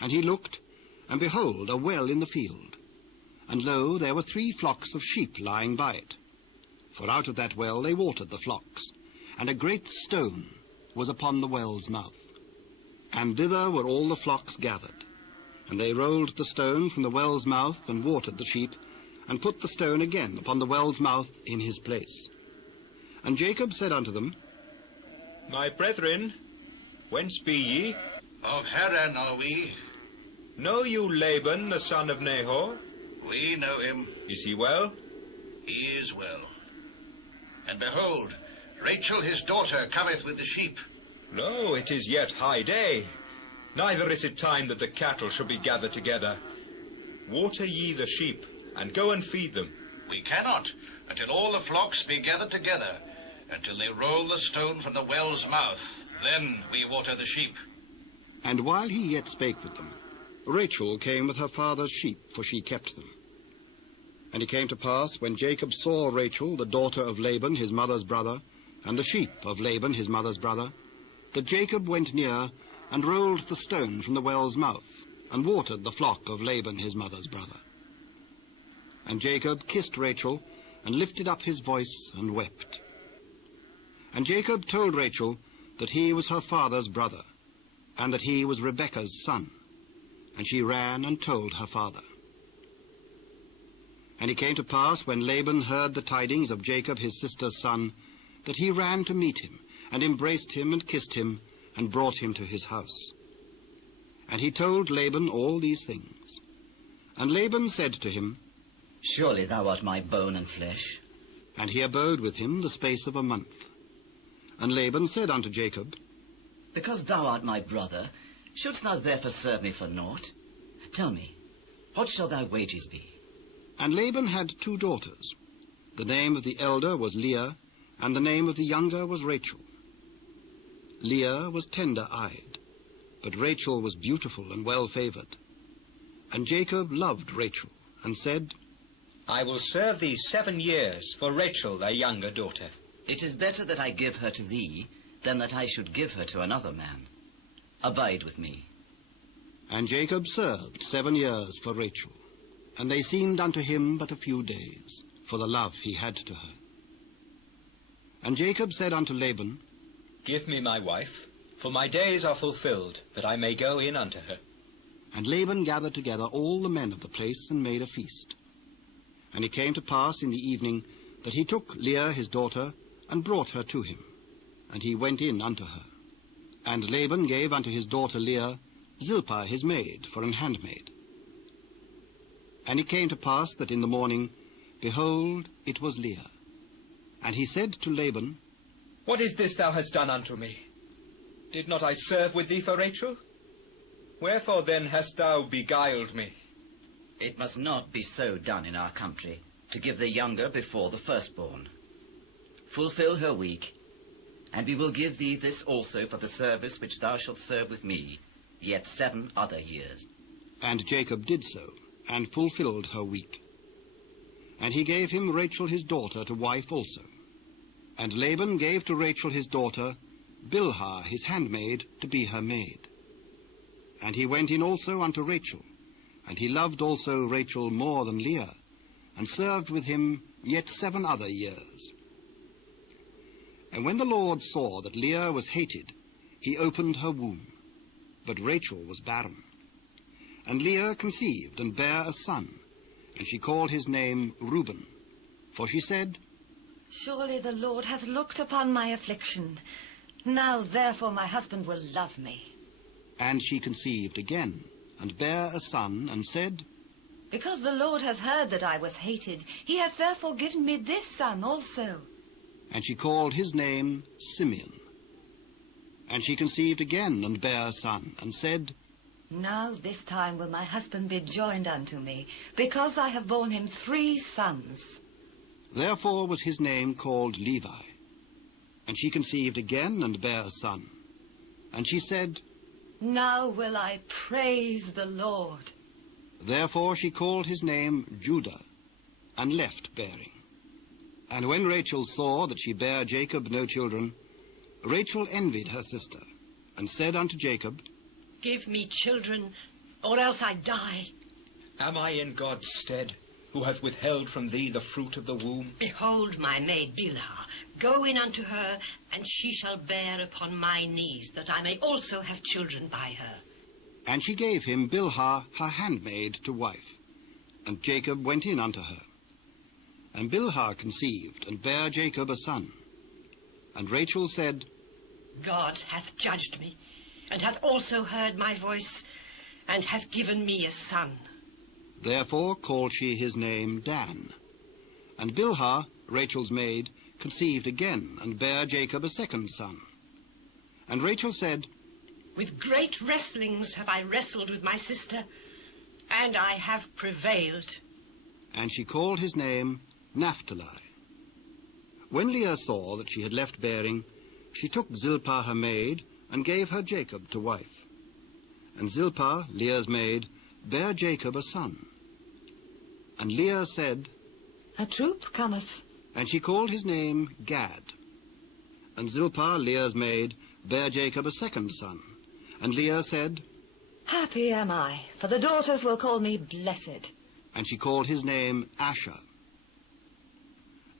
And he looked, and behold, a well in the field. And lo, there were 3 flocks of sheep lying by it. For out of that well they watered the flocks, and a great stone was upon the well's mouth. And thither were all the flocks gathered. And they rolled the stone from the well's mouth, and watered the sheep, and put the stone again upon the well's mouth in his place. And Jacob said unto them, My brethren, whence be ye? Of Haran are we. Know you Laban, the son of Nahor? We know him. Is he well? He is well. And behold, Rachel his daughter cometh with the sheep. Lo, it is yet high day. Neither is it time that the cattle should be gathered together. Water ye the sheep, and go and feed them. We cannot, until all the flocks be gathered together, until they roll the stone from the well's mouth. Then we water the sheep. And while he yet spake with them, Rachel came with her father's sheep, for she kept them. And it came to pass, when Jacob saw Rachel, the daughter of Laban, his mother's brother, and the sheep of Laban, his mother's brother, that Jacob went near, and rolled the stone from the well's mouth, and watered the flock of Laban, his mother's brother. And Jacob kissed Rachel, and lifted up his voice, and wept. And Jacob told Rachel that he was her father's brother, and that he was Rebekah's son. And she ran and told her father. And it came to pass, when Laban heard the tidings of Jacob his sister's son, that he ran to meet him, and embraced him, and kissed him, and brought him to his house. And he told Laban all these things. And Laban said to him, Surely thou art my bone and flesh. And he abode with him the space of a month. And Laban said unto Jacob, Because thou art my brother, shouldst thou therefore serve me for naught? Tell me, what shall thy wages be? And Laban had 2 daughters. The name of the elder was Leah, and the name of the younger was Rachel. Leah was tender-eyed, but Rachel was beautiful and well-favored. And Jacob loved Rachel, and said, I will serve thee 7 years for Rachel thy younger daughter. It is better that I give her to thee than that I should give her to another man. Abide with me. And Jacob served 7 years for Rachel, and they seemed unto him but a few days, for the love he had to her. And Jacob said unto Laban, Give me my wife, for my days are fulfilled, that I may go in unto her. And Laban gathered together all the men of the place, and made a feast. And it came to pass in the evening that he took Leah his daughter, and brought her to him. And he went in unto her. And Laban gave unto his daughter Leah Zilpah his maid for an handmaid. And it came to pass that in the morning, behold, it was Leah. And he said to Laban, What is this thou hast done unto me? Did not I serve with thee for Rachel? Wherefore then hast thou beguiled me? It must not be so done in our country, to give the younger before the firstborn. Fulfill her week, and we will give thee this also for the service which thou shalt serve with me, yet 7 other years. And Jacob did so, and fulfilled her week. And he gave him Rachel his daughter to wife also. And Laban gave to Rachel his daughter Bilhah his handmaid to be her maid. And he went in also unto Rachel, and he loved also Rachel more than Leah, and served with him yet 7 other years. And when the Lord saw that Leah was hated, he opened her womb, but Rachel was barren. And Leah conceived and bare a son, and she called his name Reuben. For she said, Surely the Lord hath looked upon my affliction. Now therefore my husband will love me. And she conceived again, and bare a son, and said, Because the Lord hath heard that I was hated, he hath therefore given me this son also. And she called his name Simeon. And she conceived again, and bare a son, and said, Now this time will my husband be joined unto me, because I have borne him 3 sons. Therefore was his name called Levi. And she conceived again, and bare a son. And she said, Now will I praise the Lord. Therefore she called his name Judah, and left bearing. And when Rachel saw that she bare Jacob no children, Rachel envied her sister, and said unto Jacob, Give me children, or else I die. Am I in God's stead, who hath withheld from thee the fruit of the womb? Behold my maid Bilhah. Go in unto her, and she shall bear upon my knees, that I may also have children by her. And she gave him Bilhah her handmaid to wife. And Jacob went in unto her. And Bilhah conceived, and bare Jacob a son. And Rachel said, God hath judged me, and hath also heard my voice, and hath given me a son. Therefore called she his name Dan. And Bilhah, Rachel's maid, conceived again, and bare Jacob a second son. And Rachel said, With great wrestlings have I wrestled with my sister, and I have prevailed. And she called his name Naphtali. When Leah saw that she had left bearing, she took Zilpah her maid, and gave her Jacob to wife. And Zilpah, Leah's maid, bare Jacob a son. And Leah said, A troop cometh. And she called his name Gad. And Zilpah, Leah's maid, bare Jacob a second son. And Leah said, Happy am I, for the daughters will call me blessed. And she called his name Asher.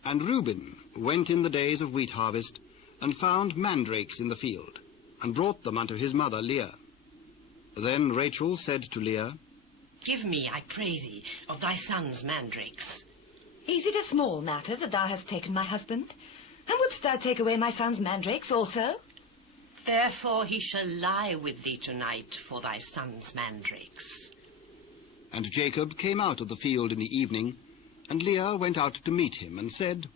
And Reuben went in the days of wheat harvest, and found mandrakes in the field, and brought them unto his mother Leah. Then Rachel said to Leah, Give me, I pray thee, of thy son's mandrakes. Is it a small matter that thou hast taken my husband? And wouldst thou take away my son's mandrakes also? Therefore he shall lie with thee tonight for thy son's mandrakes. And Jacob came out of the field in the evening, and Leah went out to meet him, and said,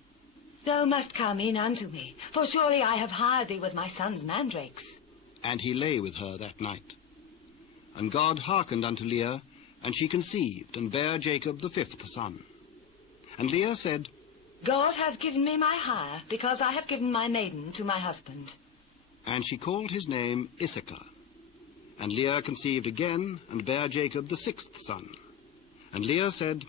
Thou must come in unto me, for surely I have hired thee with my son's mandrakes. And he lay with her that night. And God hearkened unto Leah, and she conceived, and bare Jacob the 5th son. And Leah said, God hath given me my hire, because I have given my maiden to my husband. And she called his name Issachar. And Leah conceived again, and bare Jacob the 6th son. And Leah said,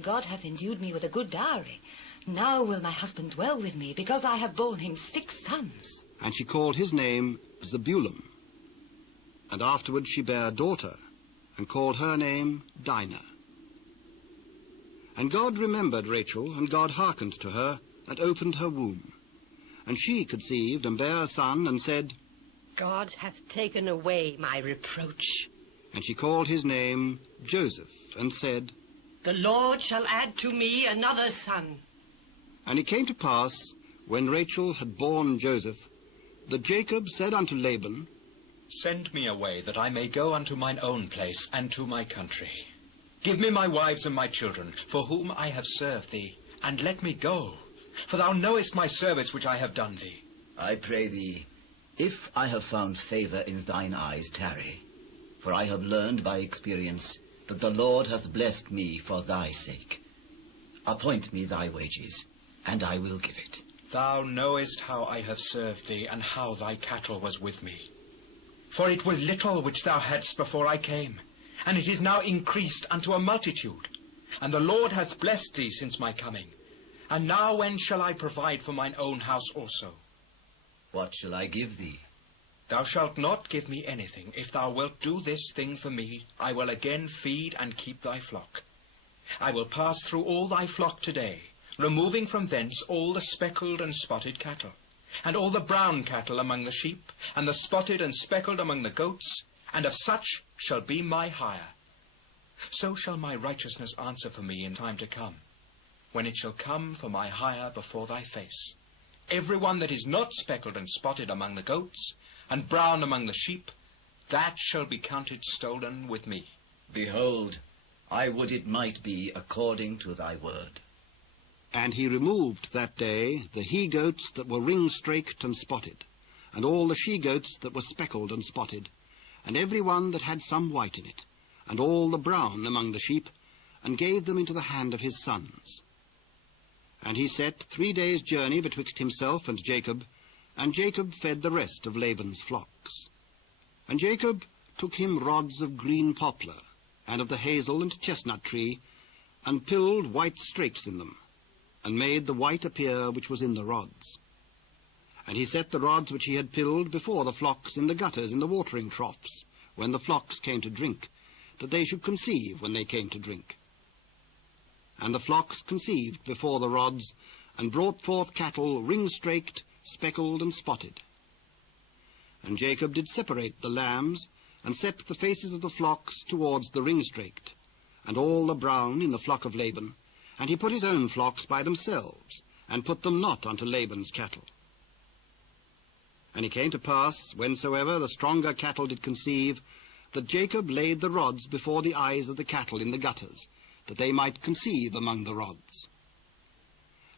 God hath endued me with a good dowry. Now will my husband dwell with me, because I have borne him 6 sons. And she called his name Zebulun. And afterwards she bare a daughter, and called her name Dinah. And God remembered Rachel, and God hearkened to her, and opened her womb. And she conceived, and bare a son, and said, God hath taken away my reproach. And she called his name Joseph, and said, The Lord shall add to me another son. And it came to pass, when Rachel had borne Joseph, that Jacob said unto Laban, Send me away, that I may go unto mine own place, and to my country. Give me my wives and my children, for whom I have served thee, and let me go. For thou knowest my service which I have done thee. I pray thee, if I have found favour in thine eyes, tarry. For I have learned by experience that the Lord hath blessed me for thy sake. Appoint me thy wages, and I will give it. Thou knowest how I have served thee, and how thy cattle was with me. For it was little which thou hadst before I came, and it is now increased unto a multitude. And the Lord hath blessed thee since my coming. And now when shall I provide for mine own house also? What shall I give thee? Thou shalt not give me anything. If thou wilt do this thing for me, I will again feed and keep thy flock. I will pass through all thy flock today, removing from thence all the speckled and spotted cattle, and all the brown cattle among the sheep, and the spotted and speckled among the goats, and of such shall be my hire. So shall my righteousness answer for me in time to come, when it shall come for my hire before thy face. Every one that is not speckled and spotted among the goats, and brown among the sheep, that shall be counted stolen with me. Behold, I would it might be according to thy word. And he removed that day the he-goats that were ring-straked and spotted, and all the she-goats that were speckled and spotted, and every one that had some white in it, and all the brown among the sheep, and gave them into the hand of his sons. And he set 3 days' journey betwixt himself and Jacob fed the rest of Laban's flocks. And Jacob took him rods of green poplar, and of the hazel and chestnut tree, and pilled white strakes in them, and made the white appear which was in the rods. And he set the rods which he had pilled before the flocks in the gutters in the watering troughs, when the flocks came to drink, that they should conceive when they came to drink. And the flocks conceived before the rods, and brought forth cattle ring-straked, speckled, and spotted. And Jacob did separate the lambs, and set the faces of the flocks towards the ring-straked, and all the brown in the flock of Laban, and he put his own flocks by themselves, and put them not unto Laban's cattle. And it came to pass, whensoever the stronger cattle did conceive, that Jacob laid the rods before the eyes of the cattle in the gutters, that they might conceive among the rods.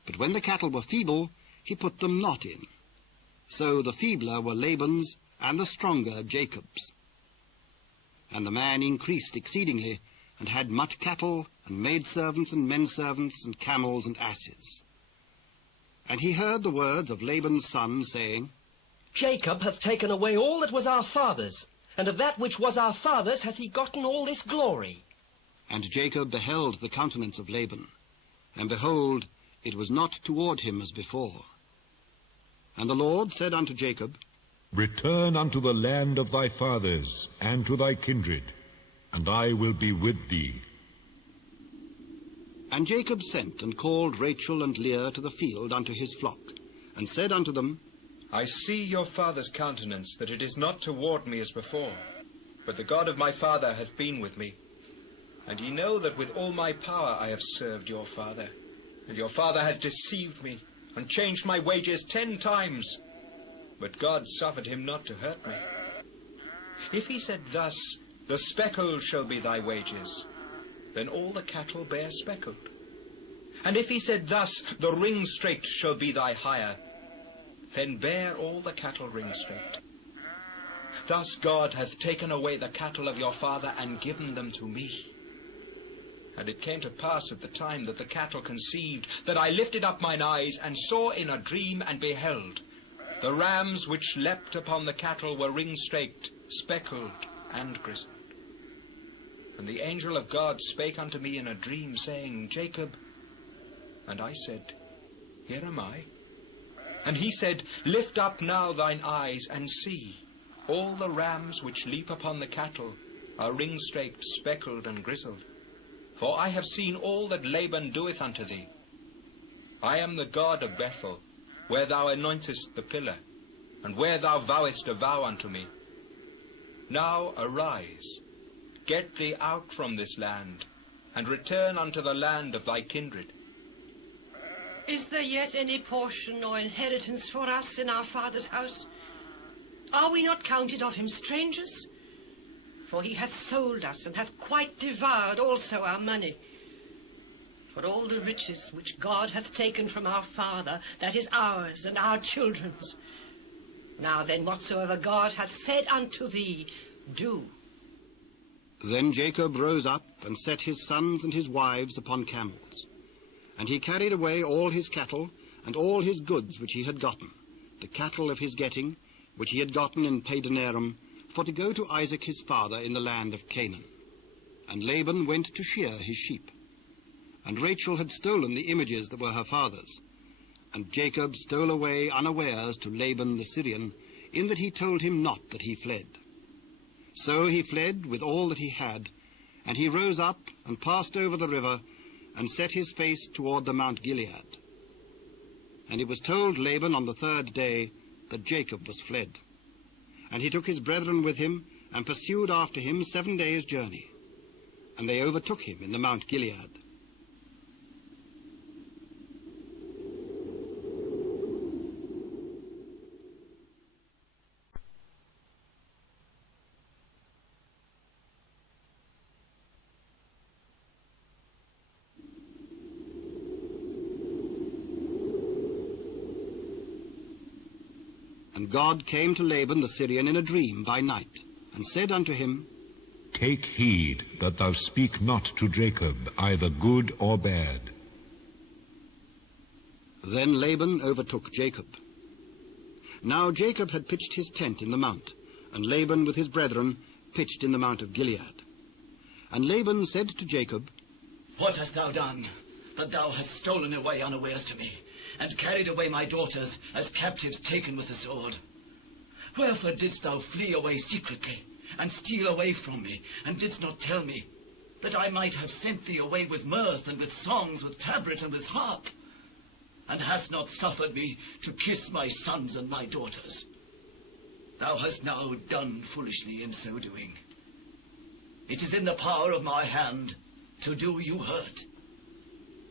But when the cattle were feeble, he put them not in. So the feebler were Laban's, and the stronger Jacob's. And the man increased exceedingly, and had much cattle, and maidservants, and menservants, and camels, and asses. And he heard the words of Laban's son, saying, Jacob hath taken away all that was our father's, and of that which was our father's hath he gotten all this glory. And Jacob beheld the countenance of Laban, and behold, it was not toward him as before. And the Lord said unto Jacob, Return unto the land of thy fathers, and to thy kindred, and I will be with thee. And Jacob sent and called Rachel and Leah to the field unto his flock, and said unto them, I see your father's countenance, that it is not toward me as before, but the God of my father hath been with me. And ye know that with all my power I have served your father, and your father hath deceived me, and changed my wages 10 times. But God suffered him not to hurt me. If he said thus, the speckled shall be thy wages, then all the cattle bear speckled. And if he said thus, the ring-straked shall be thy hire, then bear all the cattle ring-straked. Thus God hath taken away the cattle of your father, and given them to me. And it came to pass at the time that the cattle conceived, that I lifted up mine eyes, and saw in a dream, and beheld, the rams which leapt upon the cattle were ring-straked, speckled, and grizzled. And the angel of God spake unto me in a dream, saying, Jacob. And I said, here am I. And he said, Lift up now thine eyes and see. All the rams which leap upon the cattle are ring-straked, speckled, and grizzled. For I have seen all that Laban doeth unto thee. I am the God of Bethel, where thou anointest the pillar, and where thou vowest a vow unto me. Now arise, get thee out from this land, and return unto the land of thy kindred. Is there yet any portion or inheritance for us in our father's house? Are we not counted of him strangers? For he hath sold us, and hath quite devoured also our money. For all the riches which God hath taken from our father, that is ours and our children's. Now then, whatsoever God hath said unto thee, do. Then Jacob rose up and set his sons and his wives upon camels. And he carried away all his cattle and all his goods which he had gotten, the cattle of his getting, which he had gotten in Padanaram, for to go to Isaac his father in the land of Canaan. And Laban went to shear his sheep. And Rachel had stolen the images that were her father's. And Jacob stole away unawares to Laban the Syrian, in that he told him not that he fled. So he fled with all that he had, and he rose up and passed over the river, and set his face toward the Mount Gilead. And it was told Laban on the third day that Jacob was fled. And he took his brethren with him, and pursued after him 7 days' journey. And they overtook him in the Mount Gilead. And God came to Laban the Syrian in a dream by night, and said unto him, Take heed that thou speak not to Jacob either good or bad. Then Laban overtook Jacob. Now Jacob had pitched his tent in the mount, and Laban with his brethren pitched in the mount of Gilead. And Laban said to Jacob, What hast thou done, that thou hast stolen away unawares to me, and carried away my daughters as captives taken with the sword? Wherefore didst thou flee away secretly, and steal away from me, and didst not tell me, that I might have sent thee away with mirth, and with songs, with tabret, and with harp, and hast not suffered me to kiss my sons and my daughters? Thou hast now done foolishly in so doing. It is in the power of my hand to do you hurt.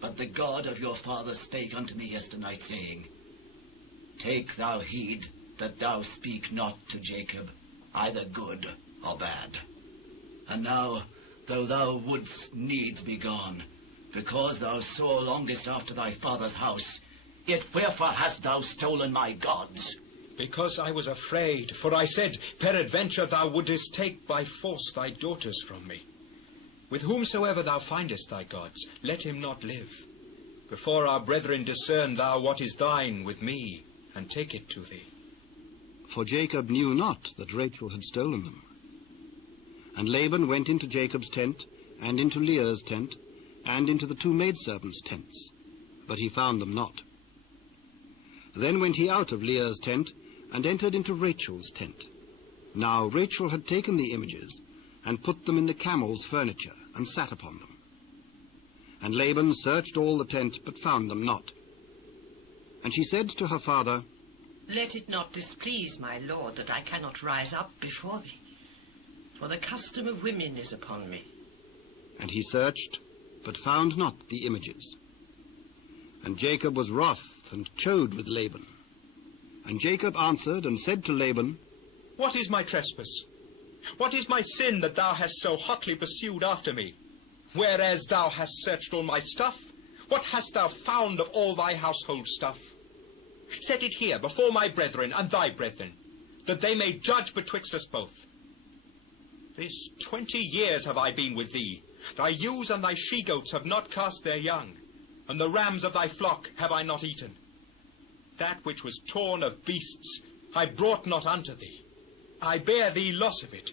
But the God of your father spake unto me yesternight, saying, Take thou heed that thou speak not to Jacob, either good or bad. And now, though thou wouldst needs be gone, because thou so longest after thy father's house, yet wherefore hast thou stolen my gods? Because I was afraid, for I said, Peradventure thou wouldest take by force thy daughters from me. With whomsoever thou findest thy gods, let him not live. Before our brethren discern thou what is thine with me, and take it to thee. For Jacob knew not that Rachel had stolen them. And Laban went into Jacob's tent, and into Leah's tent, and into the 2 maidservants' tents, but he found them not. Then went he out of Leah's tent, and entered into Rachel's tent. Now Rachel had taken the images, and put them in the camel's furniture, and sat upon them. And Laban searched all the tent, but found them not. And she said to her father, Let it not displease my lord that I cannot rise up before thee, for the custom of women is upon me. And he searched, but found not the images. And Jacob was wroth, and chode with Laban. And Jacob answered and said to Laban, What is my trespass? What is my sin that thou hast so hotly pursued after me? Whereas thou hast searched all my stuff, what hast thou found of all thy household stuff? Set it here before my brethren and thy brethren, that they may judge betwixt us both. This 20 years have I been with thee. Thy ewes and thy she-goats have not cast their young, and the rams of thy flock have I not eaten. That which was torn of beasts I brought not unto thee. I bear thee loss of it.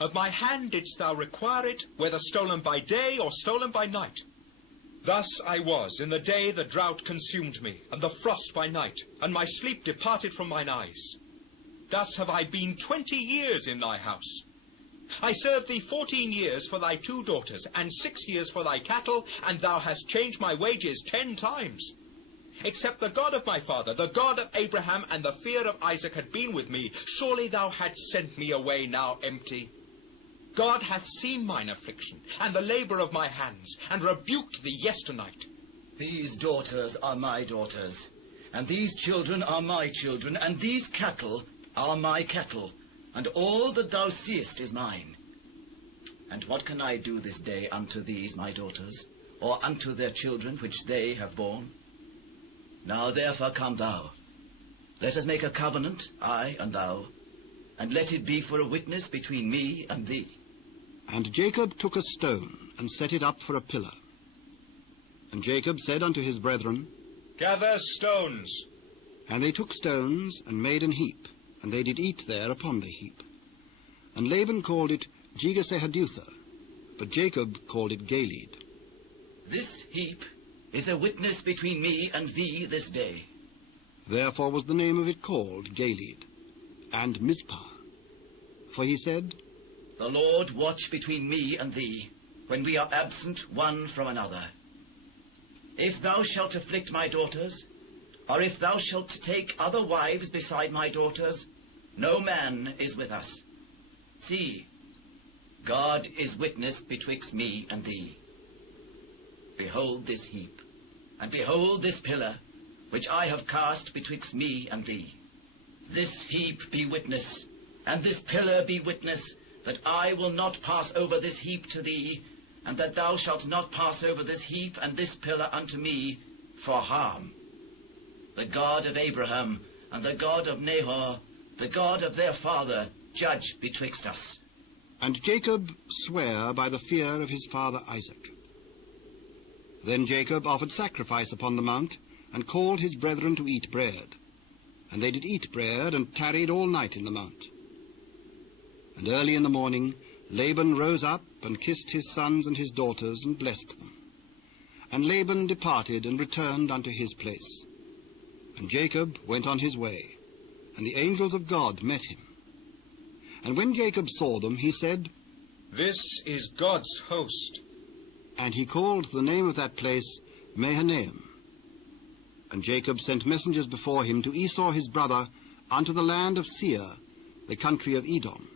Of my hand didst thou require it, whether stolen by day or stolen by night. Thus I was in the day the drought consumed me, and the frost by night, and my sleep departed from mine eyes. Thus have I been 20 years in thy house. I served thee 14 years for thy 2 daughters, and 6 years for thy cattle, and thou hast changed my wages 10 times. Except the God of my father, the God of Abraham, and the fear of Isaac had been with me, surely thou hadst sent me away now empty. God hath seen mine affliction, and the labour of my hands, and rebuked thee yesternight. These daughters are my daughters, and these children are my children, and these cattle are my cattle, and all that thou seest is mine. And what can I do this day unto these my daughters, or unto their children which they have borne? Now therefore come thou, let us make a covenant, I and thou, and let it be for a witness between me and thee. And Jacob took a stone, and set it up for a pillar. And Jacob said unto his brethren, Gather stones. And they took stones, and made an heap, and they did eat there upon the heap. And Laban called it Jegarsahadutha, but Jacob called it Gilead. This heap is a witness between me and thee this day. Therefore was the name of it called Gilead, and Mizpah. For he said, The Lord watch between me and thee, when we are absent one from another. If thou shalt afflict my daughters, or if thou shalt take other wives beside my daughters, no man is with us. See, God is witness betwixt me and thee. Behold this heap, and behold this pillar, which I have cast betwixt me and thee. This heap be witness, and this pillar be witness, that I will not pass over this heap to thee, and that thou shalt not pass over this heap and this pillar unto me for harm. The God of Abraham and the God of Nahor, the God of their father, judge betwixt us. And Jacob sware by the fear of his father Isaac. Then Jacob offered sacrifice upon the mount, and called his brethren to eat bread. And they did eat bread, and tarried all night in the mount. And early in the morning Laban rose up, and kissed his sons and his daughters, and blessed them. And Laban departed, and returned unto his place. And Jacob went on his way, and the angels of God met him. And when Jacob saw them, he said, This is God's host. And he called the name of that place Mahanaim. And Jacob sent messengers before him to Esau his brother unto the land of Seir, the country of Edom.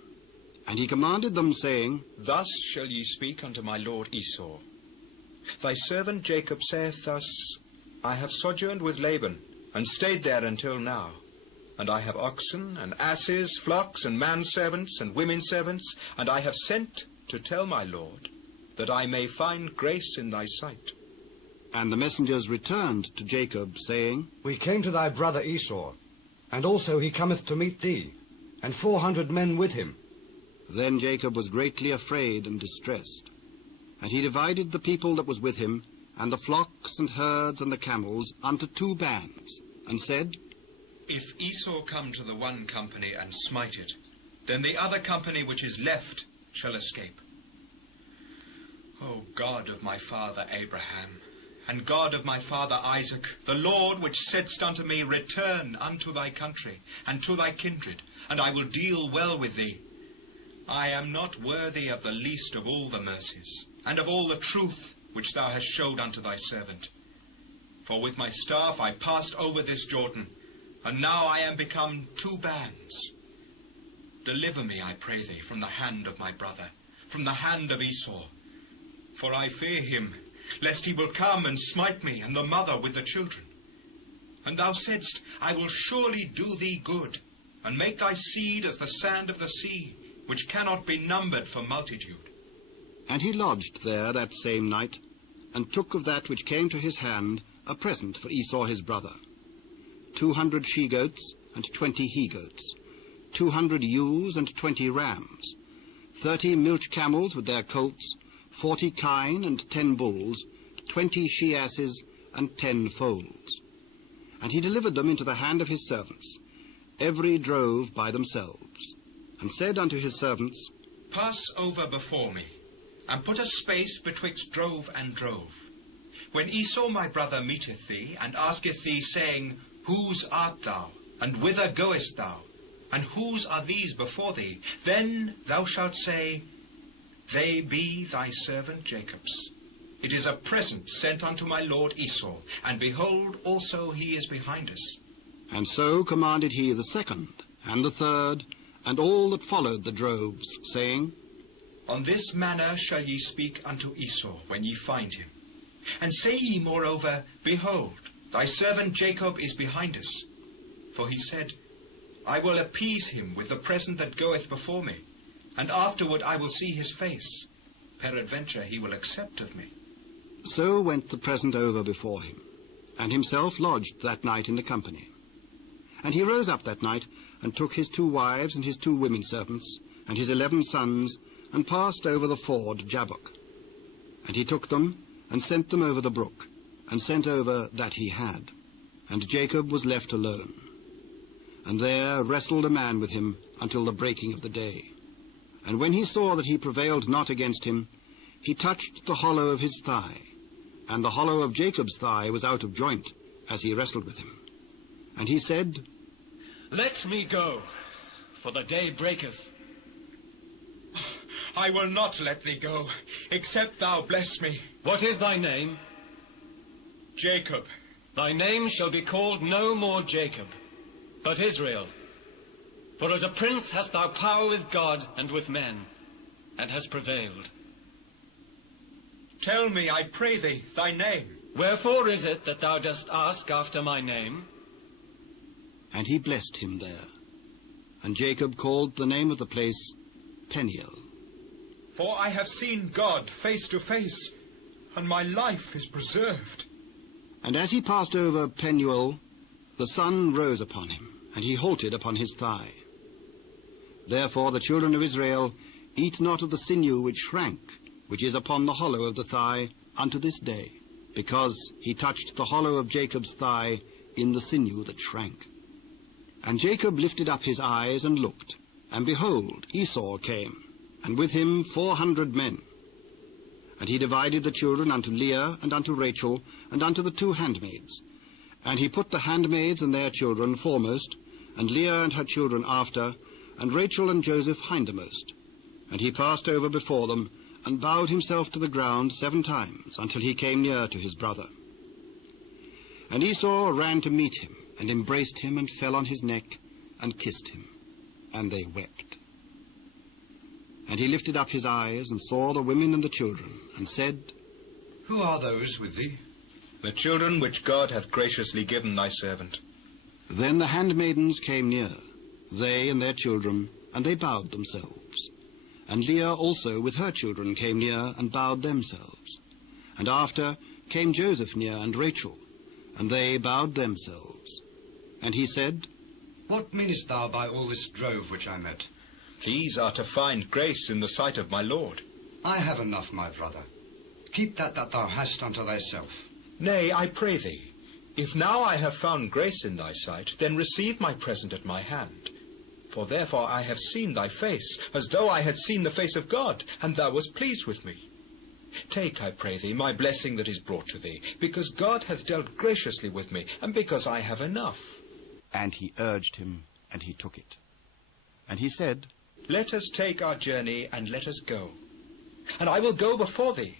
And he commanded them, saying, Thus shall ye speak unto my lord Esau. Thy servant Jacob saith thus, I have sojourned with Laban, and stayed there until now. And I have oxen, and asses, flocks, and manservants, and women servants, and I have sent to tell my lord, that I may find grace in thy sight. And the messengers returned to Jacob, saying, We came to thy brother Esau, and also he cometh to meet thee, and 400 men with him. Then Jacob was greatly afraid and distressed. And he divided the people that was with him, and the flocks and herds and the camels, unto 2 bands, and said, If Esau come to the one company and smite it, then the other company which is left shall escape. O God of my father Abraham, and God of my father Isaac, the Lord which saidst unto me, Return unto thy country, and to thy kindred, and I will deal well with thee. I am not worthy of the least of all the mercies, and of all the truth which thou hast showed unto thy servant. For with my staff I passed over this Jordan, and now I am become 2 bands. Deliver me, I pray thee, from the hand of my brother, from the hand of Esau. For I fear him, lest he will come and smite me, and the mother with the children. And thou saidst, I will surely do thee good, and make thy seed as the sand of the sea, which cannot be numbered for multitude. And he lodged there that same night, and took of that which came to his hand a present for Esau his brother, 200 she-goats and 20 he-goats, 200 ewes and 20 rams, 30 milch camels with their colts, 40 kine and 10 bulls, 20 she-asses and 10 foals. And he delivered them into the hand of his servants, every drove by themselves, and said unto his servants, Pass over before me, and put a space betwixt drove and drove. When Esau my brother meeteth thee, and asketh thee, saying, Whose art thou, and whither goest thou, and whose are these before thee? Then thou shalt say, They be thy servant Jacob's. It is a present sent unto my lord Esau, and behold, also he is behind us. And so commanded he the second, and the third, and all that followed the droves, saying, On this manner shall ye speak unto Esau, when ye find him. And say ye moreover, Behold, thy servant Jacob is behind us. For he said, I will appease him with the present that goeth before me, and afterward I will see his face. Peradventure he will accept of me. So went the present over before him, and himself lodged that night in the company. And he rose up that night, and took his 2 wives and his 2 women servants, and his 11 sons, and passed over the ford Jabbok. And he took them, and sent them over the brook, and sent over that he had. And Jacob was left alone. And there wrestled a man with him until the breaking of the day. And when he saw that he prevailed not against him, he touched the hollow of his thigh, and the hollow of Jacob's thigh was out of joint, as he wrestled with him. And he said, Let me go, for the day breaketh. I will not let thee go, except thou bless me. What is thy name? Jacob. Thy name shall be called no more Jacob, but Israel. For as a prince hast thou power with God and with men, and hast prevailed. Tell me, I pray thee, thy name. Wherefore is it that thou dost ask after my name? And he blessed him there. And Jacob called the name of the place Peniel. For I have seen God face to face, and my life is preserved. And as he passed over Peniel, the sun rose upon him, and he halted upon his thigh. Therefore the children of Israel eat not of the sinew which shrank, which is upon the hollow of the thigh, unto this day, because he touched the hollow of Jacob's thigh in the sinew that shrank. And Jacob lifted up his eyes and looked, and behold, Esau came, and with him 400 men. And he divided the children unto Leah and unto Rachel, and unto the 2 handmaids. And he put the handmaids and their children foremost, and Leah and her children after, and Rachel and Joseph hindermost. And he passed over before them, and bowed himself to the ground 7 times, until he came near to his brother. And Esau ran to meet him, and embraced him, and fell on his neck, and kissed him. And they wept. And he lifted up his eyes, and saw the women and the children, and said, Who are those with thee? The children which God hath graciously given thy servant. Then the handmaidens came near, they and their children, and they bowed themselves. And Leah also with her children came near, and bowed themselves. And after came Joseph near, and Rachel, and they bowed themselves. And he said, What meanest thou by all this drove which I met? These are to find grace in the sight of my lord. I have enough, my brother. Keep that thou hast unto thyself. Nay, I pray thee, if now I have found grace in thy sight, then receive my present at my hand. For therefore I have seen thy face, as though I had seen the face of God, and thou wast pleased with me. Take, I pray thee, my blessing that is brought to thee, because God hath dealt graciously with me, and because I have enough. And he urged him, and he took it. And he said, Let us take our journey, and let us go. And I will go before thee.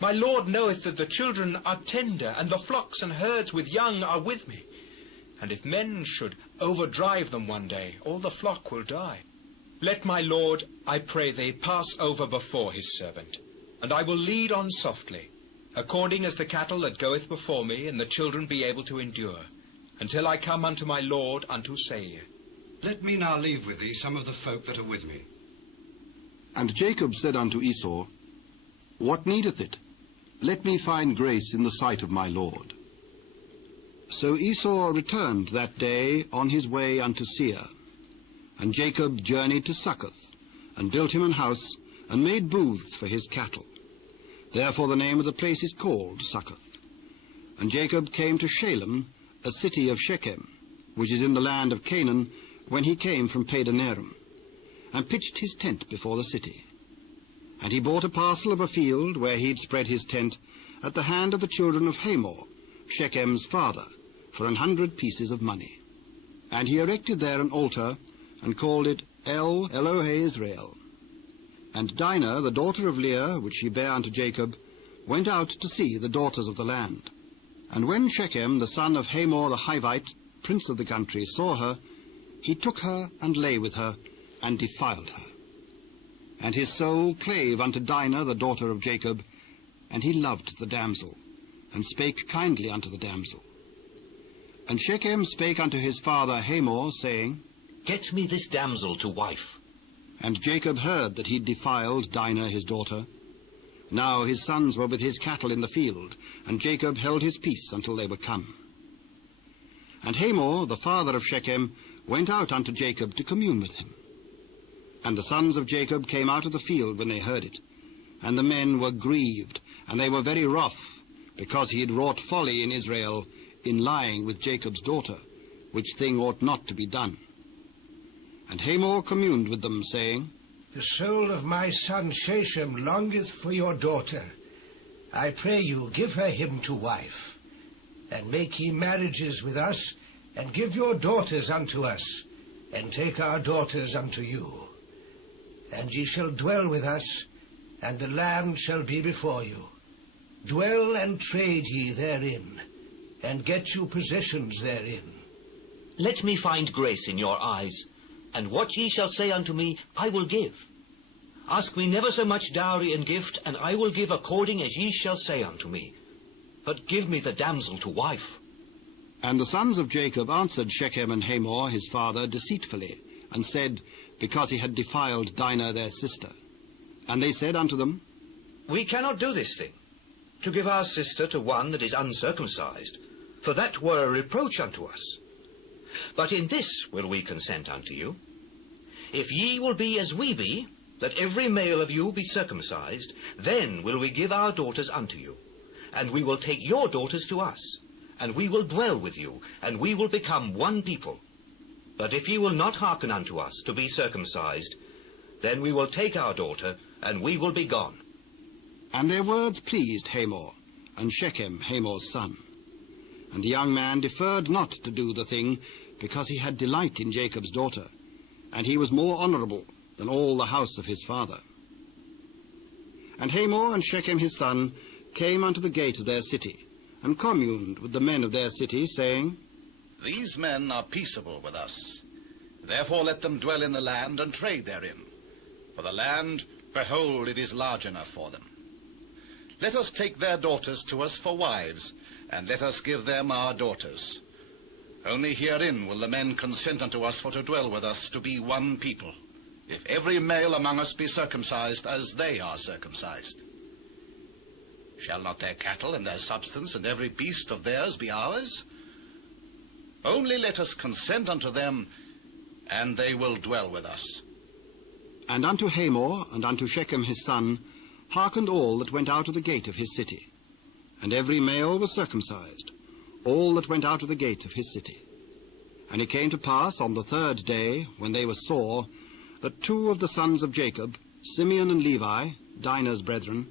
My Lord knoweth that the children are tender, and the flocks and herds with young are with me. And if men should overdrive them one day, all the flock will die. Let my Lord, I pray thee, pass over before his servant, and I will lead on softly, according as the cattle that goeth before me, and the children be able to endure, until I come unto my Lord unto Seir. Let me now leave with thee some of the folk that are with me. And Jacob said unto Esau, What needeth it? Let me find grace in the sight of my Lord. So Esau returned that day on his way unto Seir. And Jacob journeyed to Succoth, and built him an house, and made booths for his cattle. Therefore the name of the place is called Succoth. And Jacob came to Shalem, a city of Shechem, which is in the land of Canaan, when he came from Padanaram, and pitched his tent before the city. And he bought a parcel of a field where he had spread his tent, at the hand of the children of Hamor, Shechem's father, for 100 pieces of money. And he erected there an altar, and called it El Elohe Israel. And Dinah, the daughter of Leah, which she bare unto Jacob, went out to see the daughters of the land. And when Shechem, the son of Hamor the Hivite, prince of the country, saw her, he took her and lay with her, and defiled her. And his soul clave unto Dinah, the daughter of Jacob, and he loved the damsel, and spake kindly unto the damsel. And Shechem spake unto his father Hamor, saying, Get me this damsel to wife. And Jacob heard that he defiled Dinah his daughter. Now his sons were with his cattle in the field, and Jacob held his peace until they were come. And Hamor, the father of Shechem, went out unto Jacob to commune with him. And the sons of Jacob came out of the field when they heard it. And the men were grieved, and they were very wroth, because he had wrought folly in Israel, in lying with Jacob's daughter, which thing ought not to be done. And Hamor communed with them, saying, The soul of my son Shechem longeth for your daughter. I pray you, give her him to wife, and make ye marriages with us, and give your daughters unto us, and take our daughters unto you. And ye shall dwell with us, and the land shall be before you. Dwell and trade ye therein, and get you possessions therein. Let me find grace in your eyes, and what ye shall say unto me, I will give. Ask me never so much dowry and gift, and I will give according as ye shall say unto me. But give me the damsel to wife. And the sons of Jacob answered Shechem and Hamor his father deceitfully, and said, because he had defiled Dinah their sister. And they said unto them, We cannot do this thing, to give our sister to one that is uncircumcised, for that were a reproach unto us. But in this will we consent unto you. If ye will be as we be, that every male of you be circumcised, then will we give our daughters unto you, and we will take your daughters to us, and we will dwell with you, and we will become one people. But if ye will not hearken unto us to be circumcised, then we will take our daughter, and we will be gone. And their words pleased Hamor, and Shechem, Hamor's son. And the young man deferred not to do the thing, because he had delight in Jacob's daughter, and he was more honourable than all the house of his father. And Hamor and Shechem his son came unto the gate of their city, and communed with the men of their city, saying, These men are peaceable with us. Therefore let them dwell in the land and trade therein. For the land, behold, it is large enough for them. Let us take their daughters to us for wives, and let us give them our daughters. Only herein will the men consent unto us for to dwell with us, to be one people, if every male among us be circumcised as they are circumcised. Shall not their cattle and their substance and every beast of theirs be ours? Only let us consent unto them, and they will dwell with us. And unto Hamor and unto Shechem his son hearkened all that went out of the gate of his city. And every male was circumcised, all that went out of the gate of his city. And it came to pass on the 3rd day, when they were sore, that 2 of the sons of Jacob, Simeon and Levi, Dinah's brethren,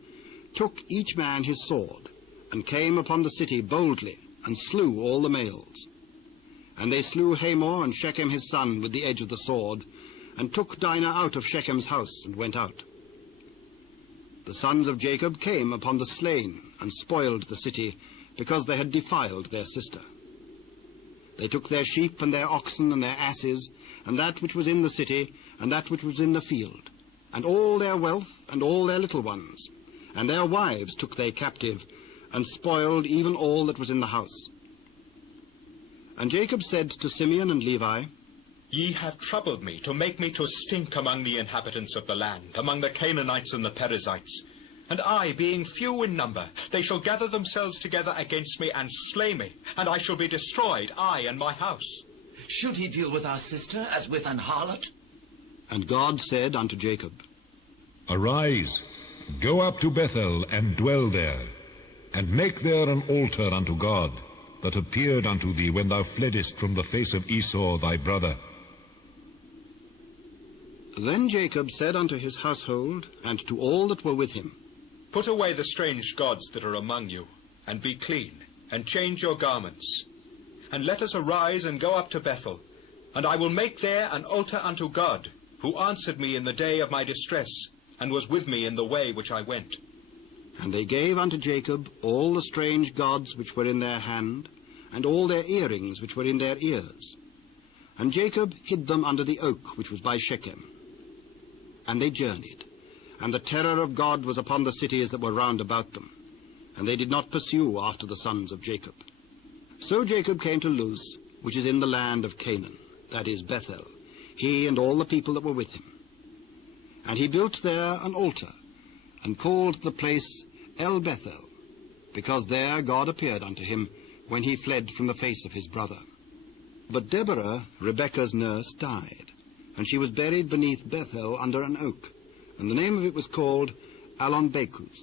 took each man his sword, and came upon the city boldly, and slew all the males. And they slew Hamor and Shechem his son with the edge of the sword, and took Dinah out of Shechem's house, and went out. The sons of Jacob came upon the slain, and spoiled the city, because they had defiled their sister. They took their sheep and their oxen and their asses, and that which was in the city, and that which was in the field, and all their wealth, and all their little ones, and their wives took they captive, and spoiled even all that was in the house. And Jacob said to Simeon and Levi, Ye have troubled me to make me to stink among the inhabitants of the land, among the Canaanites and the Perizzites. And I, being few in number, they shall gather themselves together against me and slay me, and I shall be destroyed, I and my house. Should he deal with our sister as with an harlot? And God said unto Jacob, Arise, go up to Bethel, and dwell there, and make there an altar unto God, that appeared unto thee when thou fleddest from the face of Esau thy brother. Then Jacob said unto his household, and to all that were with him, Put away the strange gods that are among you, and be clean, and change your garments. And let us arise and go up to Bethel, and I will make there an altar unto God, who answered me in the day of my distress, and was with me in the way which I went. And they gave unto Jacob all the strange gods which were in their hand, and all their earrings which were in their ears. And Jacob hid them under the oak which was by Shechem. And they journeyed, and the terror of God was upon the cities that were round about them, and they did not pursue after the sons of Jacob. So Jacob came to Luz, which is in the land of Canaan, that is Bethel, he and all the people that were with him. And he built there an altar, and called the place El Bethel, because there God appeared unto him when he fled from the face of his brother. But Deborah, Rebekah's nurse, died, and she was buried beneath Bethel under an oak, and the name of it was called Allon-Bacuth.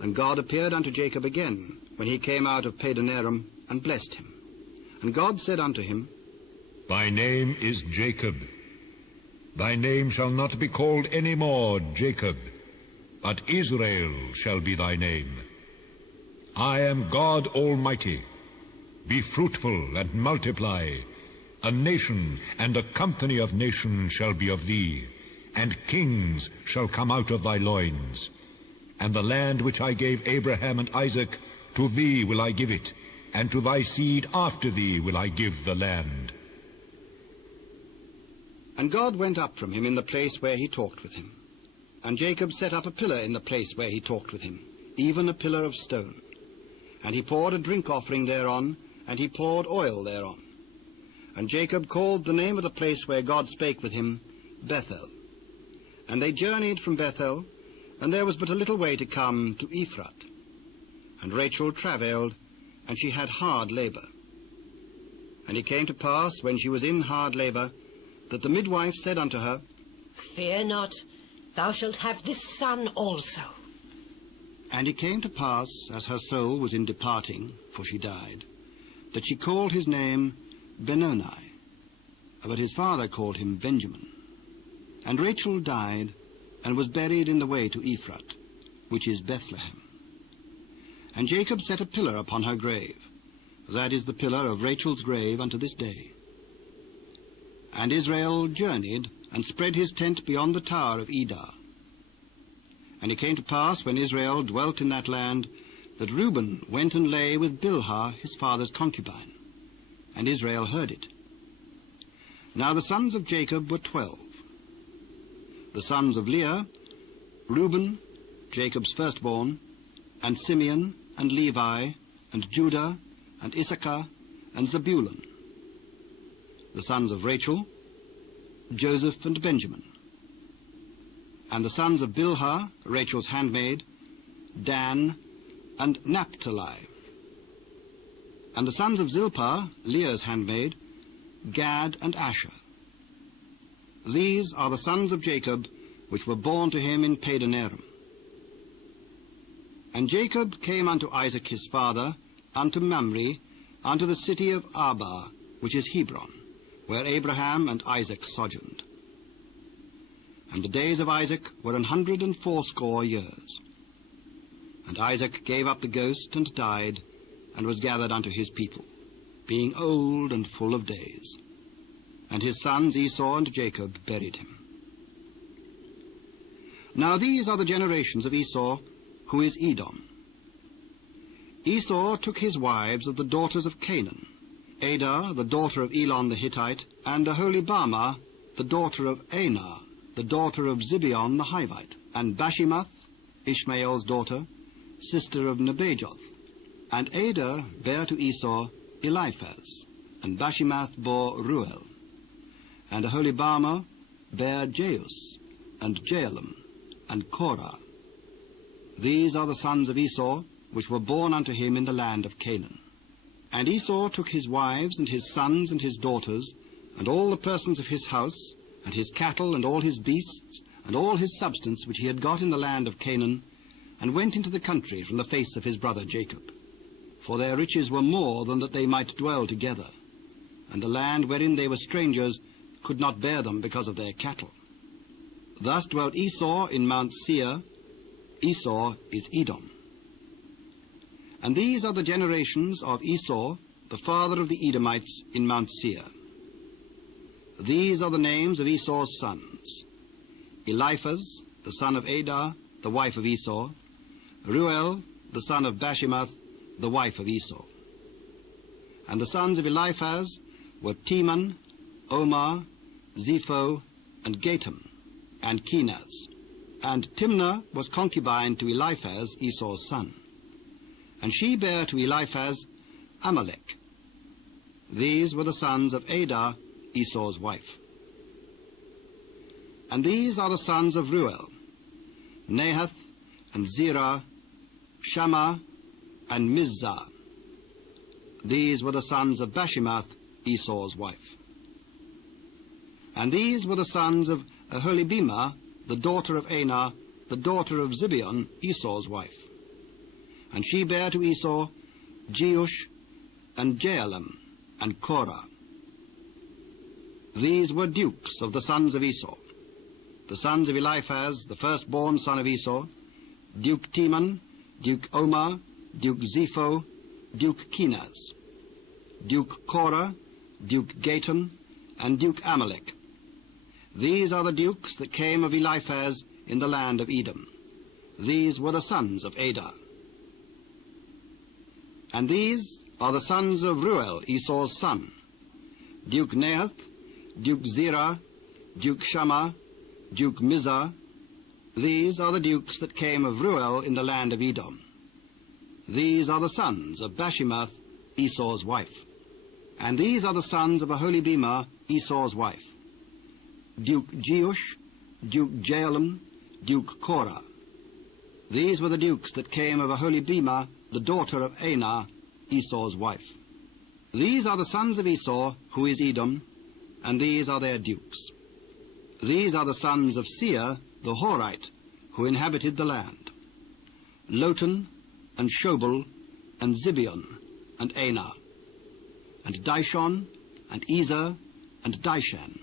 And God appeared unto Jacob again, when he came out of Padan-aram, and blessed him. And God said unto him, Thy name is Jacob. Thy name shall not be called any more Jacob, but Israel shall be thy name. I am God Almighty. Be fruitful and multiply. A nation and a company of nations shall be of thee, and kings shall come out of thy loins. And the land which I gave Abraham and Isaac, to thee will I give it, and to thy seed after thee will I give the land. And God went up from him in the place where he talked with him. And Jacob set up a pillar in the place where he talked with him, even a pillar of stone. And he poured a drink offering thereon, and he poured oil thereon. And Jacob called the name of the place where God spake with him, Bethel. And they journeyed from Bethel, and there was but a little way to come to Ephrat. And Rachel travailed, and she had hard labor. And it came to pass, when she was in hard labor, that the midwife said unto her, Fear not, thou shalt have this son also. And it came to pass, as her soul was in departing, for she died, that she called his name Benoni, but his father called him Benjamin. And Rachel died, and was buried in the way to Ephrat, which is Bethlehem. And Jacob set a pillar upon her grave. That is the pillar of Rachel's grave unto this day. And Israel journeyed, and spread his tent beyond the tower of Edar. And it came to pass, when Israel dwelt in that land, that Reuben went and lay with Bilhah, his father's concubine. And Israel heard it. Now the sons of Jacob were 12. The sons of Leah, Reuben, Jacob's firstborn, and Simeon, and Levi, and Judah, and Issachar, and Zebulun. The sons of Rachel, Joseph and Benjamin. And the sons of Bilhah, Rachel's handmaid, Dan and Naphtali. And the sons of Zilpah, Leah's handmaid, Gad and Asher. These are the sons of Jacob, which were born to him in Padan-aram. And Jacob came unto Isaac his father, unto Mamre, unto the city of Arba, which is Hebron, where Abraham and Isaac sojourned. And the days of Isaac were 180 years. And Isaac gave up the ghost and died, and was gathered unto his people, being old and full of days. And his sons Esau and Jacob buried him. Now these are the generations of Esau, who is Edom. Esau took his wives of the daughters of Canaan, Adah, the daughter of Elon the Hittite, and Aholibamah, the daughter of Anah, the daughter of Zibeon the Hivite, and Bashimath, Ishmael's daughter, sister of Nebajoth. And Adah bare to Esau Eliphaz, and Bashimath bore Ruel. And Aholibamah bare Jeus, and Jaalam, and Korah. These are the sons of Esau, which were born unto him in the land of Canaan. And Esau took his wives, and his sons, and his daughters, and all the persons of his house, and his cattle, and all his beasts, and all his substance which he had got in the land of Canaan, and went into the country from the face of his brother Jacob. For their riches were more than that they might dwell together, and the land wherein they were strangers could not bear them because of their cattle. Thus dwelt Esau in Mount Seir, Esau is Edom. And these are the generations of Esau, the father of the Edomites, in Mount Seir. These are the names of Esau's sons: Eliphaz, the son of Adah, the wife of Esau; Reuel, the son of Bashemoth, the wife of Esau. And the sons of Eliphaz were Teman, Omar, Zepho, and Gatam, and Kenaz. And Timnah was concubine to Eliphaz, Esau's son. And she bare to Eliphaz Amalek. These were the sons of Adah, Esau's wife. And these are the sons of Reuel: Nahath, and Zerah, Shammah, and Mizah. These were the sons of Bashemoth, Esau's wife. And these were the sons of Aholibemah, the daughter of Anah, the daughter of Zibeon, Esau's wife. And she bare to Esau Jeush, and Jaalam, and Korah. These were dukes of the sons of Esau: the sons of Eliphaz, the firstborn son of Esau, Duke Teman, Duke Omar, Duke Zepho, Duke Kenaz, Duke Korah, Duke Gatam, and Duke Amalek. These are the dukes that came of Eliphaz in the land of Edom. These were the sons of Adah. And these are the sons of Reuel, Esau's son: Duke Nahath, Duke Zerah, Duke Shammah, Duke Mizah. These are the dukes that came of Reuel in the land of Edom. These are the sons of Bashemoth, Esau's wife. And these are the sons of Aholibemah, Esau's wife: Duke Jeush, Duke Jaalam, Duke Korah. These were the dukes that came of Aholibemah, the daughter of Anah, Esau's wife. These are the sons of Esau, who is Edom, and these are their dukes. These are the sons of Seir, the Horite, who inhabited the land: Lotan, and Shobal, and Zibeon, and Anah, and Dishon, and Ezer, and Dishan.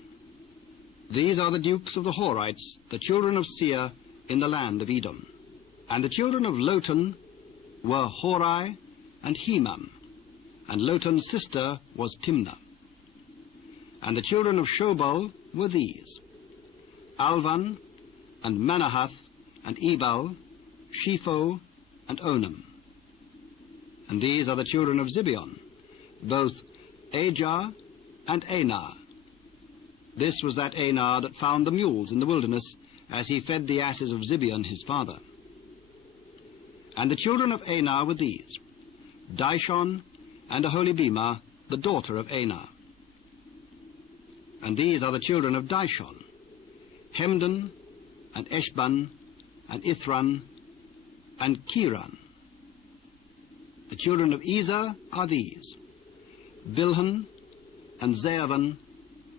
These are the dukes of the Horites, the children of Seir, in the land of Edom. And the children of Lotan were Hori and Hemam, and Lotan's sister was Timnah. And the children of Shobal were these: Alvan, and Manahath, and Ebal, Shepho, and Onam. And these are the children of Zibeon, both Ajah and Anah. This was that Anah that found the mules in the wilderness, as he fed the asses of Zibeon his father. And the children of Anah were these: Dishon, and Aholibemah, the daughter of Anah. And these are the children of Dishon: Hemdan, and Eshban, and Ithran, and Kiran. The children of Ezer are these: Bilhan, and Zaavan,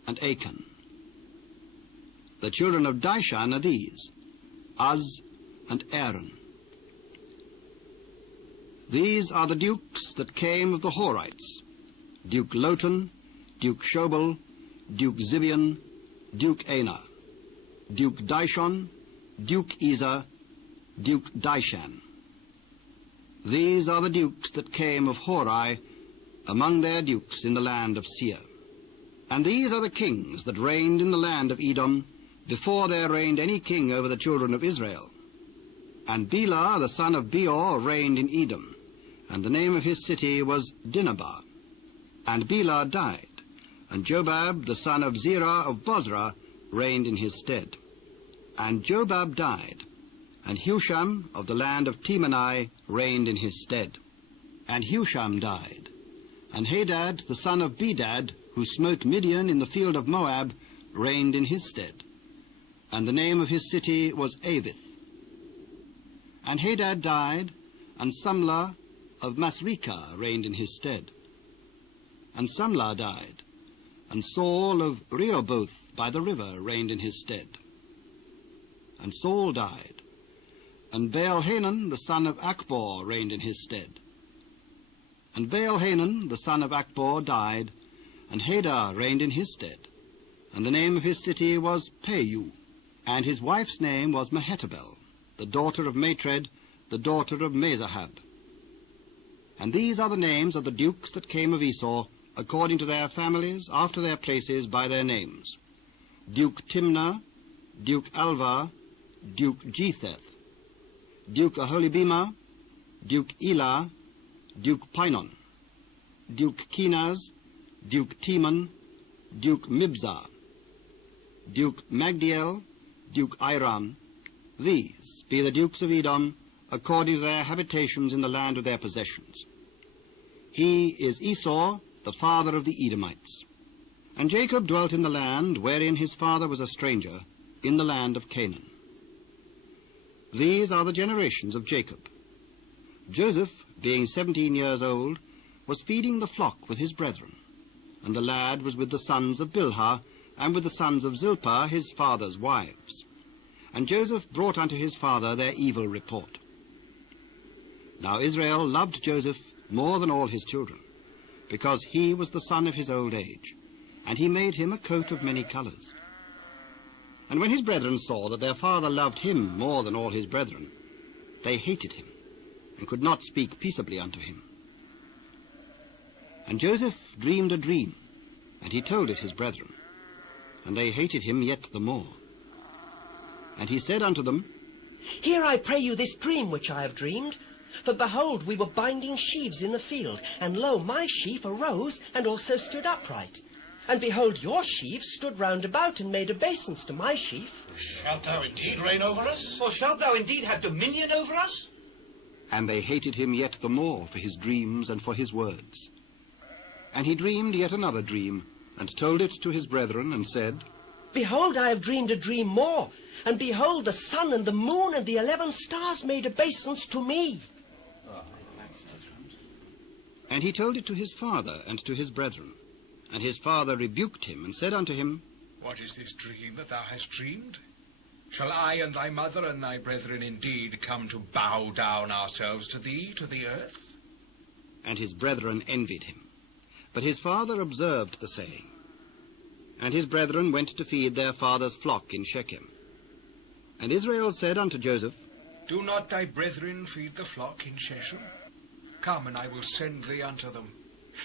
and Achan. The children of Dishan are these: Uz, and Aaron. These are the dukes that came of the Horites: Duke Lotan, Duke Shobal, Duke Zibeon, Duke Anah, Duke Dishon, Duke Ezer, Duke Dishan. These are the dukes that came of Hori among their dukes in the land of Seir. And these are the kings that reigned in the land of Edom before there reigned any king over the children of Israel. And Bela, the son of Beor, reigned in Edom, and the name of his city was Dinhabah. And Bela died, and Jobab, the son of Zerah of Bozrah, reigned in his stead. And Jobab died, and Husham of the land of Temani reigned in his stead. And Husham died, and Hadad, the son of Bedad, who smote Midian in the field of Moab, reigned in his stead. And the name of his city was Avith. And Hadad died, and Samlah of Masrekah reigned in his stead. And Samlah died, and Saul of Rehoboth by the river reigned in his stead. And Saul died, and Baal-Hanan the son of Achbor reigned in his stead. And Baal-Hanan the son of Achbor died, and Hadar reigned in his stead. And the name of his city was Peiu, and his wife's name was Mehetabel, the daughter of Matred, the daughter of Mezahab. And these are the names of the dukes that came of Esau, according to their families, after their places, by their names. Duke Timnah, Duke Alva, Duke Jetheth, Duke Aholibima, Duke Elah, Duke Pinon, Duke Kenaz, Duke Teman, Duke Mibzar, Duke Magdiel, Duke Iram. These be the dukes of Edom, according to their habitations in the land of their possessions. He is Esau, the father of the Edomites. And Jacob dwelt in the land wherein his father was a stranger, in the land of Canaan. These are the generations of Jacob. Joseph, being 17 years old, was feeding the flock with his brethren, and the lad was with the sons of Bilhah, and with the sons of Zilpah, his father's wives. And Joseph brought unto his father their evil report. Now Israel loved Joseph more than all his children, because he was the son of his old age, and he made him a coat of many colors. And when his brethren saw that their father loved him more than all his brethren, they hated him, and could not speak peaceably unto him. And Joseph dreamed a dream, and he told it his brethren, and they hated him yet the more. And he said unto them, Hear, I pray you, this dream which I have dreamed. For behold, we were binding sheaves in the field, and lo, my sheaf arose and also stood upright. And behold, your sheaves stood round about and made obeisance to my sheaf. Shalt thou indeed reign over us? Or shalt thou indeed have dominion over us? And they hated him yet the more for his dreams and for his words. And he dreamed yet another dream, and told it to his brethren, and said, Behold, I have dreamed a dream more, and behold, the sun and the moon and the 11 stars made obeisance to me. And he told it to his father and to his brethren. And his father rebuked him, and said unto him, What is this dream that thou hast dreamed? Shall I and thy mother and thy brethren indeed come to bow down ourselves to thee, to the earth? And his brethren envied him. But his father observed the saying. And his brethren went to feed their father's flock in Shechem. And Israel said unto Joseph, Do not thy brethren feed the flock in Shechem? Come, and I will send thee unto them.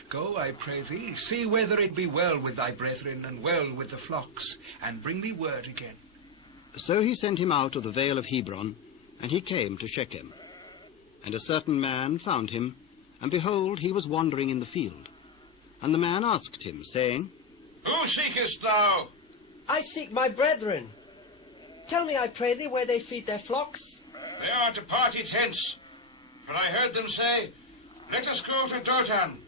Go, I pray thee, see whether it be well with thy brethren, and well with the flocks, and bring me word again. So he sent him out of the vale of Hebron, and he came to Shechem. And a certain man found him, and behold, he was wandering in the field. And the man asked him, saying, Who seekest thou? I seek my brethren. Tell me, I pray thee, where they feed their flocks. They are departed hence. For I heard them say, Let us go to Dothan.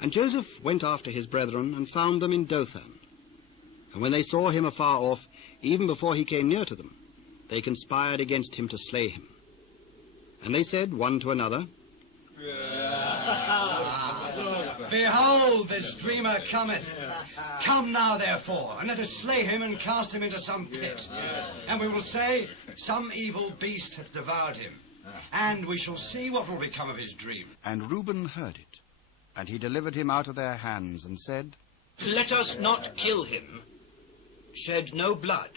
And Joseph went after his brethren, and found them in Dothan. And when they saw him afar off, even before he came near to them, they conspired against him to slay him. And they said one to another, Behold, this dreamer cometh. Come now, therefore, and let us slay him and cast him into some pit. And we will say, Some evil beast hath devoured him. And we shall see what will become of his dream. And Reuben heard it, and he delivered him out of their hands, and said, Let us not kill him. Shed no blood,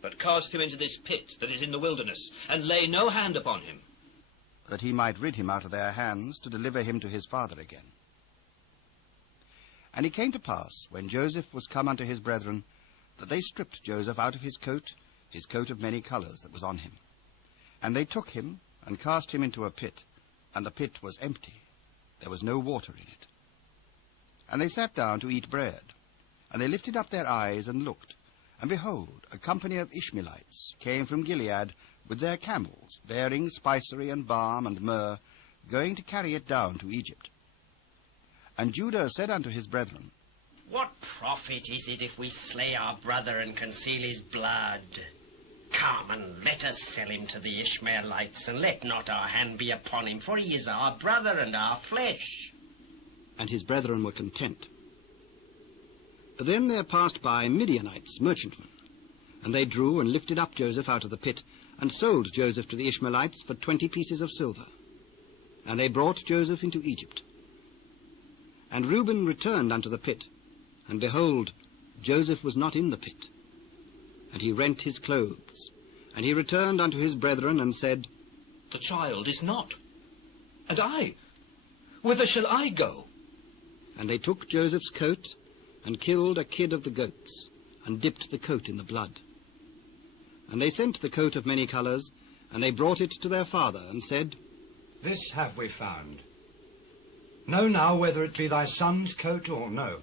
but cast him into this pit that is in the wilderness, and lay no hand upon him. That he might rid him out of their hands, to deliver him to his father again. And it came to pass, when Joseph was come unto his brethren, that they stripped Joseph out of his coat of many colours that was on him. And they took him, and cast him into a pit, and the pit was empty. There was no water in it. And they sat down to eat bread. And they lifted up their eyes and looked. And behold, a company of Ishmaelites came from Gilead with their camels, bearing spicery and balm and myrrh, going to carry it down to Egypt. And Judah said unto his brethren, What profit is it if we slay our brother and conceal his blood? Come and let us sell him to the Ishmaelites, and let not our hand be upon him, for he is our brother and our flesh. And his brethren were content. Then there passed by Midianites, merchantmen, and they drew and lifted up Joseph out of the pit, and sold Joseph to the Ishmaelites for 20 pieces of silver. And they brought Joseph into Egypt. And Reuben returned unto the pit, and behold, Joseph was not in the pit. And he rent his clothes, And he returned unto his brethren, and said, The child is not. And I, whither shall I go? And they took Joseph's coat, and killed a kid of the goats, and dipped the coat in the blood. And they sent the coat of many colours, and they brought it to their father, and said, This have we found. Know now whether it be thy son's coat or no.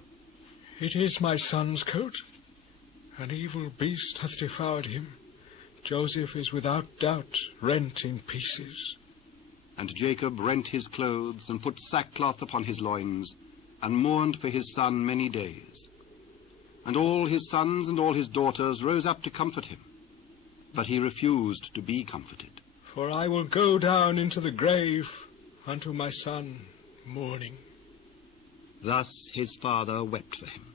It is my son's coat. An evil beast hath devoured him. Joseph is without doubt rent in pieces. And Jacob rent his clothes, and put sackcloth upon his loins, and mourned for his son many days. And all his sons and all his daughters rose up to comfort him. But he refused to be comforted. For I will go down into the grave unto my son, mourning. Thus his father wept for him.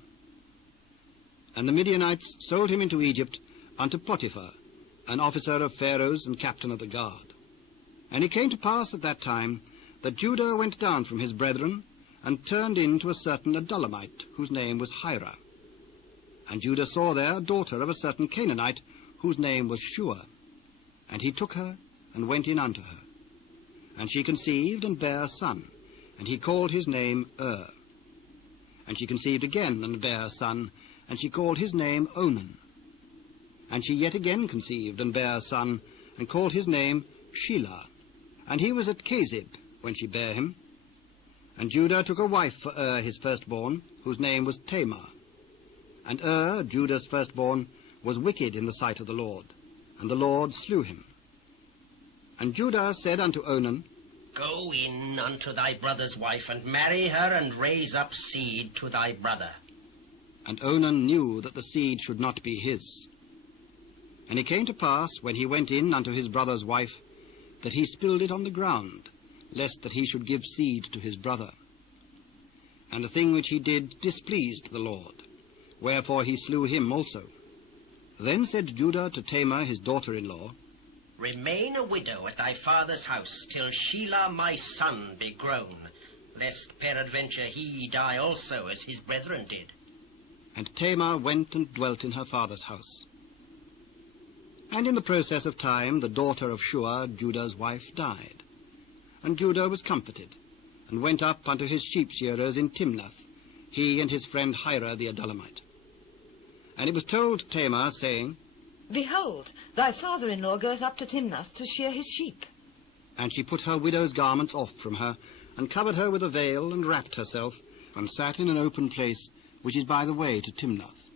And the Midianites sold him into Egypt unto Potiphar, an officer of Pharaoh's and captain of the guard. And it came to pass at that time that Judah went down from his brethren, and turned in to a certain Adullamite, whose name was Hira. And Judah saw there a daughter of a certain Canaanite, whose name was Shua. And he took her, and went in unto her. And she conceived, and bare a son, and he called his name And she conceived again, and bare a son, and she called his name Onan. And she yet again conceived, and bare a son, and called his name Shelah. And he was at Kezib when she bare him. And Judah took a wife for his firstborn, whose name was Tamar. And Judah's firstborn, was wicked in the sight of the Lord, and the Lord slew him. And Judah said unto Onan, Go in unto thy brother's wife, and marry her, and raise up seed to thy brother. And Onan knew that the seed should not be his. And it came to pass, when he went in unto his brother's wife, that he spilled it on the ground, lest that he should give seed to his brother. And the thing which he did displeased the Lord, wherefore he slew him also. Then said Judah to Tamar his daughter-in-law, Remain a widow at thy father's house, till Shelah my son be grown, lest peradventure he die also, as his brethren did. And Tamar went and dwelt in her father's house. And in the process of time the daughter of Shua, Judah's wife, died. And Judah was comforted, and went up unto his sheep-shearers in Timnath, he and his friend Hira the Adullamite. And it was told Tamar, saying, Behold, thy father-in-law goeth up to Timnath to shear his sheep. And she put her widow's garments off from her, and covered her with a veil, and wrapped herself, and sat in an open place, which is by the way to Timnath.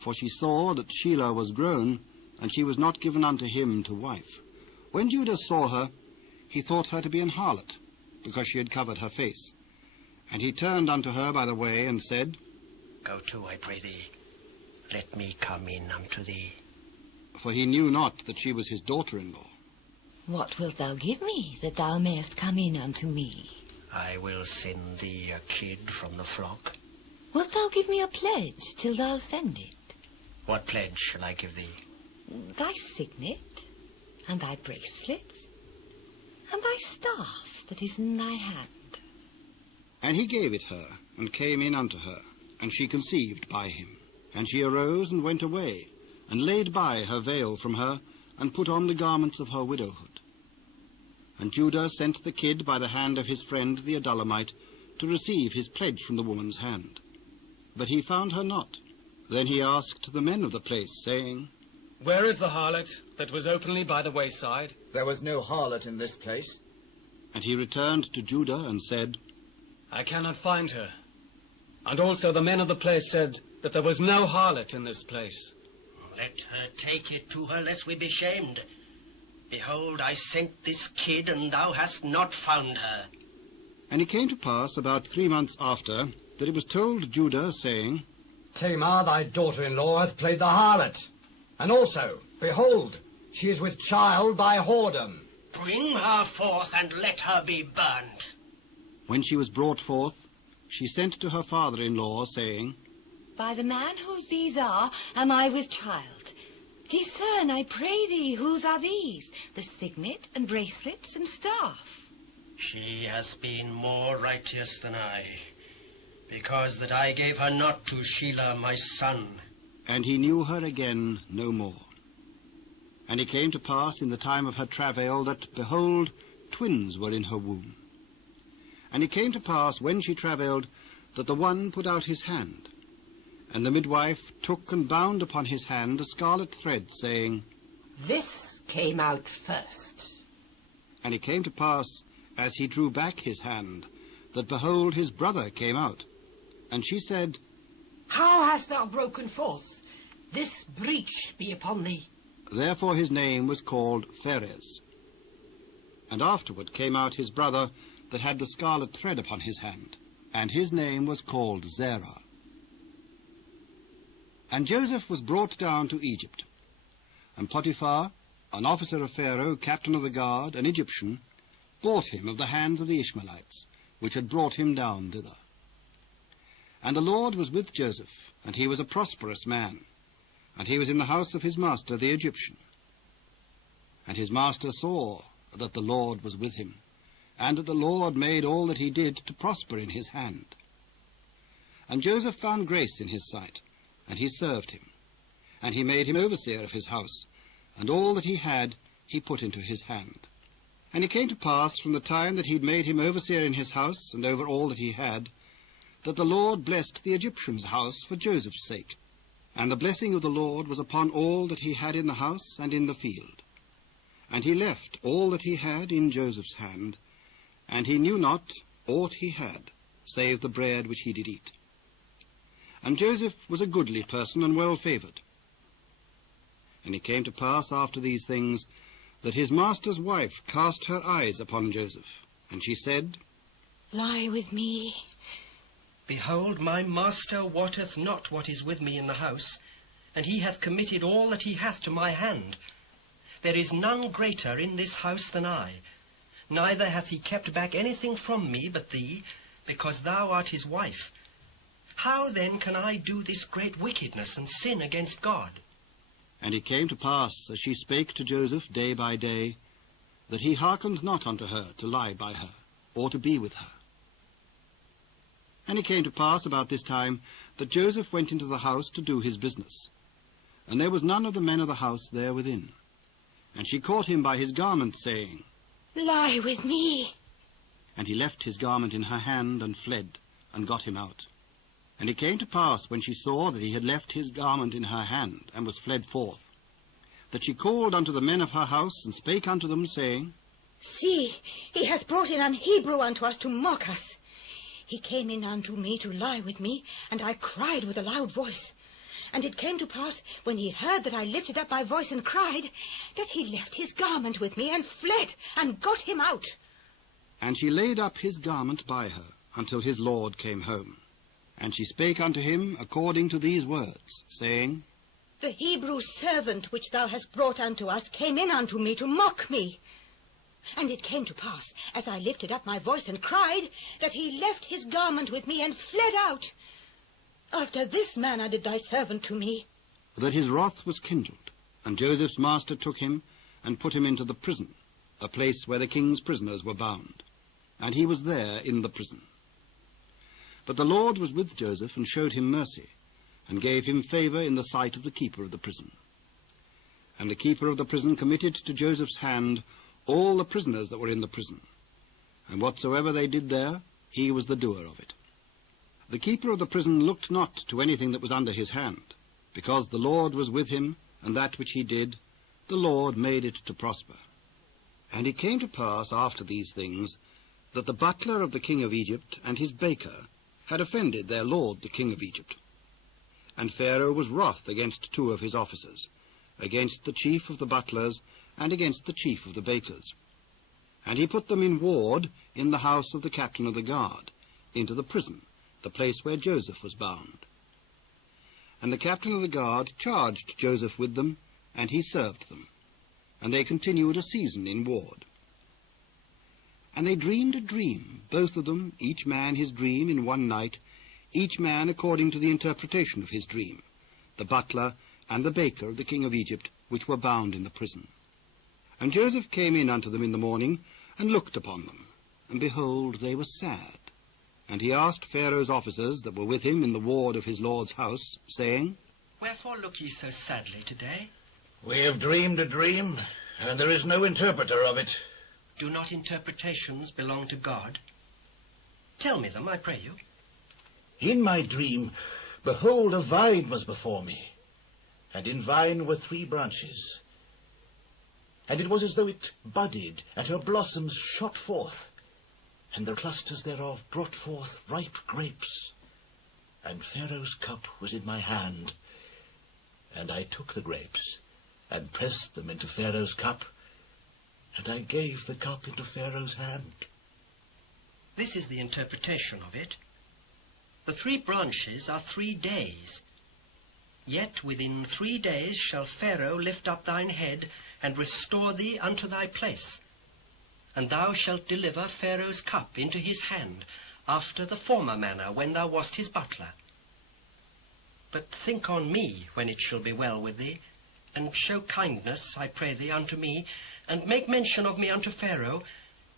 For she saw that Shelah was grown, and she was not given unto him to wife. When Judah saw her, he thought her to be an harlot, because she had covered her face. And he turned unto her by the way, and said, Go to, I pray thee. Let me come in unto thee. For he knew not that she was his daughter-in-law. What wilt thou give me, that thou mayest come in unto me? I will send thee a kid from the flock. Wilt thou give me a pledge till thou send it? What pledge shall I give thee? Thy signet, and thy bracelets, and thy staff that is in thy hand. And he gave it her, and came in unto her, and she conceived by him. And she arose and went away, and laid by her veil from her, and put on the garments of her widowhood. And Judah sent the kid by the hand of his friend the Adullamite, to receive his pledge from the woman's hand. But he found her not. Then he asked the men of the place, saying, Where is the harlot that was openly by the wayside? There was no harlot in this place. And he returned to Judah and said, I cannot find her. And also the men of the place said that there was no harlot in this place. Let her take it to her, lest we be shamed. Behold, I sent this kid, and thou hast not found her. And it came to pass about 3 months after, that it was told Judah, saying, Tamar, thy daughter-in-law, hath played the harlot. And also, behold, she is with child by whoredom. Bring her forth, and let her be burnt. When she was brought forth, she sent to her father-in-law, saying, By the man whose these are, am I with child. Discern, I pray thee, whose are these, the signet and bracelets and staff. She hath been more righteous than I, because that I gave her not to Shelah my son. And he knew her again no more. And it came to pass in the time of her travail that, behold, twins were in her womb. And it came to pass, when she travailed, that the one put out his hand. And the midwife took and bound upon his hand a scarlet thread, saying, This came out first. And it came to pass, as he drew back his hand, that, behold, his brother came out. And she said, How hast thou broken forth? This breach be upon thee. Therefore his name was called Phares. And afterward came out his brother that had the scarlet thread upon his hand, and his name was called Zerah. And Joseph was brought down to Egypt. And Potiphar, an officer of Pharaoh, captain of the guard, an Egyptian, bought him of the hands of the Ishmaelites, which had brought him down thither. And the Lord was with Joseph, and he was a prosperous man, and he was in the house of his master the Egyptian. And his master saw that the Lord was with him, and that the Lord made all that he did to prosper in his hand. And Joseph found grace in his sight, and he served him. And he made him overseer of his house, and all that he had he put into his hand. And it came to pass, from the time that he'd made him overseer in his house, and over all that he had, that the Lord blessed the Egyptian's house for Joseph's sake. And the blessing of the Lord was upon all that he had in the house and in the field. And he left all that he had in Joseph's hand, and he knew not aught he had, save the bread which he did eat. And Joseph was a goodly person and well favoured. And it came to pass after these things, that his master's wife cast her eyes upon Joseph, and she said, Lie with me. Behold, my master wotteth not what is with me in the house, and he hath committed all that he hath to my hand. There is none greater in this house than I, neither hath he kept back anything from me but thee, because thou art his wife. How then can I do this great wickedness and sin against God? And it came to pass, as she spake to Joseph day by day, that he hearkened not unto her to lie by her, or to be with her. And it came to pass about this time that Joseph went into the house to do his business. And there was none of the men of the house there within. And she caught him by his garment, saying, Lie with me. And he left his garment in her hand, and fled, and got him out. And it came to pass, when she saw that he had left his garment in her hand, and was fled forth, that she called unto the men of her house, and spake unto them, saying, See, he hath brought in an Hebrew unto us to mock us. He came in unto me to lie with me, and I cried with a loud voice. And it came to pass, when he heard that I lifted up my voice and cried, that he left his garment with me, and fled, and got him out. And she laid up his garment by her, until his lord came home. And she spake unto him according to these words, saying, The Hebrew servant which thou hast brought unto us came in unto me to mock me. And it came to pass, as I lifted up my voice and cried, that he left his garment with me and fled out. After this manner did thy servant to me. That his wrath was kindled, and Joseph's master took him, and put him into the prison, a place where the king's prisoners were bound. And he was there in the prison. But the Lord was with Joseph, and showed him mercy, and gave him favour in the sight of the keeper of the prison. And the keeper of the prison committed to Joseph's hand all the prisoners that were in the prison, and whatsoever they did there, he was the doer of it. The keeper of the prison looked not to anything that was under his hand, because the Lord was with him, and that which he did, the Lord made it to prosper. And it came to pass after these things, that the butler of the king of Egypt and his baker had offended their lord the king of Egypt. And Pharaoh was wroth against two of his officers, against the chief of the butlers, and against the chief of the bakers. And he put them in ward in the house of the captain of the guard, into the prison, the place where Joseph was bound. And the captain of the guard charged Joseph with them, and he served them. And they continued a season in ward. And they dreamed a dream, both of them, each man his dream in one night, each man according to the interpretation of his dream, the butler and the baker of the king of Egypt, which were bound in the prison. And Joseph came in unto them in the morning, and looked upon them, and behold, they were sad. And he asked Pharaoh's officers that were with him in the ward of his lord's house, saying, Wherefore look ye so sadly today? We have dreamed a dream, and there is no interpreter of it. Do not interpretations belong to God? Tell me them, I pray you. In my dream, behold, a vine was before me, and in vine were 3 branches. And it was as though it budded, and her blossoms shot forth, and the clusters thereof brought forth ripe grapes. And Pharaoh's cup was in my hand, and I took the grapes, and pressed them into Pharaoh's cup, and I gave the cup into Pharaoh's hand. This is the interpretation of it. The 3 branches are 3 days. Yet within 3 days shall Pharaoh lift up thine head, and restore thee unto thy place. And thou shalt deliver Pharaoh's cup into his hand, after the former manner, when thou wast his butler. But think on me when it shall be well with thee, and show kindness, I pray thee, unto me, and make mention of me unto Pharaoh,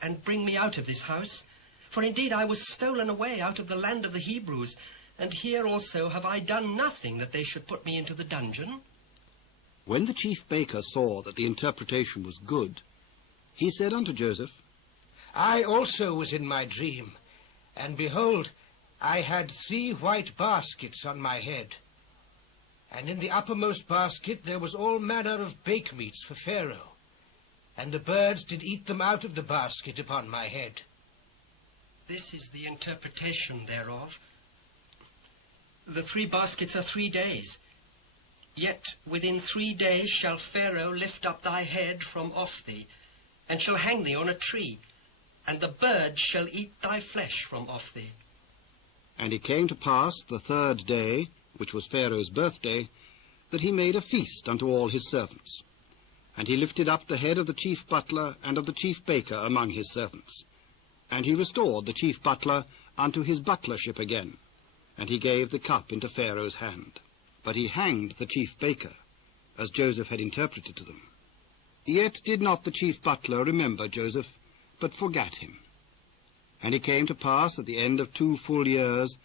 and bring me out of this house. For indeed I was stolen away out of the land of the Hebrews, and here also have I done nothing that they should put me into the dungeon. When the chief baker saw that the interpretation was good, he said unto Joseph, I also was in my dream, and behold, I had 3 white baskets on my head. And in the uppermost basket there was all manner of bake meats for Pharaoh, and the birds did eat them out of the basket upon my head. This is the interpretation thereof. The 3 baskets are 3 days. Yet within 3 days shall Pharaoh lift up thy head from off thee, and shall hang thee on a tree, and the birds shall eat thy flesh from off thee. And it came to pass the 3rd day, which was Pharaoh's birthday, that he made a feast unto all his servants. And he lifted up the head of the chief butler and of the chief baker among his servants. And he restored the chief butler unto his butlership again, and he gave the cup into Pharaoh's hand. But he hanged the chief baker, as Joseph had interpreted to them. Yet did not the chief butler remember Joseph, but forgat him. And it came to pass at the end of 2 full years,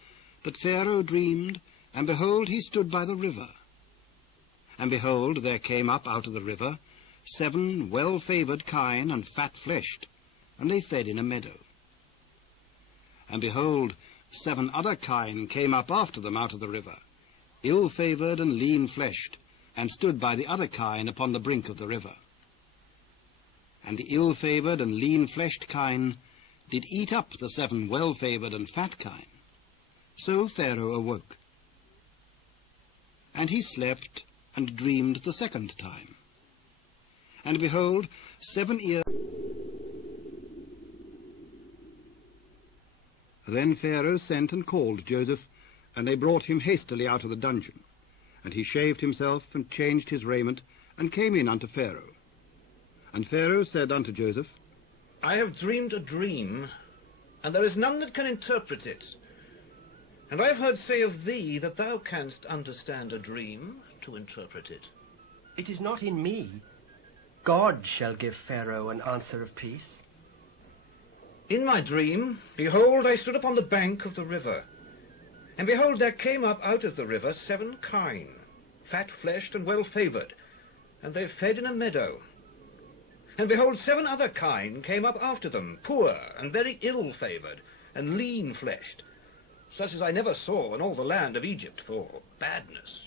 that Pharaoh dreamed, and behold, he stood by the river. And behold, there came up out of the river 7 well-favoured kine and fat-fleshed, and they fed in a meadow. And behold, 7 other kine came up after them out of the river, ill-favoured and lean-fleshed, and stood by the other kine upon the brink of the river. And the ill-favoured and lean-fleshed kine did eat up the 7 well-favoured and fat kine. So Pharaoh awoke. And he slept and dreamed the 2nd time. And behold, 7 ears. Then Pharaoh sent and called Joseph, and they brought him hastily out of the dungeon. And he shaved himself, and changed his raiment, and came in unto Pharaoh. And Pharaoh said unto Joseph, I have dreamed a dream, and there is none that can interpret it. And I have heard say of thee that thou canst understand a dream to interpret it. It is not in me. God shall give Pharaoh an answer of peace. In my dream, behold, I stood upon the bank of the river. And behold, there came up out of the river 7 kine, fat-fleshed and well-favoured, and they fed in a meadow. And behold, 7 other kine came up after them, poor and very ill-favoured, and lean-fleshed, such as I never saw in all the land of Egypt for badness.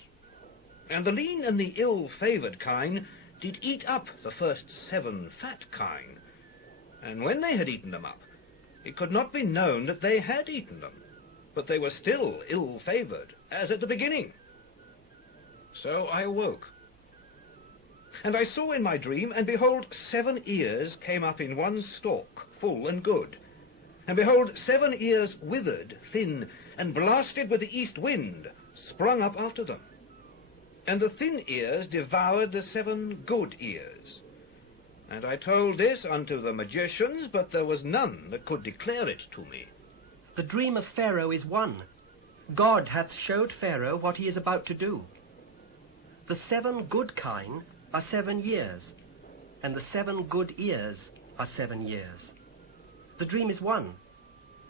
And the lean and the ill-favoured kine did eat up the first 7 fat kine. And when they had eaten them up, it could not be known that they had eaten them, but they were still ill-favoured, as at the beginning. So I awoke. And I saw in my dream, and behold, 7 ears came up in one stalk, full and good. And behold, 7 ears withered, thin, and blasted with the east wind, sprung up after them. And the thin ears devoured the 7 good ears. And I told this unto the magicians, but there was none that could declare it to me. The dream of Pharaoh is one. God hath showed Pharaoh what he is about to do. The 7 good kine are 7 years, and the 7 good ears are 7 years. The dream is one,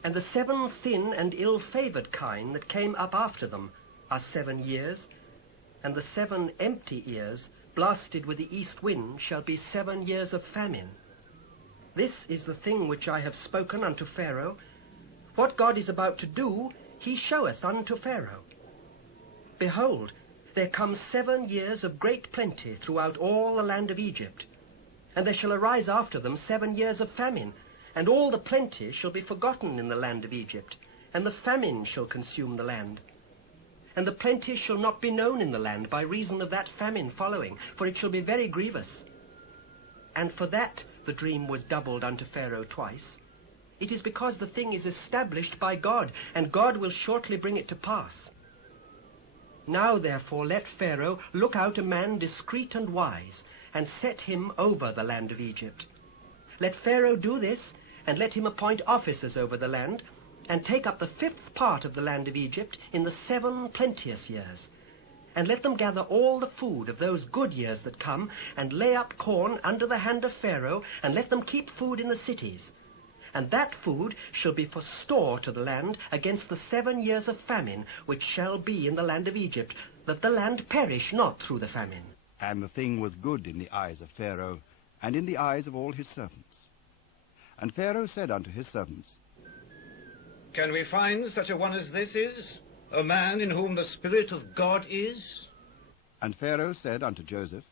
and the 7 thin and ill-favoured kine that came up after them are 7 years, and the 7 empty ears blasted with the east wind shall be 7 years of famine. This is the thing which I have spoken unto Pharaoh. What God is about to do, he showeth unto Pharaoh. Behold, there come 7 years of great plenty throughout all the land of Egypt, and there shall arise after them 7 years of famine, and all the plenty shall be forgotten in the land of Egypt, and the famine shall consume the land. And the plenty shall not be known in the land by reason of that famine following, for it shall be very grievous. And for that the dream was doubled unto Pharaoh twice. It is because the thing is established by God, and God will shortly bring it to pass. Now therefore let Pharaoh look out a man discreet and wise, and set him over the land of Egypt. Let Pharaoh do this, and let him appoint officers over the land, and take up the 5th part of the land of Egypt in the 7 plenteous years. And let them gather all the food of those good years that come, and lay up corn under the hand of Pharaoh, and let them keep food in the cities. And that food shall be for store to the land against the 7 years of famine, which shall be in the land of Egypt, that the land perish not through the famine. And the thing was good in the eyes of Pharaoh, and in the eyes of all his servants. And Pharaoh said unto his servants, Can we find such a one as this is, a man in whom the Spirit of God is? And Pharaoh said unto Joseph,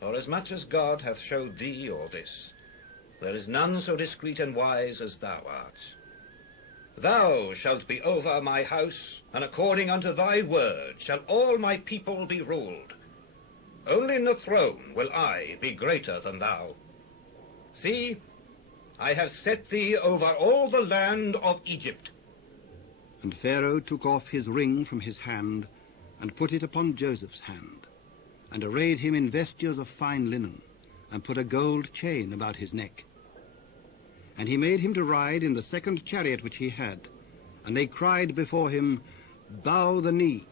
Forasmuch as God hath showed thee all this, there is none so discreet and wise as thou art. Thou shalt be over my house, and according unto thy word shall all my people be ruled. Only in the throne will I be greater than thou. See, I have set thee over all the land of Egypt. And Pharaoh took off his ring from his hand, and put it upon Joseph's hand, and arrayed him in vestures of fine linen, and put a gold chain about his neck. And he made him to ride in the 2nd chariot which he had, and they cried before him, Bow the knee.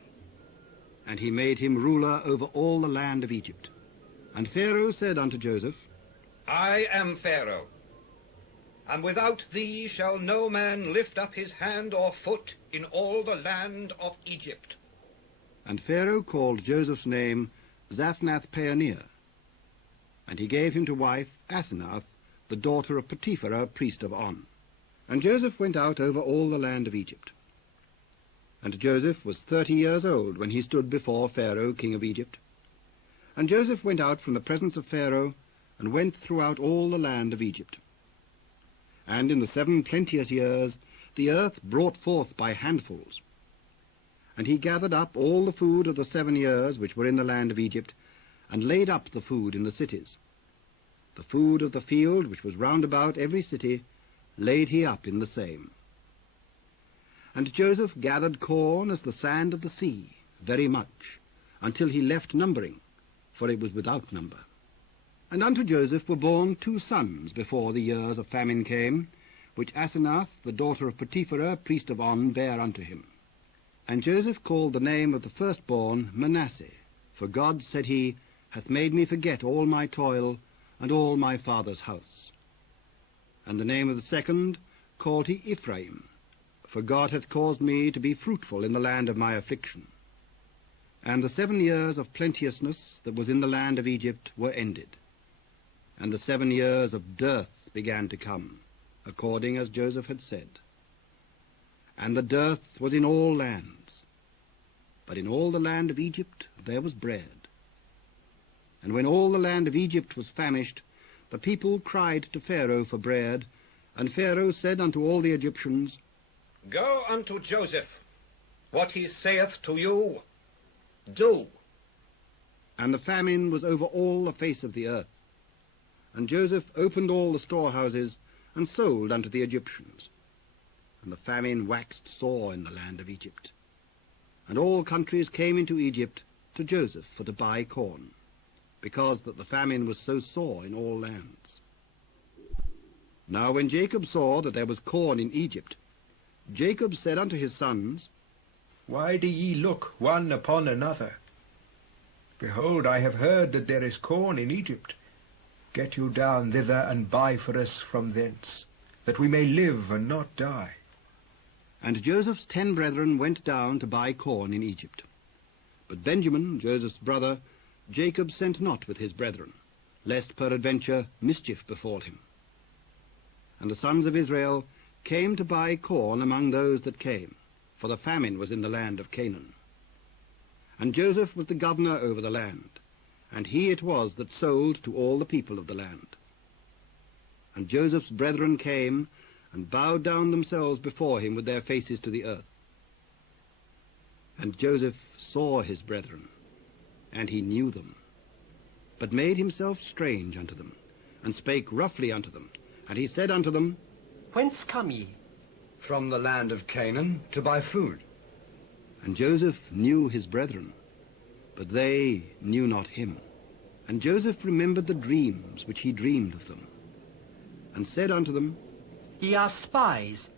And he made him ruler over all the land of Egypt. And Pharaoh said unto Joseph, I am Pharaoh, and without thee shall no man lift up his hand or foot in all the land of Egypt. And Pharaoh called Joseph's name Zaphnath-Paaneah. And he gave him to wife Asenath, the daughter of Potiphar, priest of On. And Joseph went out over all the land of Egypt. And Joseph was 30 years old when he stood before Pharaoh, king of Egypt. And Joseph went out from the presence of Pharaoh, and went throughout all the land of Egypt. And in the 7 plenteous years the earth brought forth by handfuls. And he gathered up all the food of the 7 years which were in the land of Egypt, and laid up the food in the cities. The food of the field which was round about every city laid he up in the same. And Joseph gathered corn as the sand of the sea, very much, until he left numbering, for it was without number. And unto Joseph were born 2 sons before the years of famine came, which Asenath, the daughter of Potiphar, priest of On, bare unto him. And Joseph called the name of the firstborn Manasseh, for God, said he, hath made me forget all my toil, and all my father's house. And the name of the second called he Ephraim, for God hath caused me to be fruitful in the land of my affliction. And the 7 years of plenteousness that was in the land of Egypt were ended, and the 7 years of dearth began to come, according as Joseph had said. And the dearth was in all lands, but in all the land of Egypt there was bread. And when all the land of Egypt was famished, the people cried to Pharaoh for bread, and Pharaoh said unto all the Egyptians, Go unto Joseph, what he saith to you, do. And the famine was over all the face of the earth. And Joseph opened all the storehouses, and sold unto the Egyptians. And the famine waxed sore in the land of Egypt. And all countries came into Egypt to Joseph for to buy corn, because that the famine was so sore in all lands. Now when Jacob saw that there was corn in Egypt, Jacob said unto his sons, Why do ye look one upon another? Behold, I have heard that there is corn in Egypt. Get you down thither, and buy for us from thence, that we may live and not die. And Joseph's 10 brethren went down to buy corn in Egypt. But Benjamin, Joseph's brother, Jacob sent not with his brethren, lest peradventure mischief befall him. And the sons of Israel came to buy corn among those that came, for the famine was in the land of Canaan. And Joseph was the governor over the land, and he it was that sold to all the people of the land. And Joseph's brethren came, and bowed down themselves before him with their faces to the earth. And Joseph saw his brethren, and he knew them, but made himself strange unto them, and spake roughly unto them. And he said unto them, Whence come ye? From the land of Canaan, to buy food. And Joseph knew his brethren, but they knew not him. And Joseph remembered the dreams which he dreamed of them, and said unto them, Ye are spies,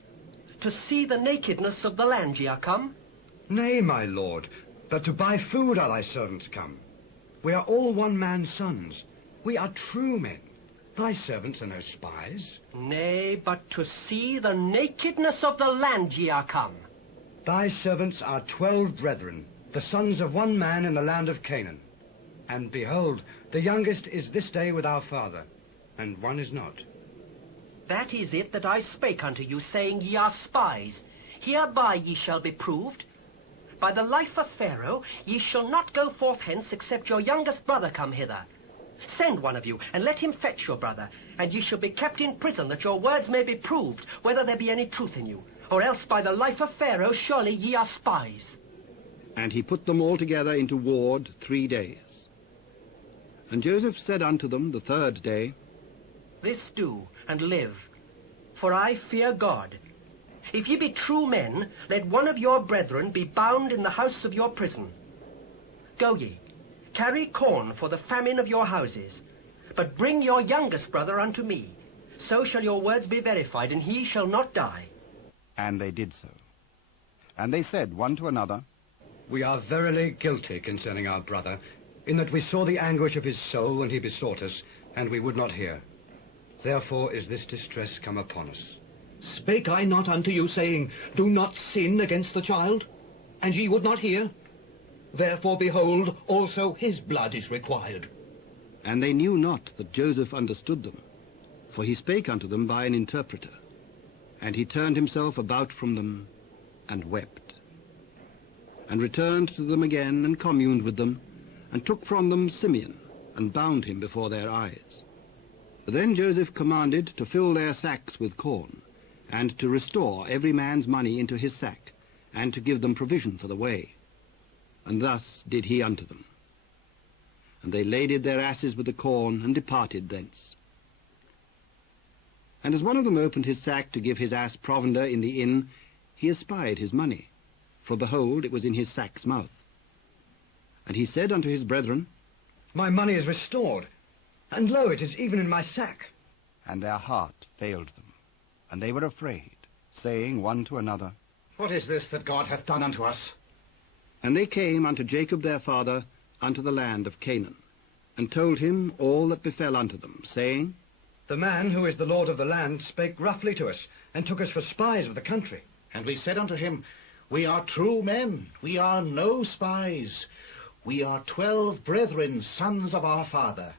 to see the nakedness of the land ye are come? Nay, my lord, but to buy food are thy servants come. We are all one man's sons. We are true men. Thy servants are no spies. Nay, but to see the nakedness of the land ye are come. Thy servants are 12 brethren, the sons of one man in the land of Canaan. And behold, the youngest is this day with our father, and one is not. That is it that I spake unto you, saying, Ye are spies. Hereby ye shall be proved. By the life of Pharaoh, ye shall not go forth hence, except your youngest brother come hither. Send one of you, and let him fetch your brother, and ye shall be kept in prison, that your words may be proved, whether there be any truth in you. Or else by the life of Pharaoh, surely ye are spies. And he put them all together into ward 3 days. And Joseph said unto them the 3rd day, This do, and live, for I fear God. If ye be true men, let one of your brethren be bound in the house of your prison. Go ye, carry corn for the famine of your houses, but bring your youngest brother unto me. So shall your words be verified, and he shall not die. And they did so. And they said one to another, We are verily guilty concerning our brother, in that we saw the anguish of his soul when he besought us, and we would not hear. Therefore is this distress come upon us. Spake I not unto you, saying, Do not sin against the child? And ye would not hear? Therefore, behold, also his blood is required. And they knew not that Joseph understood them, for he spake unto them by an interpreter. And he turned himself about from them, and wept. And returned to them again, and communed with them, and took from them Simeon, and bound him before their eyes. Then Joseph commanded to fill their sacks with corn, and to restore every man's money into his sack, and to give them provision for the way. And thus did he unto them. And they laded their asses with the corn, and departed thence. And as one of them opened his sack to give his ass provender in the inn, he espied his money, for behold, it was in his sack's mouth. And he said unto his brethren, My money is restored, and lo, it is even in my sack. And their heart failed them, and they were afraid, saying one to another, What is this that God hath done unto us? And they came unto Jacob their father unto the land of Canaan, and told him all that befell unto them, saying, The man who is the lord of the land spake roughly to us, and took us for spies of the country. And we said unto him, We are true men, we are no spies. We are 12 brethren, sons of our father.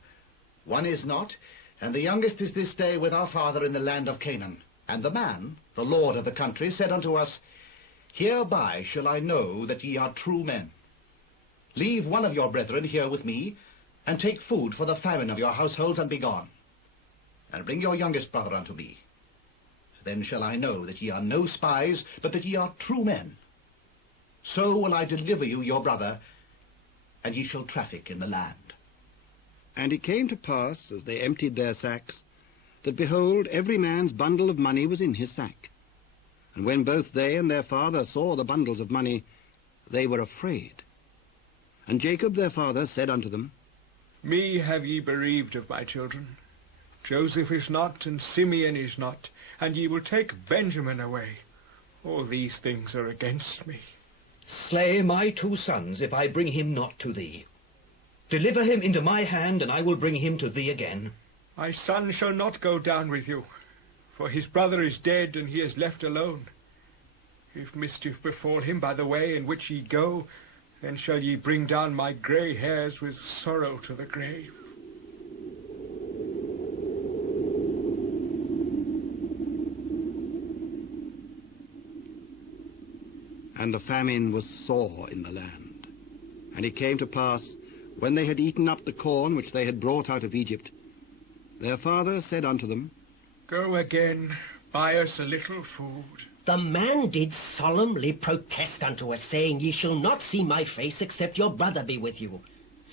One is not, and the youngest is this day with our father in the land of Canaan. And the man, the lord of the country, said unto us, Hereby shall I know that ye are true men. Leave one of your brethren here with me, and take food for the famine of your households, and be gone. And bring your youngest brother unto me. Then shall I know that ye are no spies, but that ye are true men. So will I deliver you your brother, and ye shall traffic in the land. And it came to pass, as they emptied their sacks, that, behold, every man's bundle of money was in his sack. And when both they and their father saw the bundles of money, they were afraid. And Jacob their father said unto them, Me have ye bereaved of my children. Joseph is not, and Simeon is not, and ye will take Benjamin away. All these things are against me. Slay my 2 sons, if I bring him not to thee. Deliver him into my hand, and I will bring him to thee again. My son shall not go down with you, for his brother is dead, and he is left alone. If mischief befall him by the way in which ye go, Then shall ye bring down my grey hairs with sorrow to the grave. And the famine was sore in the land. And it came to pass, when they had eaten up the corn which they had brought out of Egypt, their father said unto them, Go again, buy us a little food. The man did solemnly protest unto us, saying, Ye shall not see my face, except your brother be with you.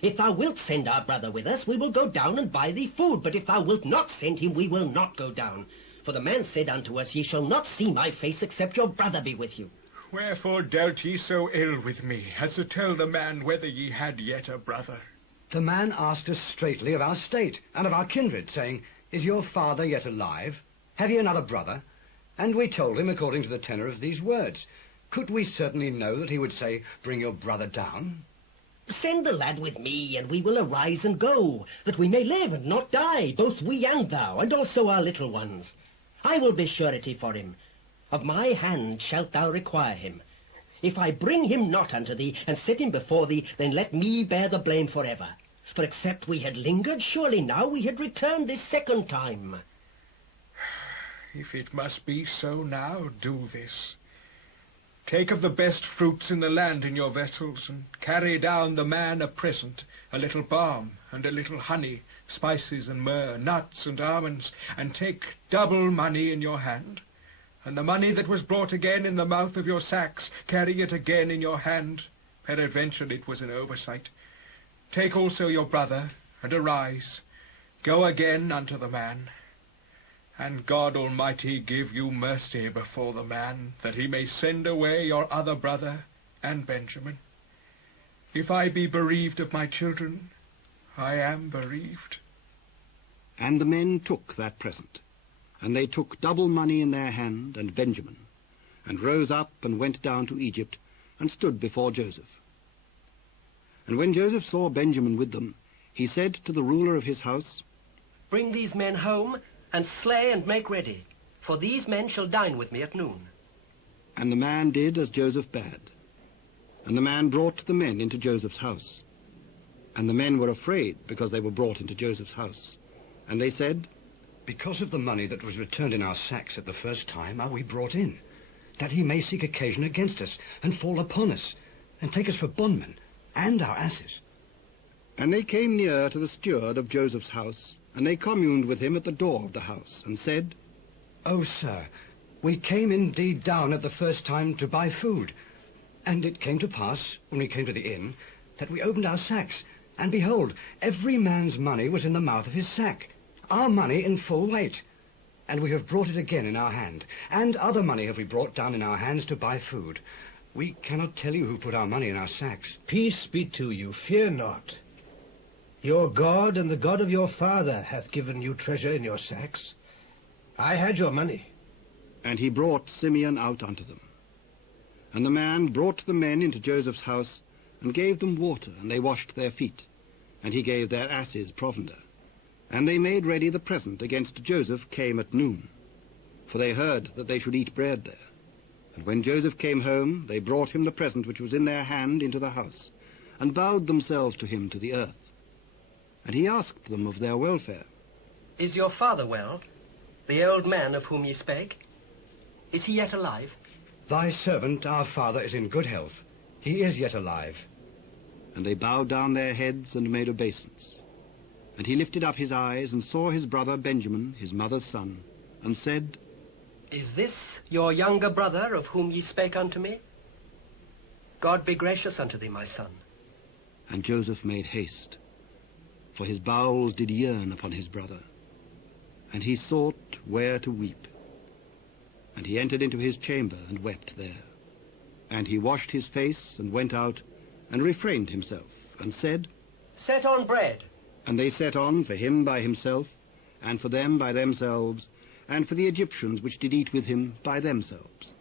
If thou wilt send our brother with us, we will go down and buy thee food. But if thou wilt not send him, we will not go down. For the man said unto us, Ye shall not see my face, except your brother be with you. Wherefore dealt ye so ill with me, as to tell the man whether ye had yet a brother? The man asked us straightly of our state, and of our kindred, saying, Is your father yet alive? Have ye another brother? And we told him according to the tenor of these words. Could we certainly know that he would say, Bring your brother down? Send the lad with me, and we will arise and go, that we may live and not die, both we and thou, and also our little ones. I will be surety for him. Of my hand shalt thou require him. If I bring him not unto thee, and set him before thee, then let me bear the blame forever. For except we had lingered, surely now we had returned this second time. If it must be so now, do this. Take of the best fruits in the land in your vessels, and carry down the man a present, a little balm, and a little honey, spices and myrrh, nuts and almonds, and take double money in your hand. And the money that was brought again in the mouth of your sacks, carry it again in your hand. Peradventure it was an oversight. Take also your brother, and arise. Go again unto the man. And God Almighty give you mercy before the man, that he may send away your other brother and Benjamin. If I be bereaved of my children, I am bereaved. And the men took that present. And they took double money in their hand, and Benjamin, and rose up and went down to Egypt, and stood before Joseph. And when Joseph saw Benjamin with them, he said to the ruler of his house, Bring these men home, and slay and make ready, for these men shall dine with me at noon. And the man did as Joseph bade. And the man brought the men into Joseph's house. And the men were afraid, because they were brought into Joseph's house. And they said, Because of the money that was returned in our sacks at the first time are we brought in, that he may seek occasion against us, and fall upon us, and take us for bondmen, and our asses. And they came near to the steward of Joseph's house, and they communed with him at the door of the house, and said, O sir, we came indeed down at the first time to buy food. And it came to pass, when we came to the inn, that we opened our sacks, and behold, every man's money was in the mouth of his sack, our money in full weight. And we have brought it again in our hand, and other money have we brought down in our hands to buy food. We cannot tell you who put our money in our sacks. Peace be to you, fear not. Your God and the God of your father hath given you treasure in your sacks. I had your money. And he brought Simeon out unto them. And the man brought the men into Joseph's house, and gave them water, and they washed their feet. And he gave their asses provender. And they made ready the present against Joseph came at noon. For they heard that they should eat bread there. And when Joseph came home, they brought him the present which was in their hand into the house, and bowed themselves to him to the earth. And he asked them of their welfare. Is your father well, the old man of whom ye spake? Is he yet alive? Thy servant, our father, is in good health. He is yet alive. And they bowed down their heads and made obeisance. And he lifted up his eyes and saw his brother Benjamin, his mother's son, and said, Is this your younger brother of whom ye spake unto me? God be gracious unto thee, my son. And Joseph made haste, for his bowels did yearn upon his brother. And he sought where to weep. And he entered into his chamber and wept there. And he washed his face and went out, and refrained himself, and said, Set on bread. And they set on for him by himself, and for them by themselves, and for the Egyptians which did eat with him by themselves.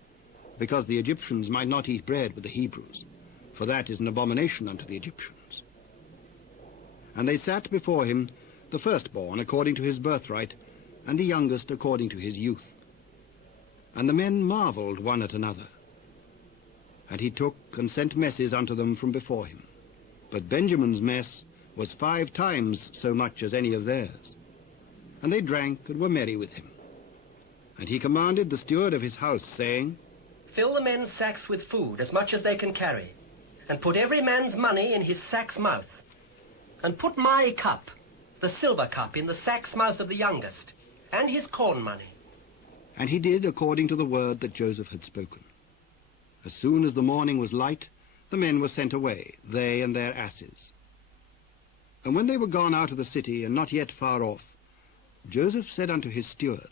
Because the Egyptians might not eat bread with the Hebrews, for that is an abomination unto the Egyptians. And they sat before him, the firstborn according to his birthright, and the youngest according to his youth. And the men marveled one at another. And he took and sent messes unto them from before him. But Benjamin's mess was 5 times so much as any of theirs. And they drank and were merry with him. And he commanded the steward of his house, saying, Fill the men's sacks with food, as much as they can carry, and put every man's money in his sack's mouth. And put my cup, the silver cup, in the sack's mouth of the youngest, and his corn money. And he did according to the word that Joseph had spoken. As soon as the morning was light, the men were sent away, they and their asses. And when they were gone out of the city, and not yet far off, Joseph said unto his steward,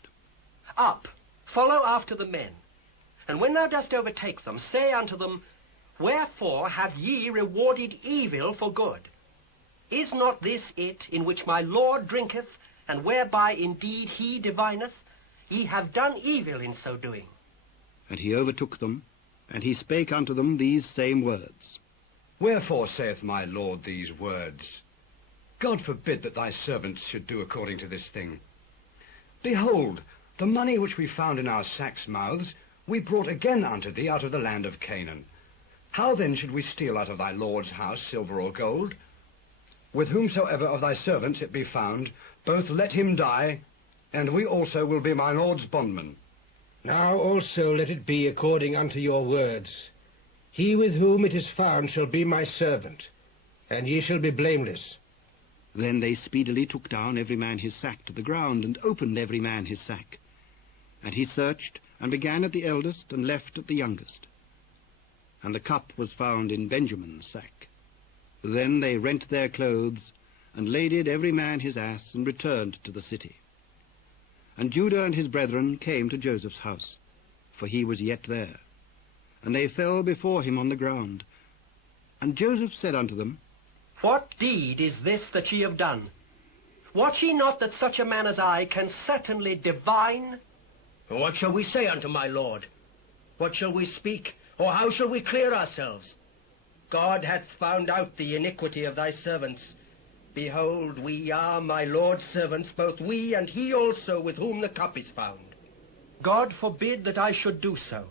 Up, follow after the men, and when thou dost overtake them, say unto them, Wherefore have ye rewarded evil for good? Is not this it in which my Lord drinketh, and whereby indeed he divineth? Ye have done evil in so doing. And he overtook them, and he spake unto them these same words. Wherefore saith my Lord these words? God forbid that thy servants should do according to this thing. Behold, the money which we found in our sacks' mouths we brought again unto thee out of the land of Canaan. How then should we steal out of thy Lord's house silver or gold? With whomsoever of thy servants it be found, both let him die, and we also will be my Lord's bondmen. Now also let it be according unto your words. He with whom it is found shall be my servant, and ye shall be blameless. Then they speedily took down every man his sack to the ground, and opened every man his sack. And he searched, and began at the eldest, and left at the youngest. And the cup was found in Benjamin's sack. Then they rent their clothes, and laded every man his ass, and returned to the city. And Judah and his brethren came to Joseph's house, for he was yet there. And they fell before him on the ground. And Joseph said unto them, What deed is this that ye have done? Wot ye not that such a man as I can certainly divine? What shall we say unto my Lord? What shall we speak, or how shall we clear ourselves? God hath found out the iniquity of thy servants. Behold, we are my Lord's servants, both we and he also with whom the cup is found. God forbid that I should do so.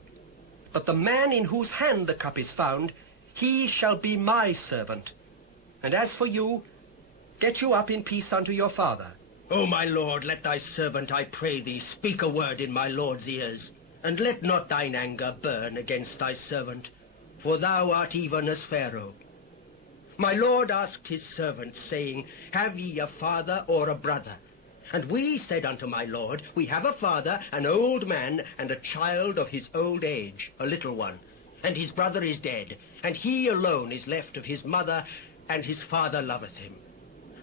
But the man in whose hand the cup is found, he shall be my servant. And as for you, get you up in peace unto your father. O my Lord, let thy servant, I pray thee, speak a word in my Lord's ears, and let not thine anger burn against thy servant, for thou art even as Pharaoh. My Lord asked his servants, saying, Have ye a father or a brother? And we said unto my Lord, We have a father, an old man, and a child of his old age, a little one. And his brother is dead, and he alone is left of his mother, and his father loveth him.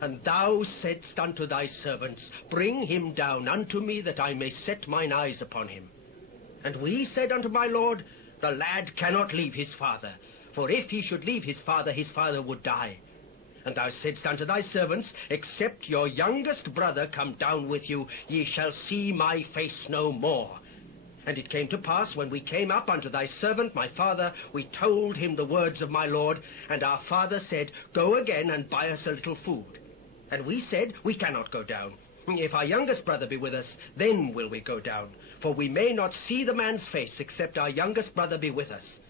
And thou saidst unto thy servants, Bring him down unto me, that I may set mine eyes upon him. And we said unto my Lord, The lad cannot leave his father, for if he should leave his father would die. And thou saidst unto thy servants, Except your youngest brother come down with you, ye shall see my face no more. And it came to pass, when we came up unto thy servant my father, we told him the words of my Lord, and our father said, Go again and buy us a little food. And we said, We cannot go down. If our youngest brother be with us, then will we go down. For we may not see the man's face, except our youngest brother be with us.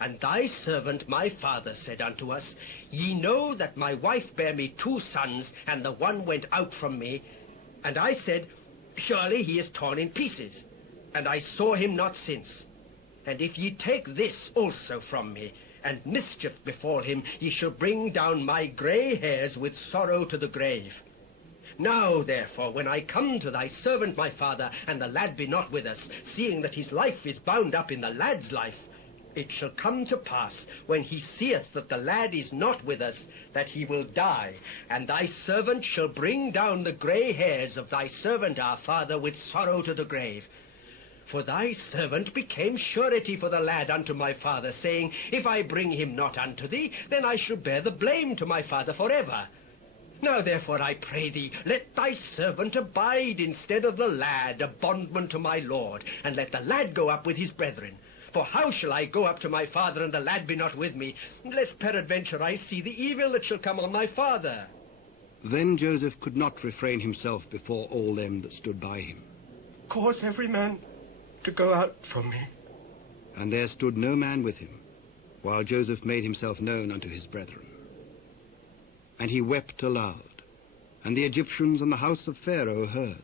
And thy servant my father said unto us, Ye know that my wife bare me 2 sons, and the one went out from me. And I said, Surely he is torn in pieces. And I saw him not since. And if ye take this also from me, and mischief befall him, ye shall bring down my grey hairs with sorrow to the grave. Now, therefore, when I come to thy servant my father, and the lad be not with us, seeing that his life is bound up in the lad's life, it shall come to pass, when he seeth that the lad is not with us, that he will die, and thy servant shall bring down the grey hairs of thy servant our father with sorrow to the grave. For thy servant became surety for the lad unto my father, saying, If I bring him not unto thee, then I shall bear the blame to my father forever. Now therefore I pray thee, let thy servant abide instead of the lad, a bondman to my lord, and let the lad go up with his brethren. For how shall I go up to my father, and the lad be not with me, lest peradventure I see the evil that shall come on my father? Then Joseph could not refrain himself before all them that stood by him. Cause every man to go out from me. And there stood no man with him, while Joseph made himself known unto his brethren. And he wept aloud, and the Egyptians and the house of Pharaoh heard.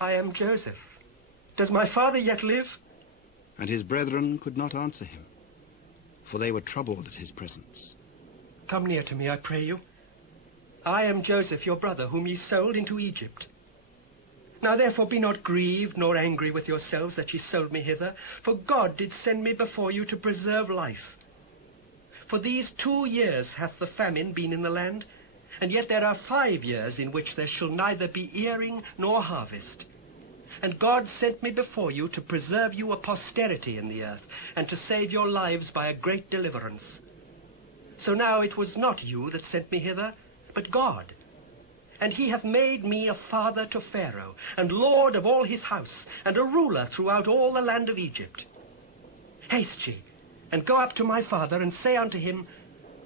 I am Joseph. Does my father yet live? And his brethren could not answer him, for they were troubled at his presence. Come near to me, I pray you. I am Joseph, your brother, whom ye sold into Egypt. Now therefore be not grieved nor angry with yourselves that ye sold me hither, for God did send me before you to preserve life. For these 2 years hath the famine been in the land, and yet there are 5 years in which there shall neither be earing nor harvest. And God sent me before you to preserve you a posterity in the earth, and to save your lives by a great deliverance. So now it was not you that sent me hither, but God. And he hath made me a father to Pharaoh, and lord of all his house, and a ruler throughout all the land of Egypt. Haste ye, and go up to my father, and say unto him,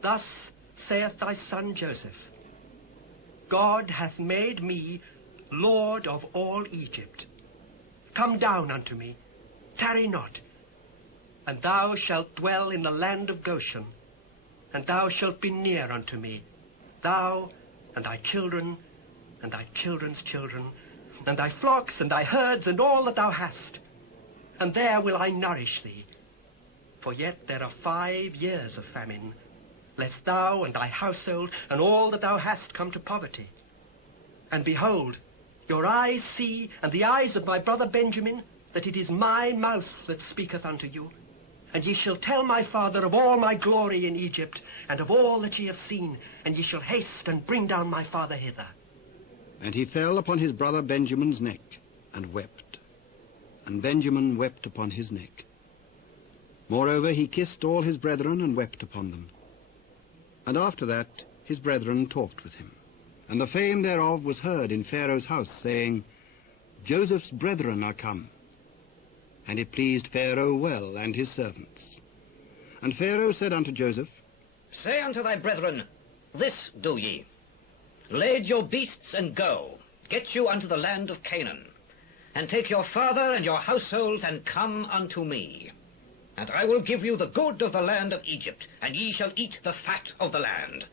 Thus saith thy son Joseph, God hath made me lord of all Egypt. Come down unto me, tarry not, and thou shalt dwell in the land of Goshen, and thou shalt be near unto me, thou and thy children, and thy children's children, and thy flocks, and thy herds, and all that thou hast. And there will I nourish thee. For yet there are 5 years of famine, lest thou and thy household, and all that thou hast come to poverty. And behold, your eyes see, and the eyes of my brother Benjamin, that it is my mouth that speaketh unto you. And ye shall tell my father of all my glory in Egypt, and of all that ye have seen, and ye shall haste and bring down my father hither. And he fell upon his brother Benjamin's neck, and wept. And Benjamin wept upon his neck. Moreover, he kissed all his brethren, and wept upon them. And after that his brethren talked with him. And the fame thereof was heard in Pharaoh's house, saying, Joseph's brethren are come. And it pleased Pharaoh well, and his servants. And Pharaoh said unto Joseph, Say unto thy brethren, This do ye. Lade your beasts and go, get you unto the land of Canaan, and take your father and your households, and come unto me. And I will give you the good of the land of Egypt, and ye shall eat the fat of the land.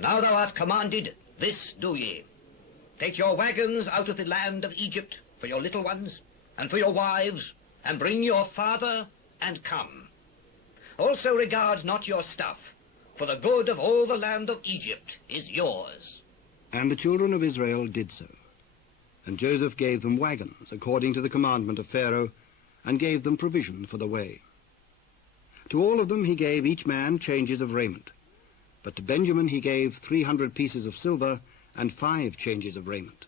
Now thou art commanded, this do ye. Take your wagons out of the land of Egypt for your little ones, and for your wives, and bring your father, and come. Also regard not your stuff, for the good of all the land of Egypt is yours. And the children of Israel did so. And Joseph gave them wagons, according to the commandment of Pharaoh, and gave them provision for the way. To all of them he gave each man changes of raiment, but to Benjamin he gave 300 pieces of silver, and 5 changes of raiment.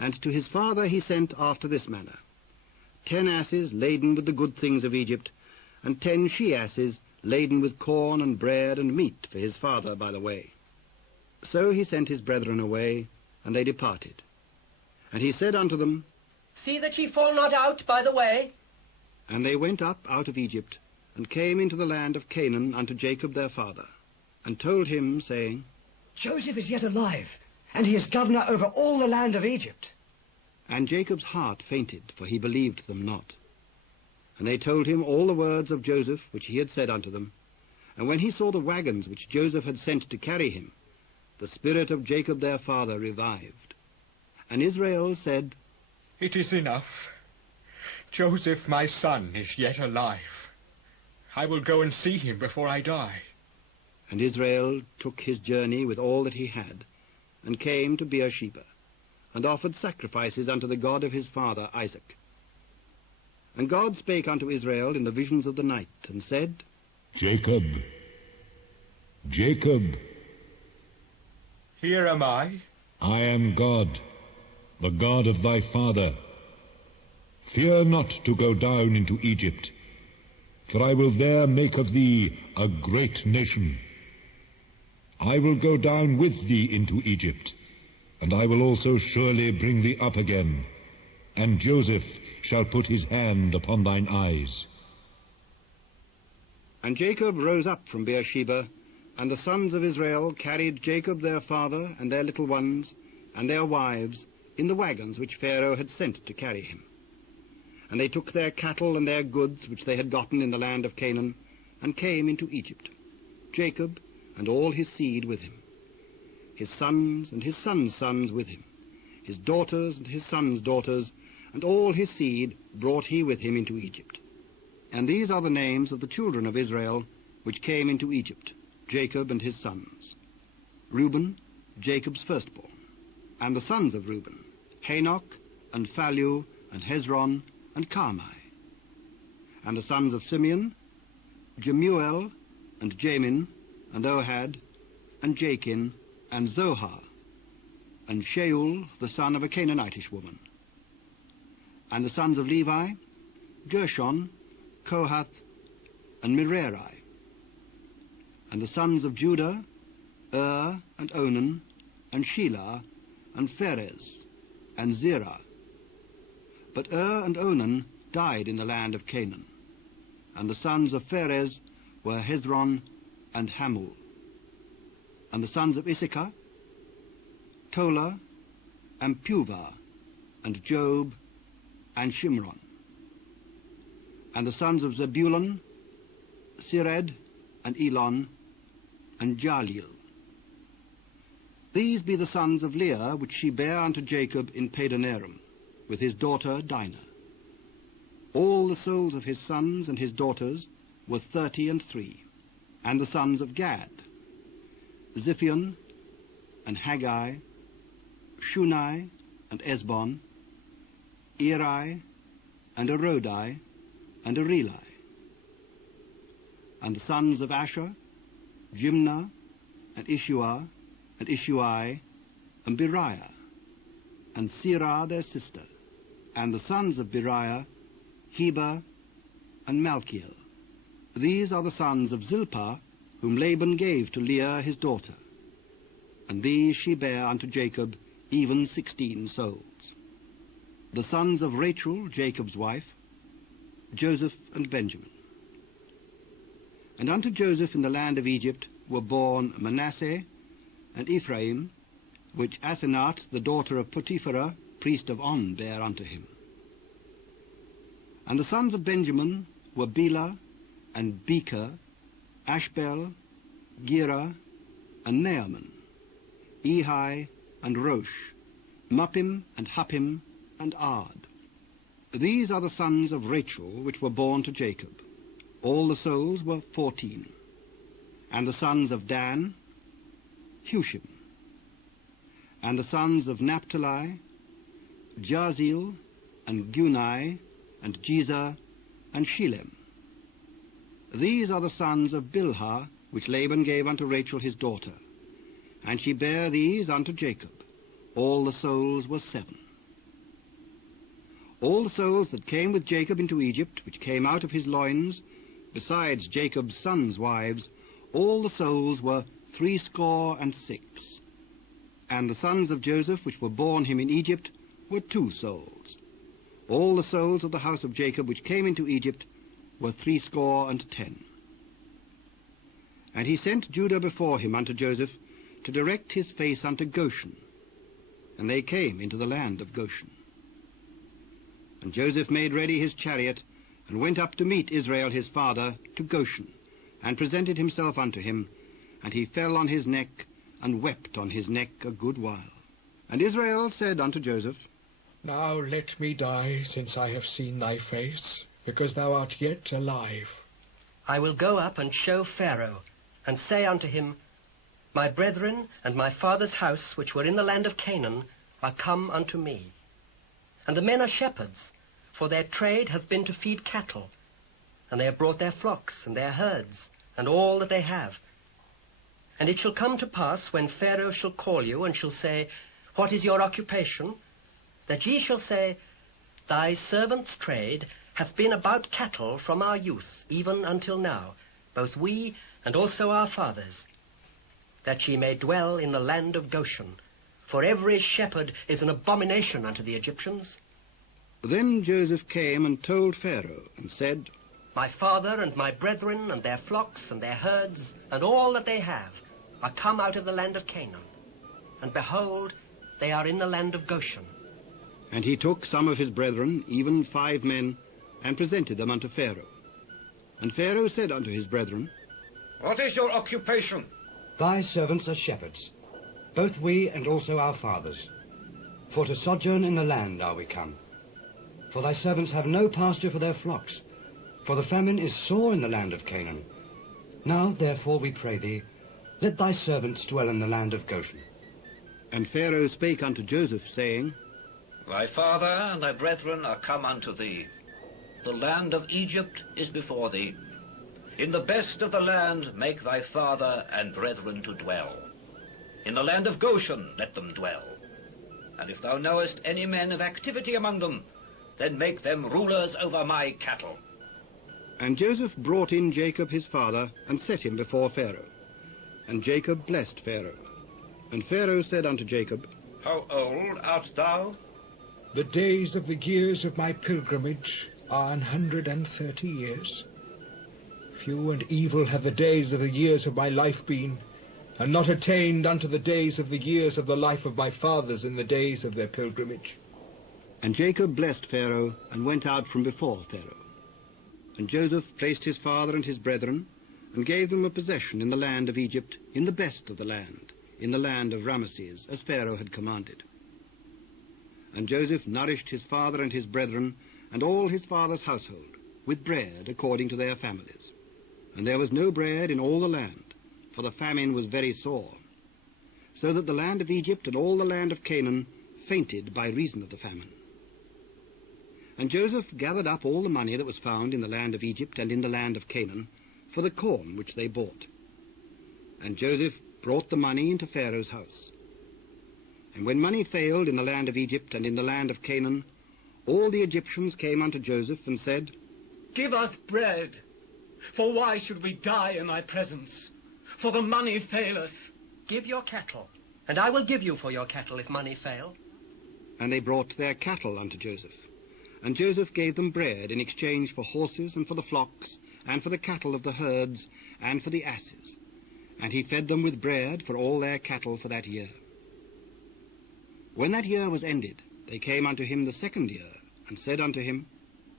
And to his father he sent after this manner, 10 asses laden with the good things of Egypt, and 10 she-asses laden with corn and bread and meat for his father by the way. So he sent his brethren away, and they departed. And he said unto them, See that ye fall not out by the way. And they went up out of Egypt, and came into the land of Canaan unto Jacob their father, and told him, saying, Joseph is yet alive, and he is governor over all the land of Egypt. And Jacob's heart fainted, for he believed them not. And they told him all the words of Joseph which he had said unto them. And when he saw the wagons which Joseph had sent to carry him, the spirit of Jacob their father revived. And Israel said, It is enough. Joseph my son is yet alive. I will go and see him before I die. And Israel took his journey with all that he had, and came to Beersheba, and offered sacrifices unto the God of his father Isaac. And God spake unto Israel in the visions of the night, and said, Jacob, Jacob. Here am I. I am God, the God of thy father. Fear not to go down into Egypt, for I will there make of thee a great nation. I will go down with thee into Egypt, and I will also surely bring thee up again, and Joseph shall put his hand upon thine eyes. And Jacob rose up from Beersheba, and the sons of Israel carried Jacob their father, and their little ones, and their wives, in the wagons which Pharaoh had sent to carry him. And they took their cattle and their goods which they had gotten in the land of Canaan, and came into Egypt, Jacob and all his seed with him, his sons and his sons' sons with him, his daughters and his sons' daughters, and all his seed brought he with him into Egypt. And these are the names of the children of Israel which came into Egypt, Jacob and his sons. Reuben, Jacob's firstborn, and the sons of Reuben, Hanoch, and Phallu, and Hezron, and Carmi. And the sons of Simeon, Jemuel, and Jamin, and Ohad, and Jachin, and Zohar, and Shaul, the son of a Canaanitish woman. And the sons of Levi, Gershon, Kohath, and Merari. And the sons of Judah, and Onan, and Shelah, and Pharez, and Zerah. But and Onan died in the land of Canaan. And the sons of Pharez were Hezron and Hamul. And the sons of Issachar, Tola, and Puvah, and Job, and Shimron. And the sons of Zebulun, Sered, and Elon, and Jaleel. These be the sons of Leah, which she bare unto Jacob in Padanaram, with his daughter Dinah. All the souls of his sons and his daughters were 33. And the sons of Gad, Ziphion, and Haggai, Shunai, and Esbon, Eri, and Arodi, and Areli. And the sons of Asher, Jimnah, and Ishua, and Ishui, and Beriah, and Serah their sister. And the sons of Beriah, Heber, and Malchiel. These are the sons of Zilpah, whom Laban gave to Leah his daughter. And these she bare unto Jacob, even 16 souls. The sons of Rachel, Jacob's wife, Joseph and Benjamin. And unto Joseph in the land of Egypt were born Manasseh and Ephraim, which Asenath, the daughter of Potiphera, priest of On, bare unto him. And the sons of Benjamin were Bela, and Becher, Ashbel, Gera, and Naaman, Ehi, and Rosh, Muppim, and Huppim, and Ard. These are the sons of Rachel, which were born to Jacob. All the souls were 14. And the sons of Dan, Hushim. And the sons of Naphtali, Jazeel, and Gunai, and Jezer, and Shilem. These are the sons of Bilhah, which Laban gave unto Rachel his daughter. And she bare these unto Jacob. All the souls were 7. All the souls that came with Jacob into Egypt, which came out of his loins, besides Jacob's sons' wives, all the souls were 66. And the sons of Joseph, which were born him in Egypt, were 2 souls. All the souls of the house of Jacob, which came into Egypt, were 70. And he sent Judah before him unto Joseph, to direct his face unto Goshen. And they came into the land of Goshen. And Joseph made ready his chariot, and went up to meet Israel his father to Goshen, and presented himself unto him, and he fell on his neck, and wept on his neck a good while. And Israel said unto Joseph, Now let me die, since I have seen thy face, because thou art yet alive. I will go up and show Pharaoh, and say unto him, My brethren and my father's house, which were in the land of Canaan, are come unto me. And the men are shepherds, for their trade hath been to feed cattle, and they have brought their flocks and their herds, and all that they have. And it shall come to pass, when Pharaoh shall call you, and shall say, What is your occupation? That ye shall say, Thy servant's trade hath been about cattle from our youth, even until now, both we and also our fathers, that ye may dwell in the land of Goshen. For every shepherd is an abomination unto the Egyptians. Then Joseph came and told Pharaoh, and said, My father and my brethren and their flocks and their herds and all that they have are come out of the land of Canaan. And behold, they are in the land of Goshen. And he took some of his brethren, even 5 men, and presented them unto Pharaoh. And Pharaoh said unto his brethren, What is your occupation? Thy servants are shepherds, both we and also our fathers. For to sojourn in the land are we come. For thy servants have no pasture for their flocks, for the famine is sore in the land of Canaan. Now, therefore, we pray thee, let thy servants dwell in the land of Goshen. And Pharaoh spake unto Joseph, saying, Thy father and thy brethren are come unto thee. The land of Egypt is before thee. In the best of the land make thy father and brethren to dwell. In the land of Goshen let them dwell. And if thou knowest any men of activity among them, then make them rulers over my cattle. And Joseph brought in Jacob his father, and set him before Pharaoh. And Jacob blessed Pharaoh. And Pharaoh said unto Jacob, How old art thou? The days of the years of my pilgrimage are 130 years. Few and evil have the days of the years of my life been, and not attained unto the days of the years of the life of my fathers in the days of their pilgrimage. And Jacob blessed Pharaoh, and went out from before Pharaoh. And Joseph placed his father and his brethren, and gave them a possession in the land of Egypt, in the best of the land, in the land of Ramesses, as Pharaoh had commanded. And Joseph nourished his father and his brethren, and all his father's household, with bread according to their families. And there was no bread in all the land, for the famine was very sore, so that the land of Egypt and all the land of Canaan fainted by reason of the famine. And Joseph gathered up all the money that was found in the land of Egypt and in the land of Canaan, for the corn which they bought. And Joseph brought the money into Pharaoh's house. And when money failed in the land of Egypt and in the land of Canaan, all the Egyptians came unto Joseph and said, Give us bread, for why should we die in thy presence? For the money faileth. Give your cattle, and I will give you for your cattle if money fail. And they brought their cattle unto Joseph. And Joseph gave them bread in exchange for horses and for the flocks, and for the cattle of the herds, and for the asses. And he fed them with bread for all their cattle for that year. When that year was ended, they came unto him the second year, and said unto him,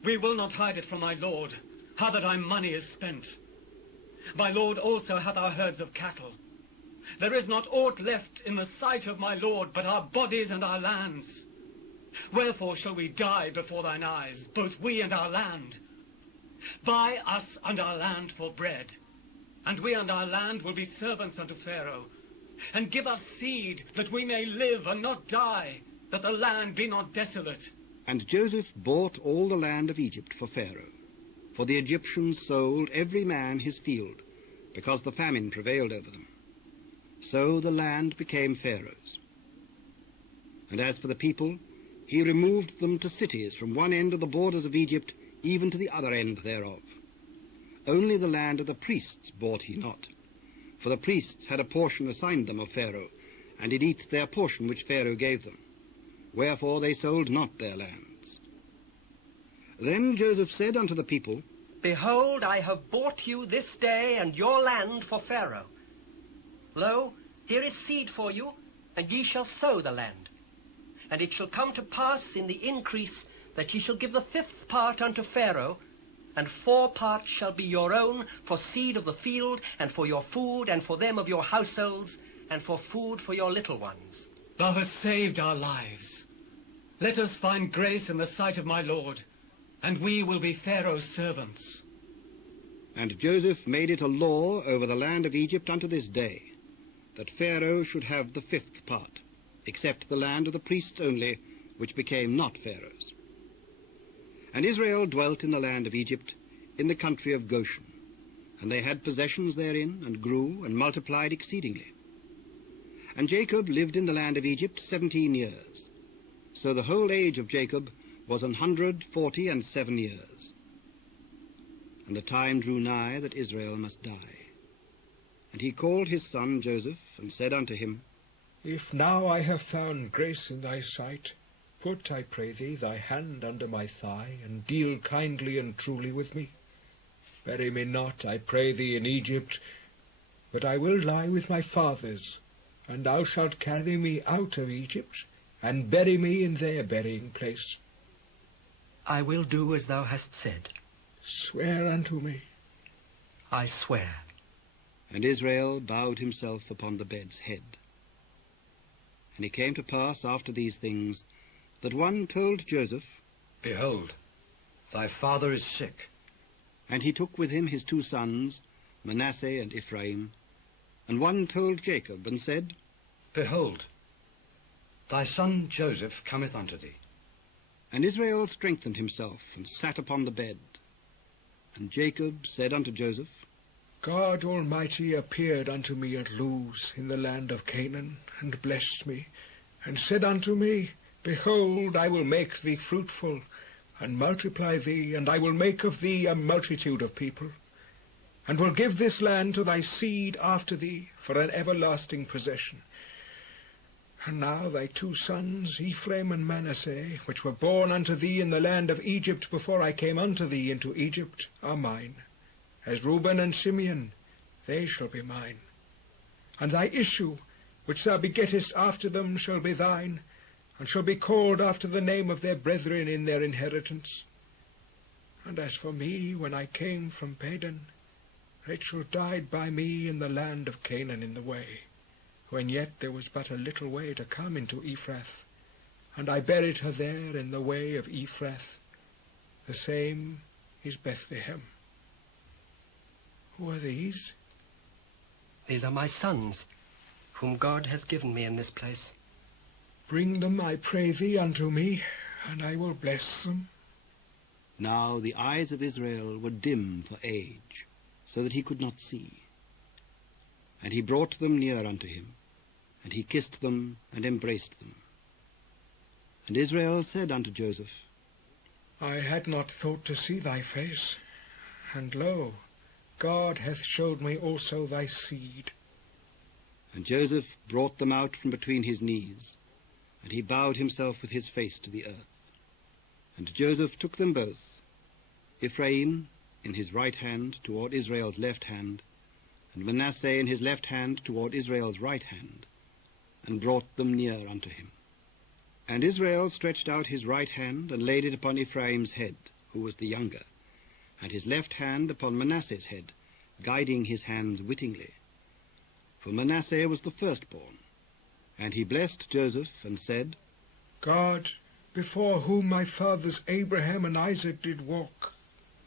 We will not hide it from my lord, how that our money is spent. My lord also hath our herds of cattle. There is not aught left in the sight of my lord but our bodies and our lands. Wherefore shall we die before thine eyes, both we and our land? Buy us and our land for bread, and we and our land will be servants unto Pharaoh. And give us seed, that we may live and not die, that the land be not desolate. And Joseph bought all the land of Egypt for Pharaoh, for the Egyptians sold every man his field, because the famine prevailed over them. So the land became Pharaoh's. And as for the people, he removed them to cities from one end of the borders of Egypt even to the other end thereof. Only the land of the priests bought he not, for the priests had a portion assigned them of Pharaoh, and did eat their portion which Pharaoh gave them. Wherefore they sold not their lands. Then Joseph said unto the people, Behold, I have bought you this day and your land for Pharaoh. Lo, here is seed for you, and ye shall sow the land. And it shall come to pass in the increase that ye shall give the 5th part unto Pharaoh, and 4 parts shall be your own for seed of the field, and for your food, and for them of your households, and for food for your little ones. Thou hast saved our lives. Let us find grace in the sight of my lord, and we will be Pharaoh's servants. And Joseph made it a law over the land of Egypt unto this day, that Pharaoh should have the 5th part, except the land of the priests only, which became not Pharaoh's. And Israel dwelt in the land of Egypt, in the country of Goshen, and they had possessions therein, and grew, and multiplied exceedingly. And Jacob lived in the land of Egypt 17 years. So the whole age of Jacob was 147 years. And the time drew nigh that Israel must die. And he called his son Joseph, and said unto him, If now I have found grace in thy sight, put, I pray thee, thy hand under my thigh, and deal kindly and truly with me. Bury me not, I pray thee, in Egypt, but I will lie with my fathers, and thou shalt carry me out of Egypt, and bury me in their burying place. I will do as thou hast said. Swear unto me. I swear. And Israel bowed himself upon the bed's head. And it came to pass after these things that one told Joseph, Behold, thy father is sick. And he took with him his 2 sons, Manasseh and Ephraim. And one told Jacob, and said, Behold, thy son Joseph cometh unto thee. And Israel strengthened himself, and sat upon the bed. And Jacob said unto Joseph, God Almighty appeared unto me at Luz in the land of Canaan, and blessed me, and said unto me, Behold, I will make thee fruitful, and multiply thee, and I will make of thee a multitude of people, and will give this land to thy seed after thee for an everlasting possession. And now thy 2 sons, Ephraim and Manasseh, which were born unto thee in the land of Egypt before I came unto thee into Egypt, are mine. As Reuben and Simeon, they shall be mine. And thy issue, which thou begettest after them, shall be thine, and shall be called after the name of their brethren in their inheritance. And as for me, when I came from Padan, Rachel died by me in the land of Canaan in the way, when yet there was but a little way to come into Ephrath, and I buried her there in the way of Ephrath. The same is Bethlehem. Who are these? These are my sons, whom God hath given me in this place. Bring them, I pray thee, unto me, and I will bless them. Now the eyes of Israel were dim for age, so that he could not see. And he brought them near unto him, and he kissed them and embraced them. And Israel said unto Joseph, I had not thought to see thy face, and lo, God hath showed me also thy seed. And Joseph brought them out from between his knees, and he bowed himself with his face to the earth. And Joseph took them both, Ephraim in his right hand toward Israel's left hand, and Manasseh in his left hand toward Israel's right hand, and brought them near unto him. And Israel stretched out his right hand, and laid it upon Ephraim's head, who was the younger, and his left hand upon Manasseh's head, guiding his hands wittingly. For Manasseh was the firstborn. And he blessed Joseph, and said, God, before whom my fathers Abraham and Isaac did walk,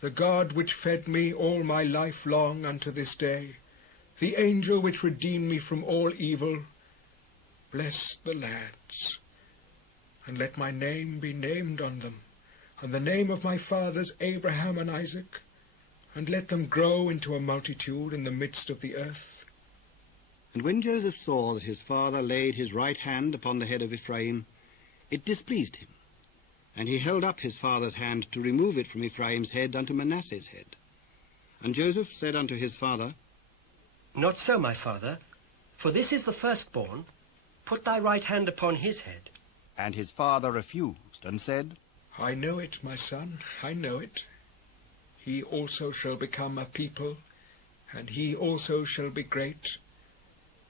the God which fed me all my life long unto this day, the angel which redeemed me from all evil, bless the lads, and let my name be named on them, and the name of my fathers Abraham and Isaac, and let them grow into a multitude in the midst of the earth. And when Joseph saw that his father laid his right hand upon the head of Ephraim, it displeased him, and he held up his father's hand to remove it from Ephraim's head unto Manasseh's head. And Joseph said unto his father, Not so, my father, for this is the firstborn. Put thy right hand upon his head. And his father refused, and said, I know it, my son, I know it. He also shall become a people, and he also shall be great.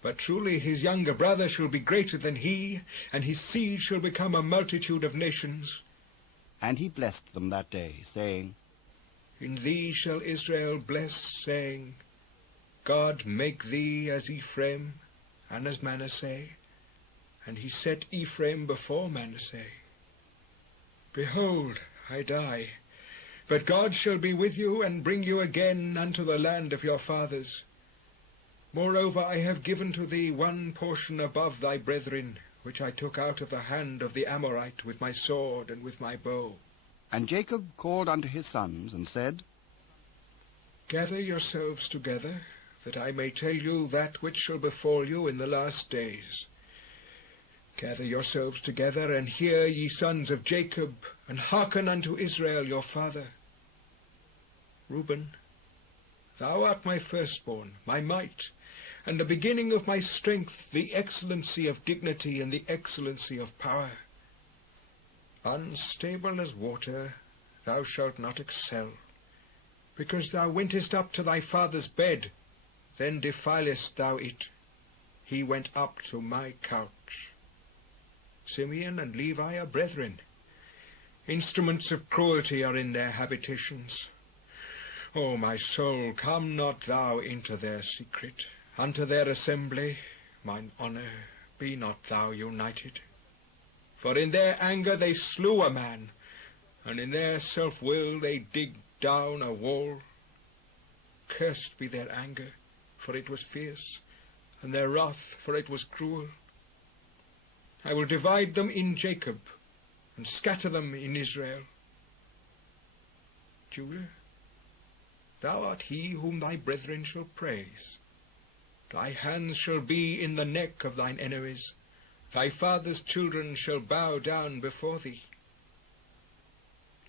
But truly his younger brother shall be greater than he, and his seed shall become a multitude of nations. And he blessed them that day, saying, In thee shall Israel bless, saying, God make thee as Ephraim and as Manasseh. And he set Ephraim before Manasseh. Behold, I die, but God shall be with you, and bring you again unto the land of your fathers. Moreover, I have given to thee one portion above thy brethren, which I took out of the hand of the Amorite with my sword and with my bow. And Jacob called unto his sons, and said, Gather yourselves together, that I may tell you that which shall befall you in the last days. Gather yourselves together, and hear, ye sons of Jacob, and hearken unto Israel your father. Reuben, thou art my firstborn, my might, and the beginning of my strength, the excellency of dignity and the excellency of power. Unstable as water, thou shalt not excel, because thou wentest up to thy father's bed, then defilest thou it. He went up to my couch. Simeon and Levi are brethren. Instruments of cruelty are in their habitations. O my soul, come not thou into their secret, unto their assembly, mine honour, be not thou united. For in their anger they slew a man, and in their self-will they dig down a wall. Cursed be their anger, for it was fierce, and their wrath, for it was cruel. I will divide them in Jacob, and scatter them in Israel. Judah, thou art he whom thy brethren shall praise. Thy hands shall be in the neck of thine enemies. Thy father's children shall bow down before thee.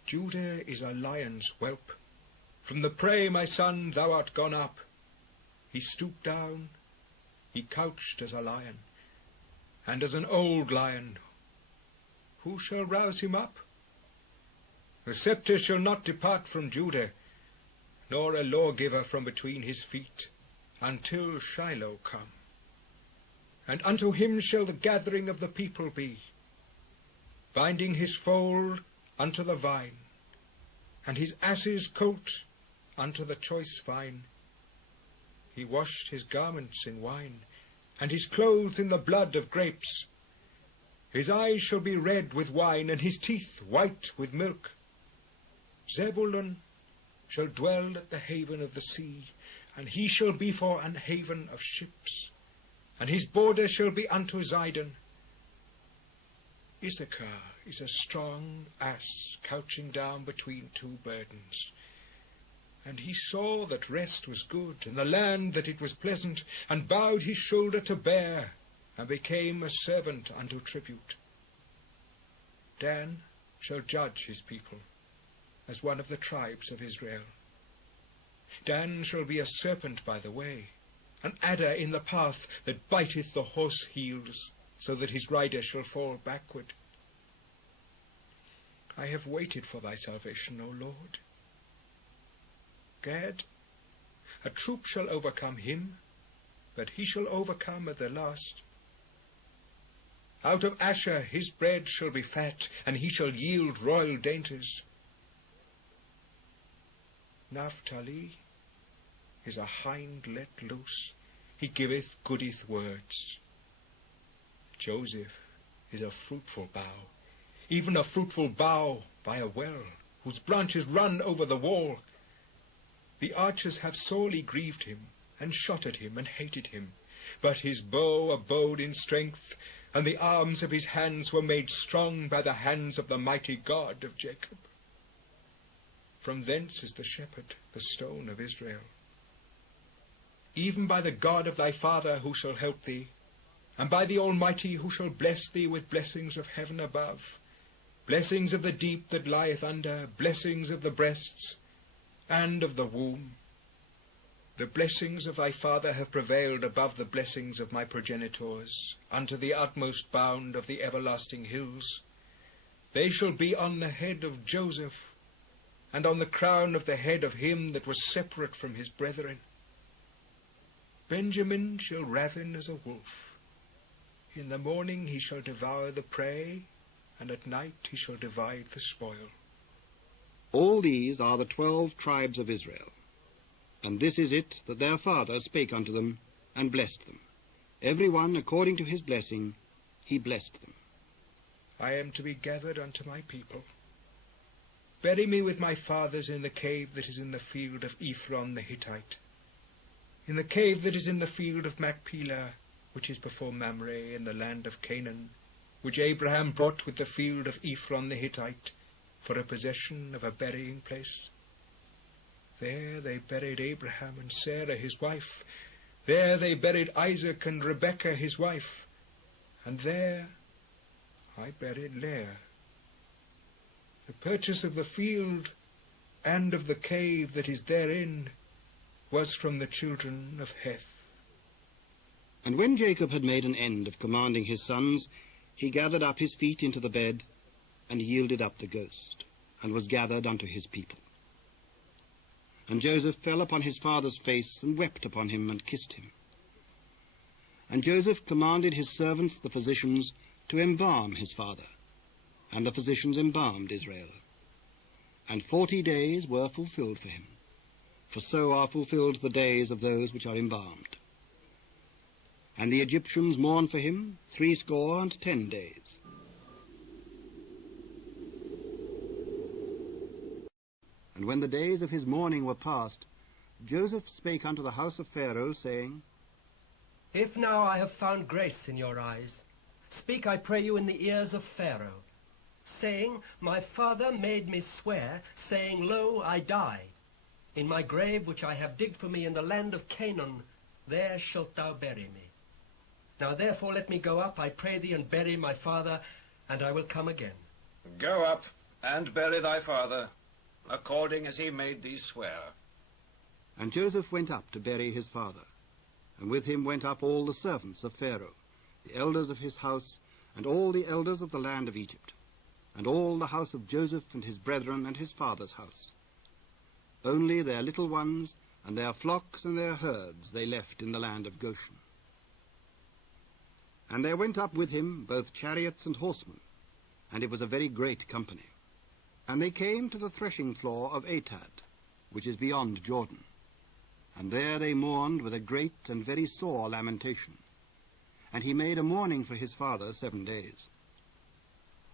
Judah is a lion's whelp. From the prey, my son, thou art gone up. He stooped down, he couched as a lion, and as an old lion. Who shall rouse him up? The sceptre shall not depart from Judah, nor a lawgiver from between his feet, until Shiloh come. And unto him shall the gathering of the people be, binding his foal unto the vine, and his ass's coat unto the choice vine. He washed his garments in wine, and his clothes in the blood of grapes. His eyes shall be red with wine, and his teeth white with milk. Zebulun shall dwell at the haven of the sea, and he shall be for an haven of ships, and his border shall be unto Zidon. Issachar is a strong ass couching down between two burdens. And he saw that rest was good, and the land that it was pleasant, and bowed his shoulder to bear, and became a servant unto tribute. Dan shall judge his people, as one of the tribes of Israel. Dan shall be a serpent by the way, an adder in the path that biteth the horse heels, so that his rider shall fall backward. I have waited for thy salvation, O Lord. Gad, a troop shall overcome him, but he shall overcome at the last. Out of Asher his bread shall be fat, and he shall yield royal dainties. Naphtali is a hind let loose, he giveth goodith words. Joseph is a fruitful bough, even a fruitful bough by a well, whose branches run over the wall. The archers have sorely grieved him, and shot at him, and hated him. But his bow abode in strength, and the arms of his hands were made strong by the hands of the mighty God of Jacob. From thence is the shepherd, the stone of Israel. Even by the God of thy father who shall help thee, and by the Almighty who shall bless thee with blessings of heaven above, blessings of the deep that lieth under, blessings of the breasts, and of the womb. The blessings of thy father have prevailed above the blessings of my progenitors, unto the utmost bound of the everlasting hills. They shall be on the head of Joseph, and on the crown of the head of him that was separate from his brethren. Benjamin shall ravin as a wolf. In the morning he shall devour the prey, and at night he shall divide the spoil. All these are the 12 tribes of Israel. And this is it that their father spake unto them, and blessed them. Every one according to his blessing, he blessed them. I am to be gathered unto my people. Bury me with my fathers in the cave that is in the field of Ephron the Hittite, in the cave that is in the field of Machpelah, which is before Mamre in the land of Canaan, which Abraham brought with the field of Ephron the Hittite, for a possession of a burying place. There they buried Abraham and Sarah his wife. There they buried Isaac and Rebekah his wife. And there I buried Leah. The purchase of the field and of the cave that is therein was from the children of Heth. And when Jacob had made an end of commanding his sons, he gathered up his feet into the bed, and yielded up the ghost, and was gathered unto his people. And Joseph fell upon his father's face, and wept upon him, and kissed him. And Joseph commanded his servants, the physicians, to embalm his father. And the physicians embalmed Israel. And 40 days were fulfilled for him. for so are fulfilled the days of those which are embalmed. And the Egyptians mourned for him 70 days. And when the days of his mourning were past, Joseph spake unto the house of Pharaoh, saying, If now I have found grace in your eyes, speak, I pray you, in the ears of Pharaoh, saying, My father made me swear, saying, Lo, I die. In my grave which I have digged for me in the land of Canaan, there shalt thou bury me. Now therefore let me go up, I pray thee, and bury my father, and I will come again. Go up, and bury thy father, according as he made thee swear. And Joseph went up to bury his father, and with him went up all the servants of Pharaoh, the elders of his house, and all the elders of the land of Egypt, and all the house of Joseph and his brethren and his father's house. Only their little ones and their flocks and their herds they left in the land of Goshen. And there went up with him both chariots and horsemen, and it was a very great company. And they came to the threshing floor of Atad, which is beyond Jordan. And there they mourned with a great and very sore lamentation. And he made a mourning for his father 7 days.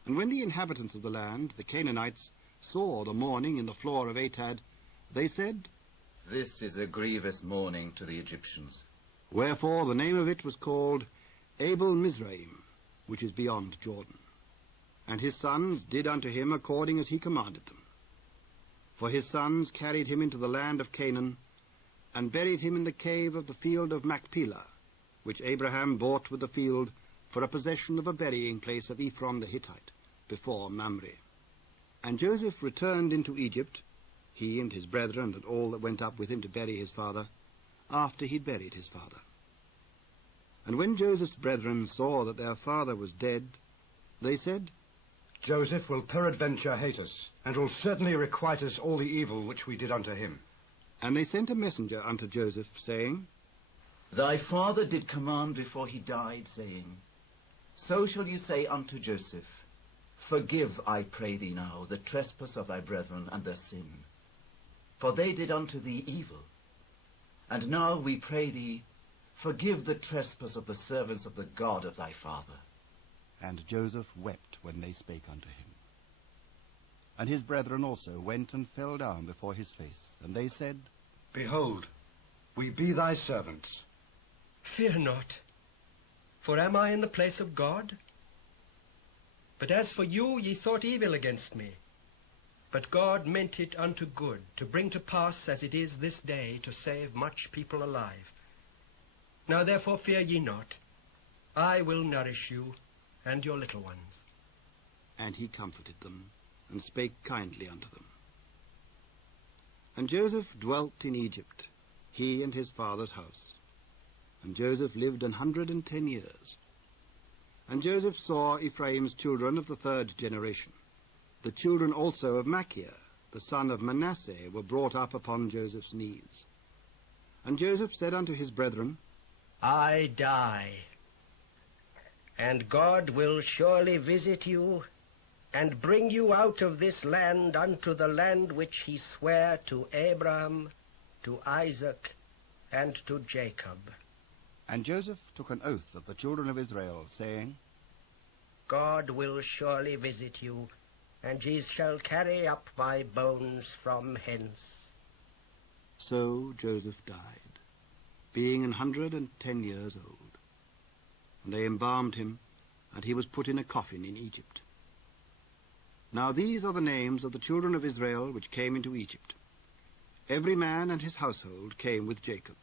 And when the inhabitants of the land, the Canaanites, saw the mourning in the floor of Atad, they said, This is a grievous mourning to the Egyptians. Wherefore the name of it was called Abel Mizraim, which is beyond Jordan. And his sons did unto him according as he commanded them. For his sons carried him into the land of Canaan, and buried him in the cave of the field of Machpelah, which Abraham bought with the field for a possession of a burying place of Ephron the Hittite, before Mamre. And Joseph returned into Egypt, he and his brethren and all that went up with him to bury his father, after he'd buried his father. And when Joseph's brethren saw that their father was dead, they said, Joseph will peradventure hate us, and will certainly requite us all the evil which we did unto him. And they sent a messenger unto Joseph, saying, Thy father did command before he died, saying, So shall you say unto Joseph, Forgive, I pray thee now, the trespass of thy brethren and their sin. For they did unto thee evil. And now we pray thee, Forgive the trespass of the servants of the God of thy father. And Joseph wept when they spake unto him. And his brethren also went and fell down before his face, and they said, Behold, we be thy servants. Fear not, for am I in the place of God? But as for you, ye thought evil against me. But God meant it unto good, to bring to pass as it is this day, to save much people alive. Now therefore fear ye not. I will nourish you and your little ones. And he comforted them, and spake kindly unto them. And Joseph dwelt in Egypt, he and his father's house. And Joseph lived 110 years. And Joseph saw Ephraim's children of the 3rd generation. The children also of Machir, the son of Manasseh, were brought up upon Joseph's knees. And Joseph said unto his brethren, I die, and God will surely visit you, and bring you out of this land unto the land which he sware to Abraham, to Isaac, and to Jacob. And Joseph took an oath of the children of Israel, saying, God will surely visit you, and ye shall carry up my bones from hence. So Joseph died, being 110 years old. And they embalmed him, and he was put in a coffin in Egypt. Now these are the names of the children of Israel which came into Egypt. Every man and his household came with Jacob.